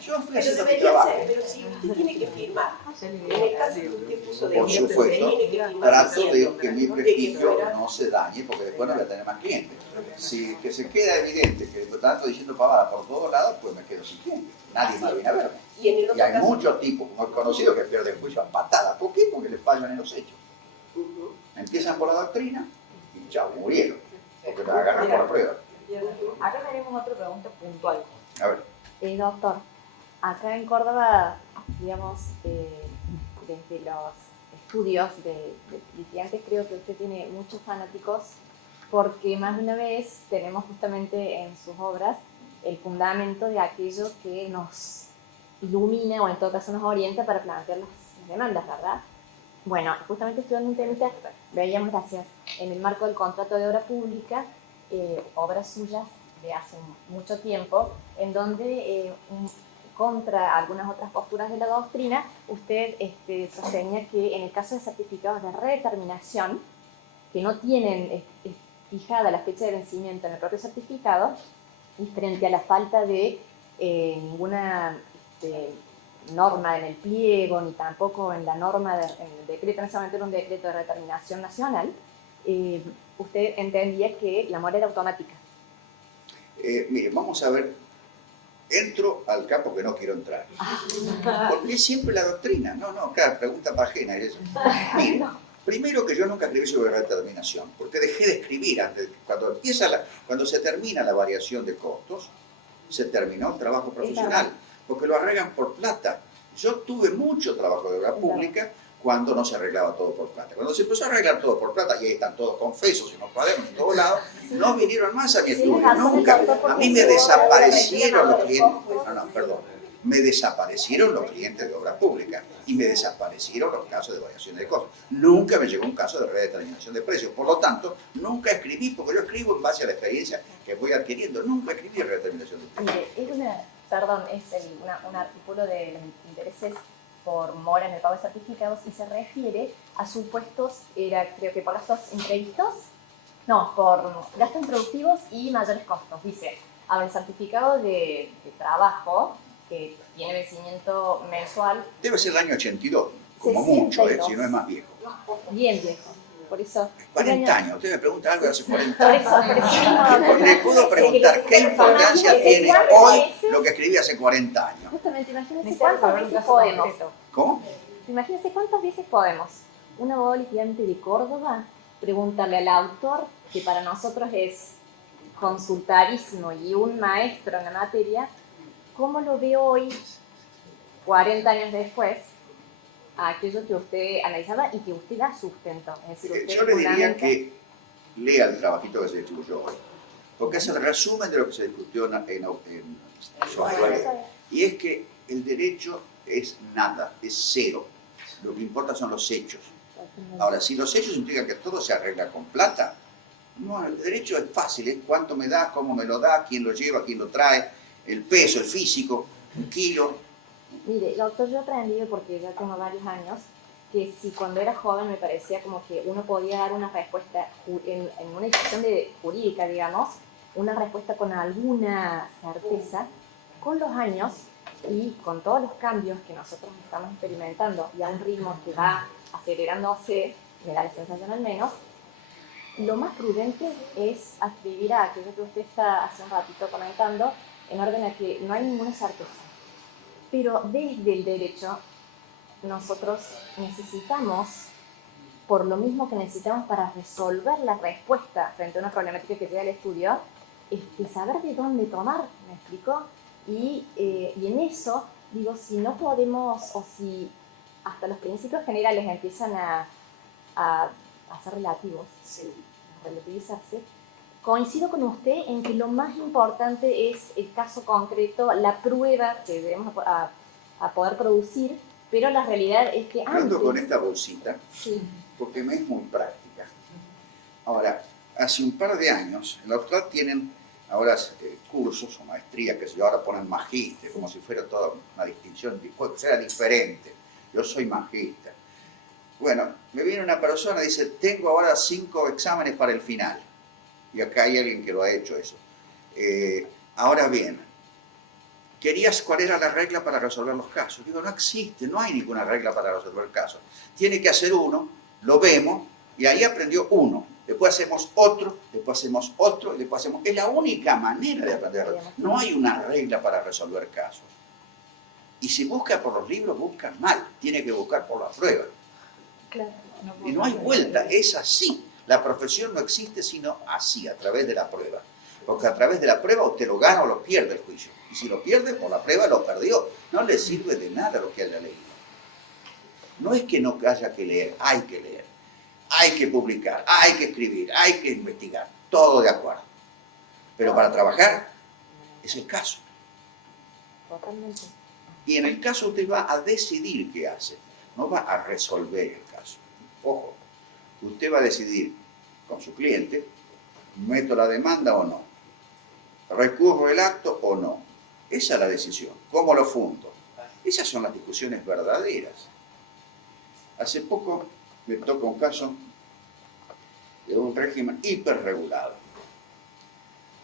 Yo fui Pero haciendo mi debería trabajo. ser, pero si usted tiene que firmar, en el caso que usted puso de Por ejemplo, supuesto, usted tiene que firmar trato diciendo de que mi que prestigio fuera- no se dañe porque después no voy a tener más clientes. Si que se queda evidente que tanto diciendo pavada por todos lados, pues me quedo sin clientes. Nadie más viene a verme. Y en el Y otro hay caso, muchos tipos muy conocidos que pierden juicio a patadas. ¿Por qué? Porque les fallan en los hechos. ujú, Empiezan por la doctrina y chao, murieron. Porque me agarran por la prueba. Acá tenemos otra pregunta puntual. A ver, Doctor, acá en Córdoba, digamos, desde los estudios de litigantes, creo que usted tiene muchos fanáticos porque más de una vez tenemos justamente en sus obras el fundamento de aquello que nos ilumina o en todo caso nos orienta para plantear las demandas, ¿verdad? Bueno, justamente estudiando un temita, veíamos, gracias, en el marco del contrato de obra pública, obras suyas de hace mucho tiempo, en donde contra algunas otras posturas de la doctrina, usted sostenía que en el caso de certificados de redeterminación, que no tienen fijada la fecha de vencimiento en el propio certificado, y frente a la falta de ninguna norma en el pliego, ni tampoco en la norma, en el decreto, en ese momento era un decreto de redeterminación nacional, usted entendía que la mora era automática. mire, vamos a ver. Entro al campo que no quiero entrar. Porque es siempre la doctrina. No, claro, pregunta pagina es eso. Mire, primero que yo nunca escribí sobre redeterminación, porque dejé de escribir antes. Cuando se termina la variación de costos, se terminó el trabajo profesional, porque lo arreglan por plata. Yo tuve mucho trabajo de obra pública cuando no se arreglaba todo por plata. Cuando se empezó a arreglar todo por plata, y ahí están todos confesos y nos cuadernos en todos lados, no vinieron más a mi estudio, nunca. A mí me desaparecieron los clientes. Me desaparecieron los clientes de obra pública y me desaparecieron los casos de variación de costos. Nunca me llegó un caso de redeterminación de precios. Por lo tanto, nunca escribí, porque yo escribo en base a la experiencia que voy adquiriendo. Nunca escribí redeterminación de precios. Mire, es un artículo de los intereses por mora en el pago de certificados y se refiere a supuestos, creo que por gastos imprevistos, no, por gastos improductivos y mayores costos. Dice, ahora el certificado de trabajo, que tiene vencimiento mensual. Debe ser el año 82, como mucho, si no es más viejo. Bien viejo, por eso. 40 años, usted me pregunta algo de hace 40 años. Por eso, Le puedo preguntar qué importancia tiene hoy lo que escribí hace 40 años. Justamente, imagínense cuántas veces podemos. ¿Cómo? Imagínense cuántas veces podemos un abogado litigante de Córdoba preguntarle al autor, que para nosotros es consultarísimo y un maestro en la materia, ¿cómo lo ve hoy, 40 años después, a aquello que usted analizaba y que usted da sustento? Es decir, usted Yo le diría que lea el trabajito que se discutió hoy, porque es el resumen de lo que se discutió en Software. Y es que el derecho es nada, es cero. Lo que importa son los hechos. Ahora, si los hechos implican que todo se arregla con plata, no, el derecho es fácil, es cuánto me da, cómo me lo da, quién lo lleva, quién lo trae, el peso, el físico, un kilo. Mire, doctor, yo he aprendido, porque ya tengo varios años, que si cuando era joven me parecía como que uno podía dar una respuesta en una discusión jurídica, digamos, una respuesta con alguna certeza, con los años y con todos los cambios que nosotros estamos experimentando y a un ritmo que va acelerándose, me da la sensación al menos, lo más prudente es adscribir a aquello que usted está hace un ratito comentando, en orden a que no hay ninguna certeza. Pero desde el derecho, nosotros necesitamos, por lo mismo que necesitamos para resolver la respuesta frente a una problemática que llega al estudio, saber de dónde tomar, ¿me explico? Y en eso, digo, si no podemos, o si hasta los principios generales empiezan a ser relativos, a relativizarse, coincido con usted en que lo más importante es el caso concreto, la prueba que debemos a poder producir, pero la realidad es que antes... Ando con esta bolsita, Sí. porque me es muy práctica. Ahora, hace un par de años, en la UTLAD tienen ahora cursos o maestrías, que ahora ponen magíster, como si fuera toda una distinción, sea diferente. Yo soy magíster. Bueno, me viene una persona y dice, tengo ahora 5 exámenes para el final. Y acá hay alguien que lo ha hecho eso. Ahora bien, querías cuál era la regla para resolver los casos. Digo, no existe, no hay ninguna regla para resolver casos. Tiene que hacer uno, lo vemos, y ahí aprendió uno. Después hacemos otro, después hacemos otro, y después hacemos... Es la única manera de aprender. No hay una regla para resolver casos. Y si busca por los libros, busca mal. Tiene que buscar por la prueba. Claro. Y no hay vuelta, es así. La profesión no existe sino así, a través de la prueba. Porque a través de la prueba usted lo gana o lo pierde el juicio. Y si lo pierde, por la prueba lo perdió. No le sirve de nada lo que haya leído. No es que no haya que leer, hay que leer. Hay que publicar, hay que escribir, hay que investigar. Todo de acuerdo. Pero para trabajar es el caso. Totalmente. Y en el caso usted va a decidir qué hace. No va a resolver el caso. Ojo, usted va a decidir con su cliente, ¿meto la demanda o no? ¿Recurro el acto o no? Esa es la decisión. ¿Cómo lo fundo? Esas son las discusiones verdaderas. Hace poco me toca un caso de un régimen hiperregulado,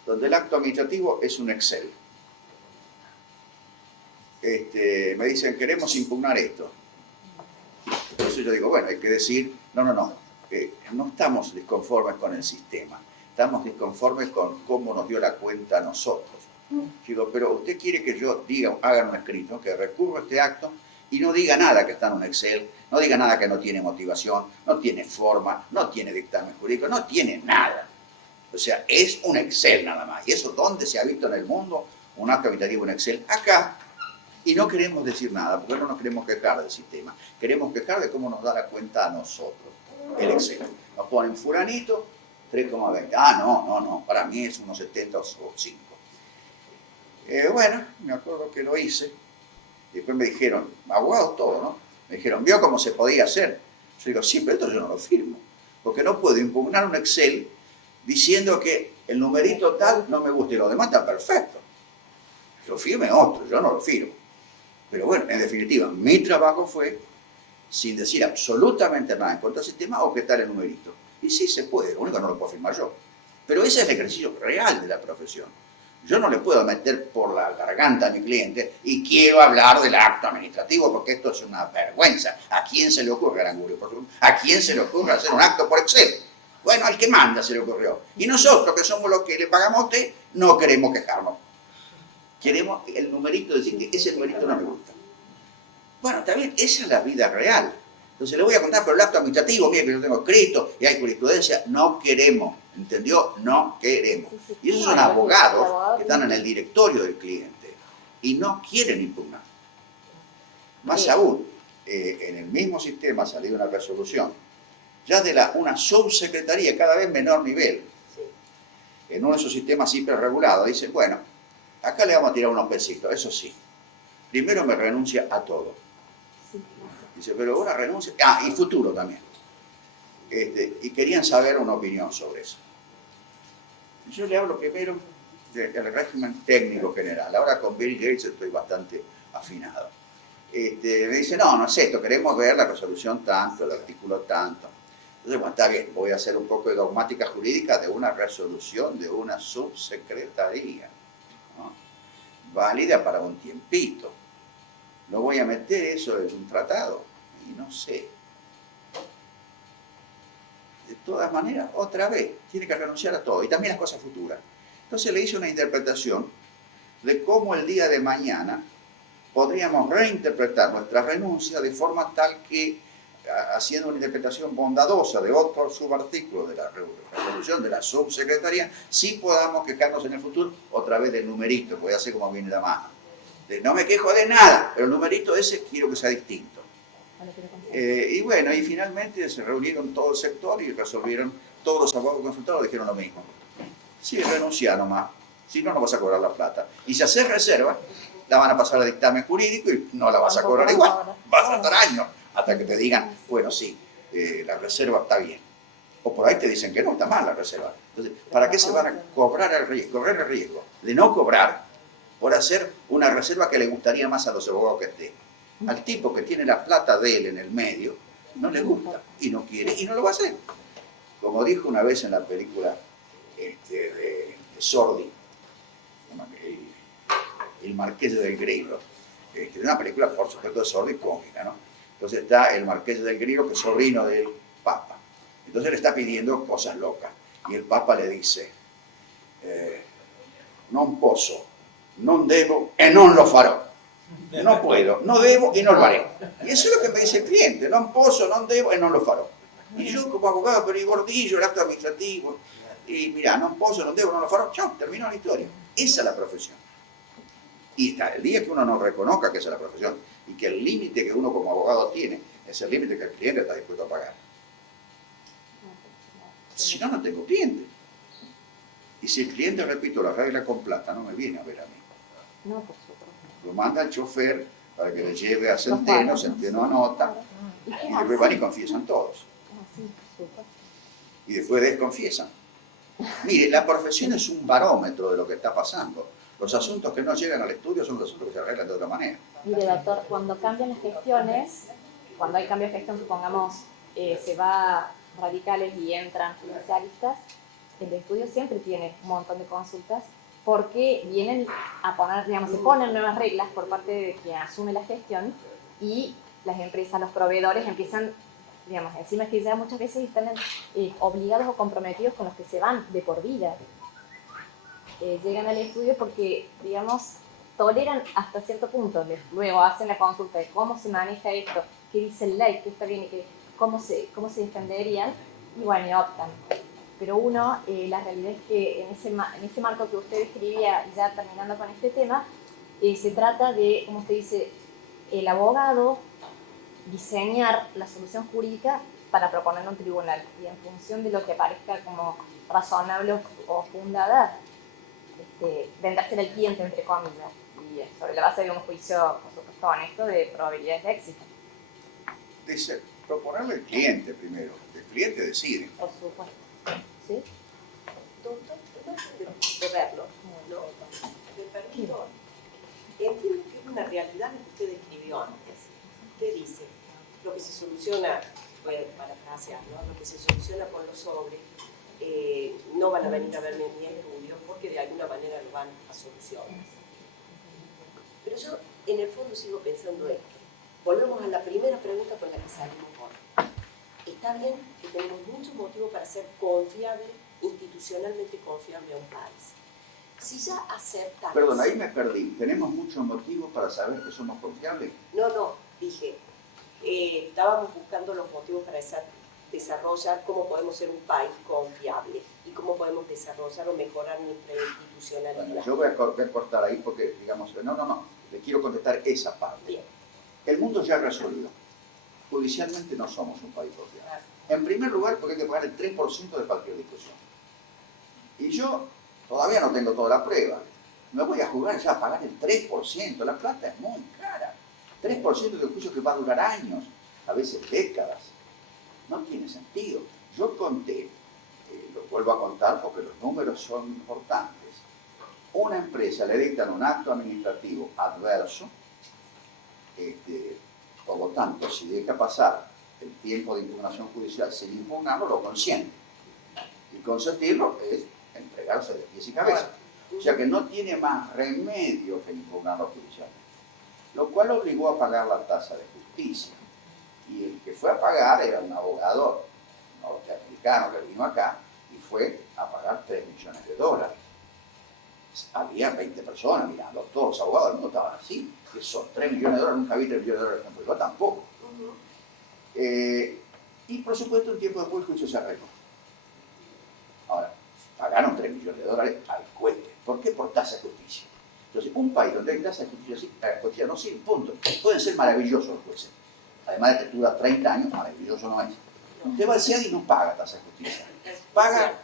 donde el acto administrativo es un Excel. Me dicen, queremos impugnar esto. Entonces yo digo, bueno, hay que decir, no estamos disconformes con el sistema, estamos disconformes con cómo nos dio la cuenta a nosotros. Digo, pero usted quiere que yo diga, hagan un escrito, que recurro a este acto y no diga nada que está en un Excel, no diga nada que no tiene motivación, no tiene forma, no tiene dictamen jurídico, no tiene nada. O sea, es un Excel nada más. ¿Y eso dónde se ha visto en el mundo? Un acto administrativo en Excel. Acá. Y no queremos decir nada, porque no nos queremos quejar del sistema. Queremos quejar de cómo nos da la cuenta a nosotros, el Excel. Nos ponen fulanito, 3,20. Ah, no, para mí es unos 70 o 5. Bueno, me acuerdo que lo hice. Después me dijeron, abogado todo, ¿no? Me dijeron, ¿vio cómo se podía hacer? Yo digo, sí, pero esto yo no lo firmo. Porque no puedo impugnar un Excel diciendo que el numerito tal no me gusta y lo demás está perfecto. Lo firme otro, yo no lo firmo. Pero bueno, en definitiva, mi trabajo fue, sin decir absolutamente nada en contra del sistema, objetar el numerito. Y sí se puede, lo único que no lo puedo firmar yo. Pero ese es el ejercicio real de la profesión. Yo no le puedo meter por la garganta a mi cliente y quiero hablar del acto administrativo porque esto es una vergüenza. ¿A quién se le ocurre, Aranguren? ¿A quién se le ocurre hacer un acto por Excel? Bueno, al que manda se le ocurrió. Y nosotros, que somos los que le pagamos a usted, no queremos quejarnos. Queremos el numerito, decir que ese numerito no me gusta. Bueno, también esa es la vida real. Entonces le voy a contar, pero el acto administrativo, mire que yo tengo escrito y hay jurisprudencia, no queremos, ¿entendió? No queremos. Y esos son abogados que están en el directorio del cliente y no quieren impugnar. Más aún, en el mismo sistema ha salido una resolución ya de una subsecretaría cada vez menor nivel, en uno de esos sistemas hiperregulados, dicen, bueno, acá le vamos a tirar unos pesitos, eso sí. Primero me renuncia a todo. Dice, pero una renuncia... Ah, y futuro también. Y querían saber una opinión sobre eso. Yo le hablo primero del régimen técnico general. Ahora con Bill Gates estoy bastante afinado. Me dice, no es esto, queremos ver la resolución tanto, el artículo tanto. Entonces, bueno, está bien, voy a hacer un poco de dogmática jurídica de una resolución de una subsecretaría, ¿no? Válida para un tiempito. No voy a meter eso en un tratado, y no sé. De todas maneras, otra vez, tiene que renunciar a todo, y también las cosas futuras. Entonces le hice una interpretación de cómo el día de mañana podríamos reinterpretar nuestra renuncia de forma tal que, haciendo una interpretación bondadosa de otro subartículo de la resolución de la subsecretaría, sí podamos quejarnos en el futuro otra vez del numerito, voy a hacer como viene la mano. No me quejo de nada, pero el numerito ese quiero que sea distinto. Y bueno, y finalmente se reunieron todo el sector y resolvieron, todos los abogados consultados dijeron lo mismo. Sí, renuncia nomás, si no, no vas a cobrar la plata. Y si haces reserva, la van a pasar a dictamen jurídico y no la vas a cobrar igual. Vas a estar años hasta que te digan, bueno, sí, la reserva está bien. O por ahí te dicen que no, está mal la reserva. Entonces, ¿para qué se van a correr el riesgo de no cobrar por hacer una reserva que le gustaría más a los abogados que esté? Al tipo que tiene la plata de él en el medio, no le gusta y no quiere y no lo va a hacer. Como dijo una vez en la película de Sordi, El Marqués del Grillo, que es una película, por supuesto, de sorda y cómica, ¿no? Entonces está el Marqués del Grillo, que es sobrino del Papa. Entonces le está pidiendo cosas locas. Y el Papa le dice, non posso, non devo e non lo farò. No puedo, no debo y no lo haré. Y eso es lo que me dice el cliente, non posso, non devo e non lo farò. Y yo como abogado, pero y gordillo, el acto administrativo, y mira, non posso, non devo, non lo farò, chao, terminó la historia. Esa es la profesión. Y hasta el día que uno no reconozca que esa es la profesión y que el límite que uno como abogado tiene es el límite que el cliente está dispuesto a pagar. Si no, no tengo cliente. Y si el cliente, repito, la arregla con plata, no me viene a ver a mí. No, por supuesto. Lo manda el chofer para que le lleve a Centeno, Centeno anota, y después van y confiesan todos. Y después desconfiesan. Mire, la profesión es un barómetro de lo que está pasando. Los asuntos que no llegan al estudio son los asuntos que se arreglan de otra manera. Mire, doctor, cuando cambian las gestiones, cuando hay cambio de gestión, supongamos, se va radicales y entran judicialistas, el estudio siempre tiene un montón de consultas porque vienen a poner, digamos, se ponen nuevas reglas por parte de quien asume la gestión y las empresas, los proveedores empiezan, digamos, encima es que ya muchas veces están obligados o comprometidos con los que se van de por vida. Llegan al estudio porque, digamos, toleran hasta cierto punto, luego hacen la consulta de cómo se maneja esto, qué dice el ley, qué está bien y cómo se defenderían, y bueno, y optan. Pero uno, la realidad es que en ese marco que usted describía, ya terminando con este tema, se trata de, como usted dice, el abogado diseñar la solución jurídica para proponerlo a un tribunal y en función de lo que parezca como razonable o fundada, vendársela al cliente, entre comillas, y sobre la base de un juicio, por supuesto, honesto de probabilidades de éxito. Dice, proponerle al cliente primero, el cliente decide. Por supuesto. ¿Sí? Doctor, antes de verlo, ¿no? Me permito, entiendo que es una realidad lo que usted describió antes. Usted dice, lo que se soluciona, voy a parafrasear, ¿no? Lo que se soluciona con los sobres, no van a venir a verme en mi estudio porque de alguna manera lo van a solucionar. Pero yo en el fondo sigo pensando esto. Volvemos a la primera pregunta con la que salimos hoy. Está bien que tenemos muchos motivos para ser confiable, institucionalmente confiable a un país. Si ya aceptamos... Perdón, ahí me perdí. ¿Tenemos muchos motivos para saber que somos confiables? No, dije, estábamos buscando los motivos para desarrollar cómo podemos ser un país confiable y cómo podemos desarrollar o mejorar nuestra institucionalidad. Bueno, yo voy a cortar ahí porque, digamos, no, le quiero contestar esa parte. Bien. El mundo ya resolvió. Judicialmente no somos un país confiable. En primer lugar, porque hay que pagar el 3% de cualquier discusión. Y yo todavía no tengo toda la prueba. Me voy a jugar ya a pagar el 3%. La plata es muy cara. 3% de un juicio que va a durar años, a veces décadas. No tiene sentido. Yo conté, lo vuelvo a contar porque los números son importantes. Una empresa le dictan un acto administrativo adverso, por lo tanto, si deja pasar el tiempo de impugnación judicial sin impugnarlo, lo consiente. Y consentirlo es entregarse de pies y cabeza. O sea que no tiene más remedio que impugnarlo judicialmente. Lo cual obligó a pagar la tasa de justicia. Y el que fue a pagar era un abogado norteamericano que vino acá y fue a pagar $3 millones. Había 20 personas mirando, todos los abogados del mundo estaban así, que son $3 millones, nunca vi $3 millones en yo tampoco. Y por supuesto un tiempo después el juicio se arregló. Ahora, pagaron $3 millones al cohete. ¿Por qué? Por tasa de justicia. Entonces, un país donde hay tasa de justicia no sirve, punto. Pueden ser maravillosos los jueces. Además de que dura 30 años, maravilloso no es. Usted va al CIAD y no paga tasa de justicia. Paga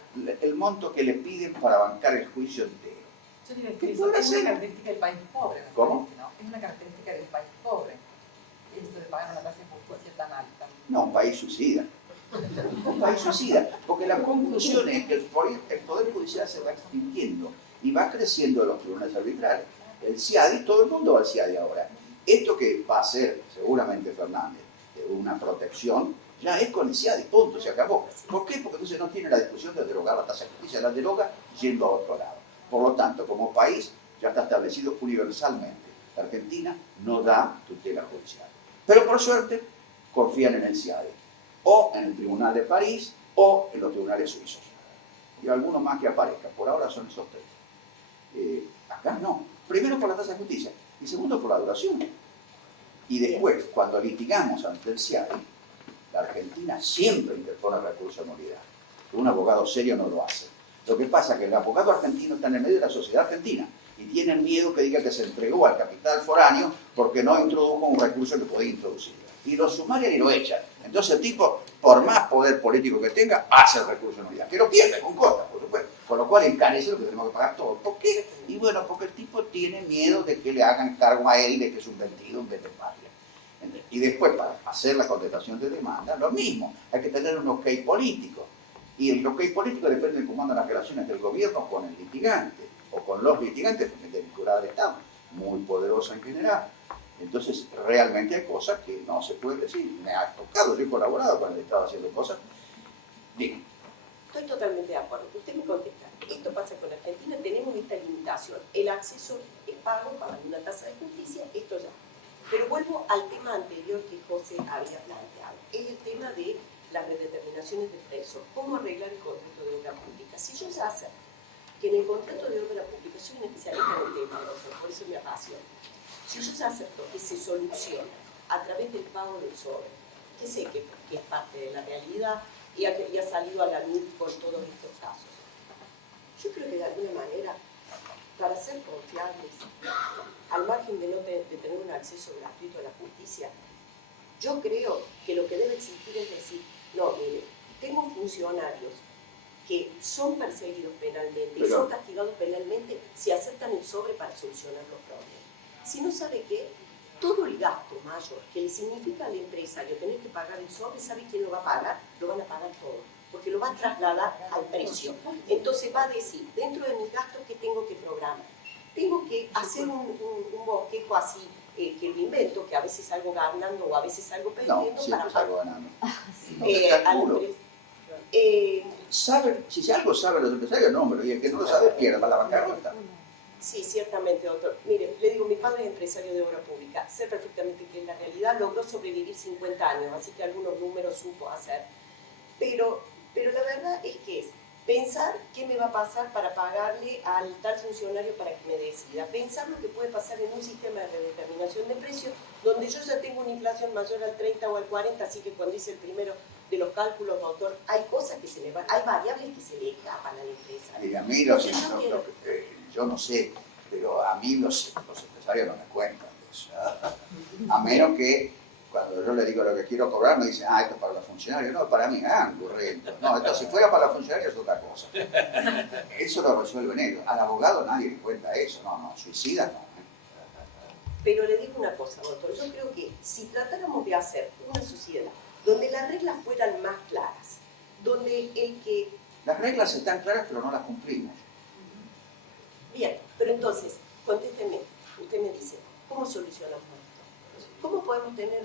el monto que le piden para bancar el juicio entero. Yo diría que eso es una característica del país pobre. ¿Cómo? ¿No? Es una característica del país pobre. Esto de pagar una tasa de justicia tan alta. No, un país suicida. Un país suicida. Porque la conclusión es que el Poder Judicial se va extinguiendo y va creciendo los tribunales arbitrales. El CIADI, todo el mundo va al CIADI ahora. Esto que va a ser, seguramente Fernández, de una protección, ya es con el CIADI, punto, se acabó. ¿Por qué? Porque entonces no tiene la discusión de derogar la tasa de justicia, la deroga yendo a otro lado. Por lo tanto, como país, ya está establecido universalmente. La Argentina no da tutela judicial. Pero por suerte confían en el CIADE, o en el Tribunal de París, o en los tribunales suizos. Y algunos más que aparezcan. Por ahora son esos tres. Acá no. Primero por la tasa de justicia y segundo por la duración. Y después, cuando litigamos ante el CIADE, la Argentina siempre interpone recurso de nulidad. Un abogado serio no lo hace. Lo que pasa es que el abogado argentino está en el medio de la sociedad argentina y tienen miedo que diga que se entregó al capital foráneo porque no introdujo un recurso que podía introducir. Y lo sumarian y lo echan. Entonces el tipo, por más poder político que tenga, hace el recurso de nulidad, que lo pierde con costa, por supuesto. Con lo cual encarece lo que tenemos que pagar todo. ¿Por qué? Y bueno, porque el tipo tiene miedo de que le hagan cargo a él de que es un vendido, un patria. Y después, para hacer la contestación de demanda, lo mismo. Hay que tener un ok político. Y el ok político depende de cómo andan las relaciones del gobierno con el litigante, o con los litigantes, porque es vinculada al Estado, muy poderosa en general. Entonces, realmente hay cosas que no se pueden decir. Me ha tocado, yo he colaborado con el Estado haciendo cosas. Digo. Estoy totalmente de acuerdo. Usted me contesta, esto pasa con Argentina, tenemos esta limitación. El acceso es pago, pagan una tasa de justicia, esto ya. Pero vuelvo al tema anterior que José había planteado. Es el tema de las redeterminaciones de precios. ¿Cómo arreglar el contrato de obra pública? Si yo ya sé que en el contrato de obra pública, soy un especialista en el tema, por eso me apasiona. Si yo ya acepto que se soluciona a través del pago del sobre, que sé que es parte de la realidad y ha salido a la luz con todos estos casos, yo creo que de alguna manera, para ser confiables, al margen de tener un acceso gratuito a la justicia, yo creo que lo que debe existir es decir, no, mire, tengo funcionarios que son perseguidos penalmente y son castigados penalmente si aceptan el sobre para solucionar los problemas. Si no sabe qué, todo el gasto mayor que le significa al empresario tener que pagar el sobre, ¿sabe quién lo va a pagar? Lo van a pagar todo, porque lo va a trasladar al precio. Entonces va a decir, dentro de mis gastos, ¿qué tengo que programar? Tengo que hacer un bosquejo así, que lo invento, que a veces salgo ganando o a veces salgo perdiendo. No, siempre salgo ganando. Si algo saben los empresarios, no, pero y el que no lo sabe pierde para la bancarrota. Sí, ciertamente, doctor. Mire, le digo, mi padre es empresario de obra pública. Sé perfectamente que en la realidad logró sobrevivir 50 años, así que algunos números supo hacer. Pero la verdad es que es pensar qué me va a pasar para pagarle al tal funcionario para que me decida. Pensar lo que puede pasar en un sistema de redeterminación de precios, donde yo ya tengo una inflación mayor al 30 o al 40, así que cuando hice el primero de los cálculos, doctor, hay cosas que se le van, hay variables que se le escapan a la empresa. Y a mí yo no sé, pero a mí los empresarios no me cuentan eso. A menos que cuando yo le digo lo que quiero cobrar, me dicen, esto es para los funcionarios. No, para mí, correcto. No, esto si fuera para los funcionarios es otra cosa. Eso lo resuelven ellos. Al abogado nadie le cuenta eso. No, suicida no. Pero le digo una cosa, doctor, yo creo que si tratáramos de hacer una sociedad donde las reglas fueran más claras, donde el que... Las reglas están claras, pero no las cumplimos. Bien, pero entonces, contésteme, usted me dice, ¿cómo solucionamos esto? ¿Cómo podemos tener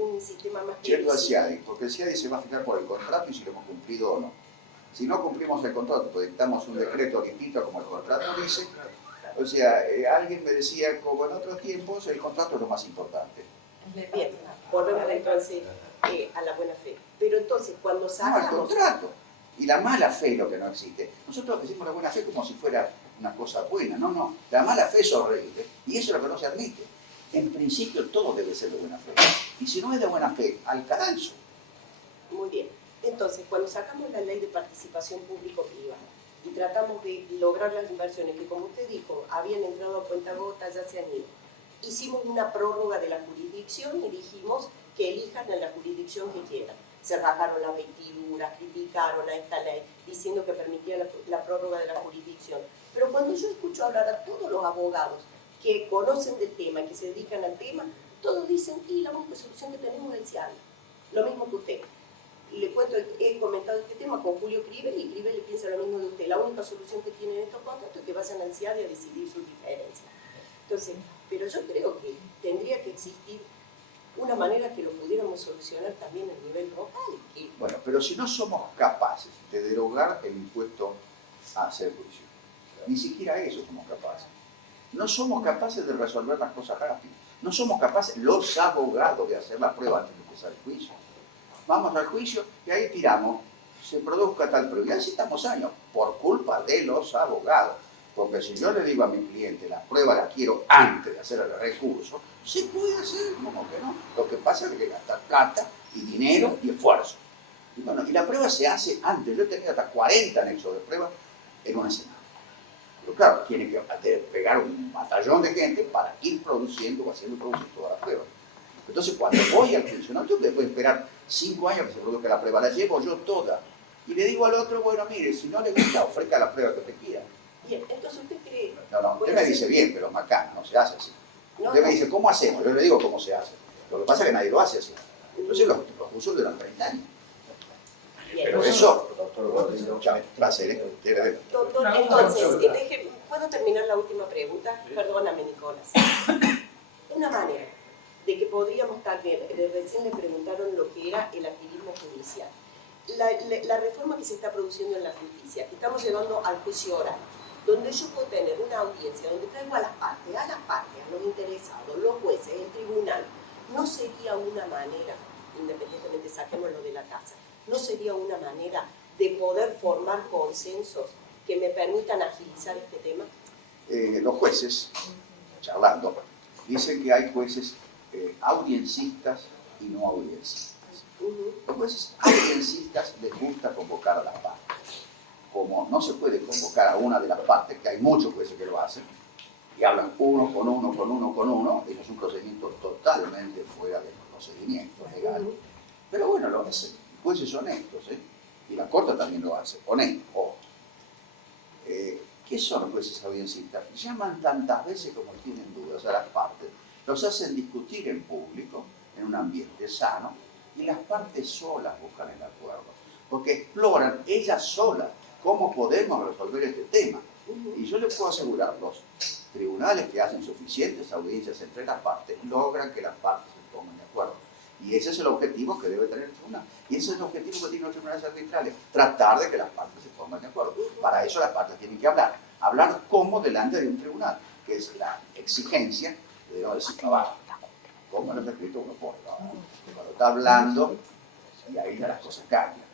un sistema más Yendo al CIADE, porque el CIADE se va a fijar por el contrato y si lo hemos cumplido o no. Si no cumplimos el contrato, pues dictamos un decreto distinto como el contrato dice. O sea, alguien me decía, como en otros tiempos, el contrato es lo más importante. Bien, volvemos entonces a la buena fe. Pero entonces, cuando sacamos... No, el contrato. Y la mala fe es lo que no existe. Nosotros decimos la buena fe como si fuera una cosa buena. No. La mala fe es horrible. Y eso es lo que no se admite. En principio todo debe ser de buena fe. Y si no es de buena fe, al caranzo. Muy bien. Entonces, cuando sacamos la ley de participación público-privada y tratamos de lograr las inversiones que, como usted dijo, habían entrado a cuentagotas, ya se han ido, hicimos una prórroga de la jurisdicción y dijimos que elijan a la jurisdicción que quieran. Se rajaron las vestiduras, criticaron a esta ley, diciendo que permitía la prórroga de la jurisdicción. Pero cuando yo escucho hablar a todos los abogados que conocen del tema, que se dedican al tema, todos dicen, y la única solución que tenemos es el CIADE. Lo mismo que usted. Le cuento, he comentado este tema con Julio Crivel y Crivel le piensa lo mismo de usted. La única solución que tienen estos contratos es que vayan al CIADE a decidir sus diferencias. Entonces, pero yo creo que tendría que existir una manera que lo pudiéramos solucionar también a nivel local. Bueno, pero si no somos capaces de derogar el impuesto a hacer juicio, ni siquiera eso somos capaces. No somos capaces de resolver las cosas rápido. No somos capaces, los abogados, de hacer la prueba antes de empezar el juicio. Vamos al juicio y ahí tiramos, se produzca tal prueba. Y así estamos años, por culpa de los abogados. Porque si yo le digo a mi cliente, la prueba la quiero antes de hacer el recurso, se puede hacer, como que no. Lo que pasa es que hay que gastar plata y dinero y esfuerzo. Y bueno, y la prueba se hace antes. Yo he tenido hasta 40 anexos de prueba en una semana. Pero claro, tiene que pegar un batallón de gente para ir produciendo o haciendo producir toda la prueba. Entonces, cuando voy al juicio, no tengo que después esperar 5 años que se produzca la prueba, la llevo yo toda. Y le digo al otro, bueno, mire, si no le gusta, ofrezca la prueba que te pida. Bien, entonces usted cree... No, usted me dice bien, pero macán, no se hace así. No, Usted me dice, ¿cómo hacemos? Yo le digo cómo se hace. Lo que pasa es que nadie lo hace así. Entonces los uso durante 30 años. Pero eso, va a ser, Doctor, entonces, ¿puedo terminar la última pregunta? Perdóname, Nicolás. Una manera de que podríamos también, recién le preguntaron lo que era el activismo judicial. La reforma que se está produciendo en la justicia, que estamos llevando al juicio oral, donde yo puedo tener una audiencia, donde traigo a las partes, a los interesados, los jueces, el tribunal, no sería una manera, independientemente saquemos lo de la casa, no sería una manera de poder formar consensos que me permitan agilizar este tema. Los jueces, charlando, dicen que hay jueces audiencistas y no audiencistas. Los jueces audiencitas les gusta convocar a las partes. Como no se puede convocar a una de las partes, que hay muchos jueces que lo hacen, y hablan uno con uno, eso es un procedimiento totalmente fuera del procedimiento legal. Pero bueno, los jueces honestos, y la Corte también lo hace, honesto. ¿Qué son los jueces audiencitas? Llaman tantas veces como tienen dudas a las partes, los hacen discutir en público, en un ambiente sano, y las partes solas buscan el acuerdo, porque exploran ellas solas cómo podemos resolver este tema. Y yo les puedo asegurar, los tribunales que hacen suficientes audiencias entre las partes logran que las partes se pongan de acuerdo. Y ese es el objetivo que debe tener el tribunal. Y ese es el objetivo que tienen los tribunales arbitrales, tratar de que las partes se pongan de acuerdo. Para eso las partes tienen que hablar. Hablar como delante de un tribunal, que es la exigencia de no decir, no va, como en los escritos uno pone, cuando está hablando, y ahí ya las cosas cambian.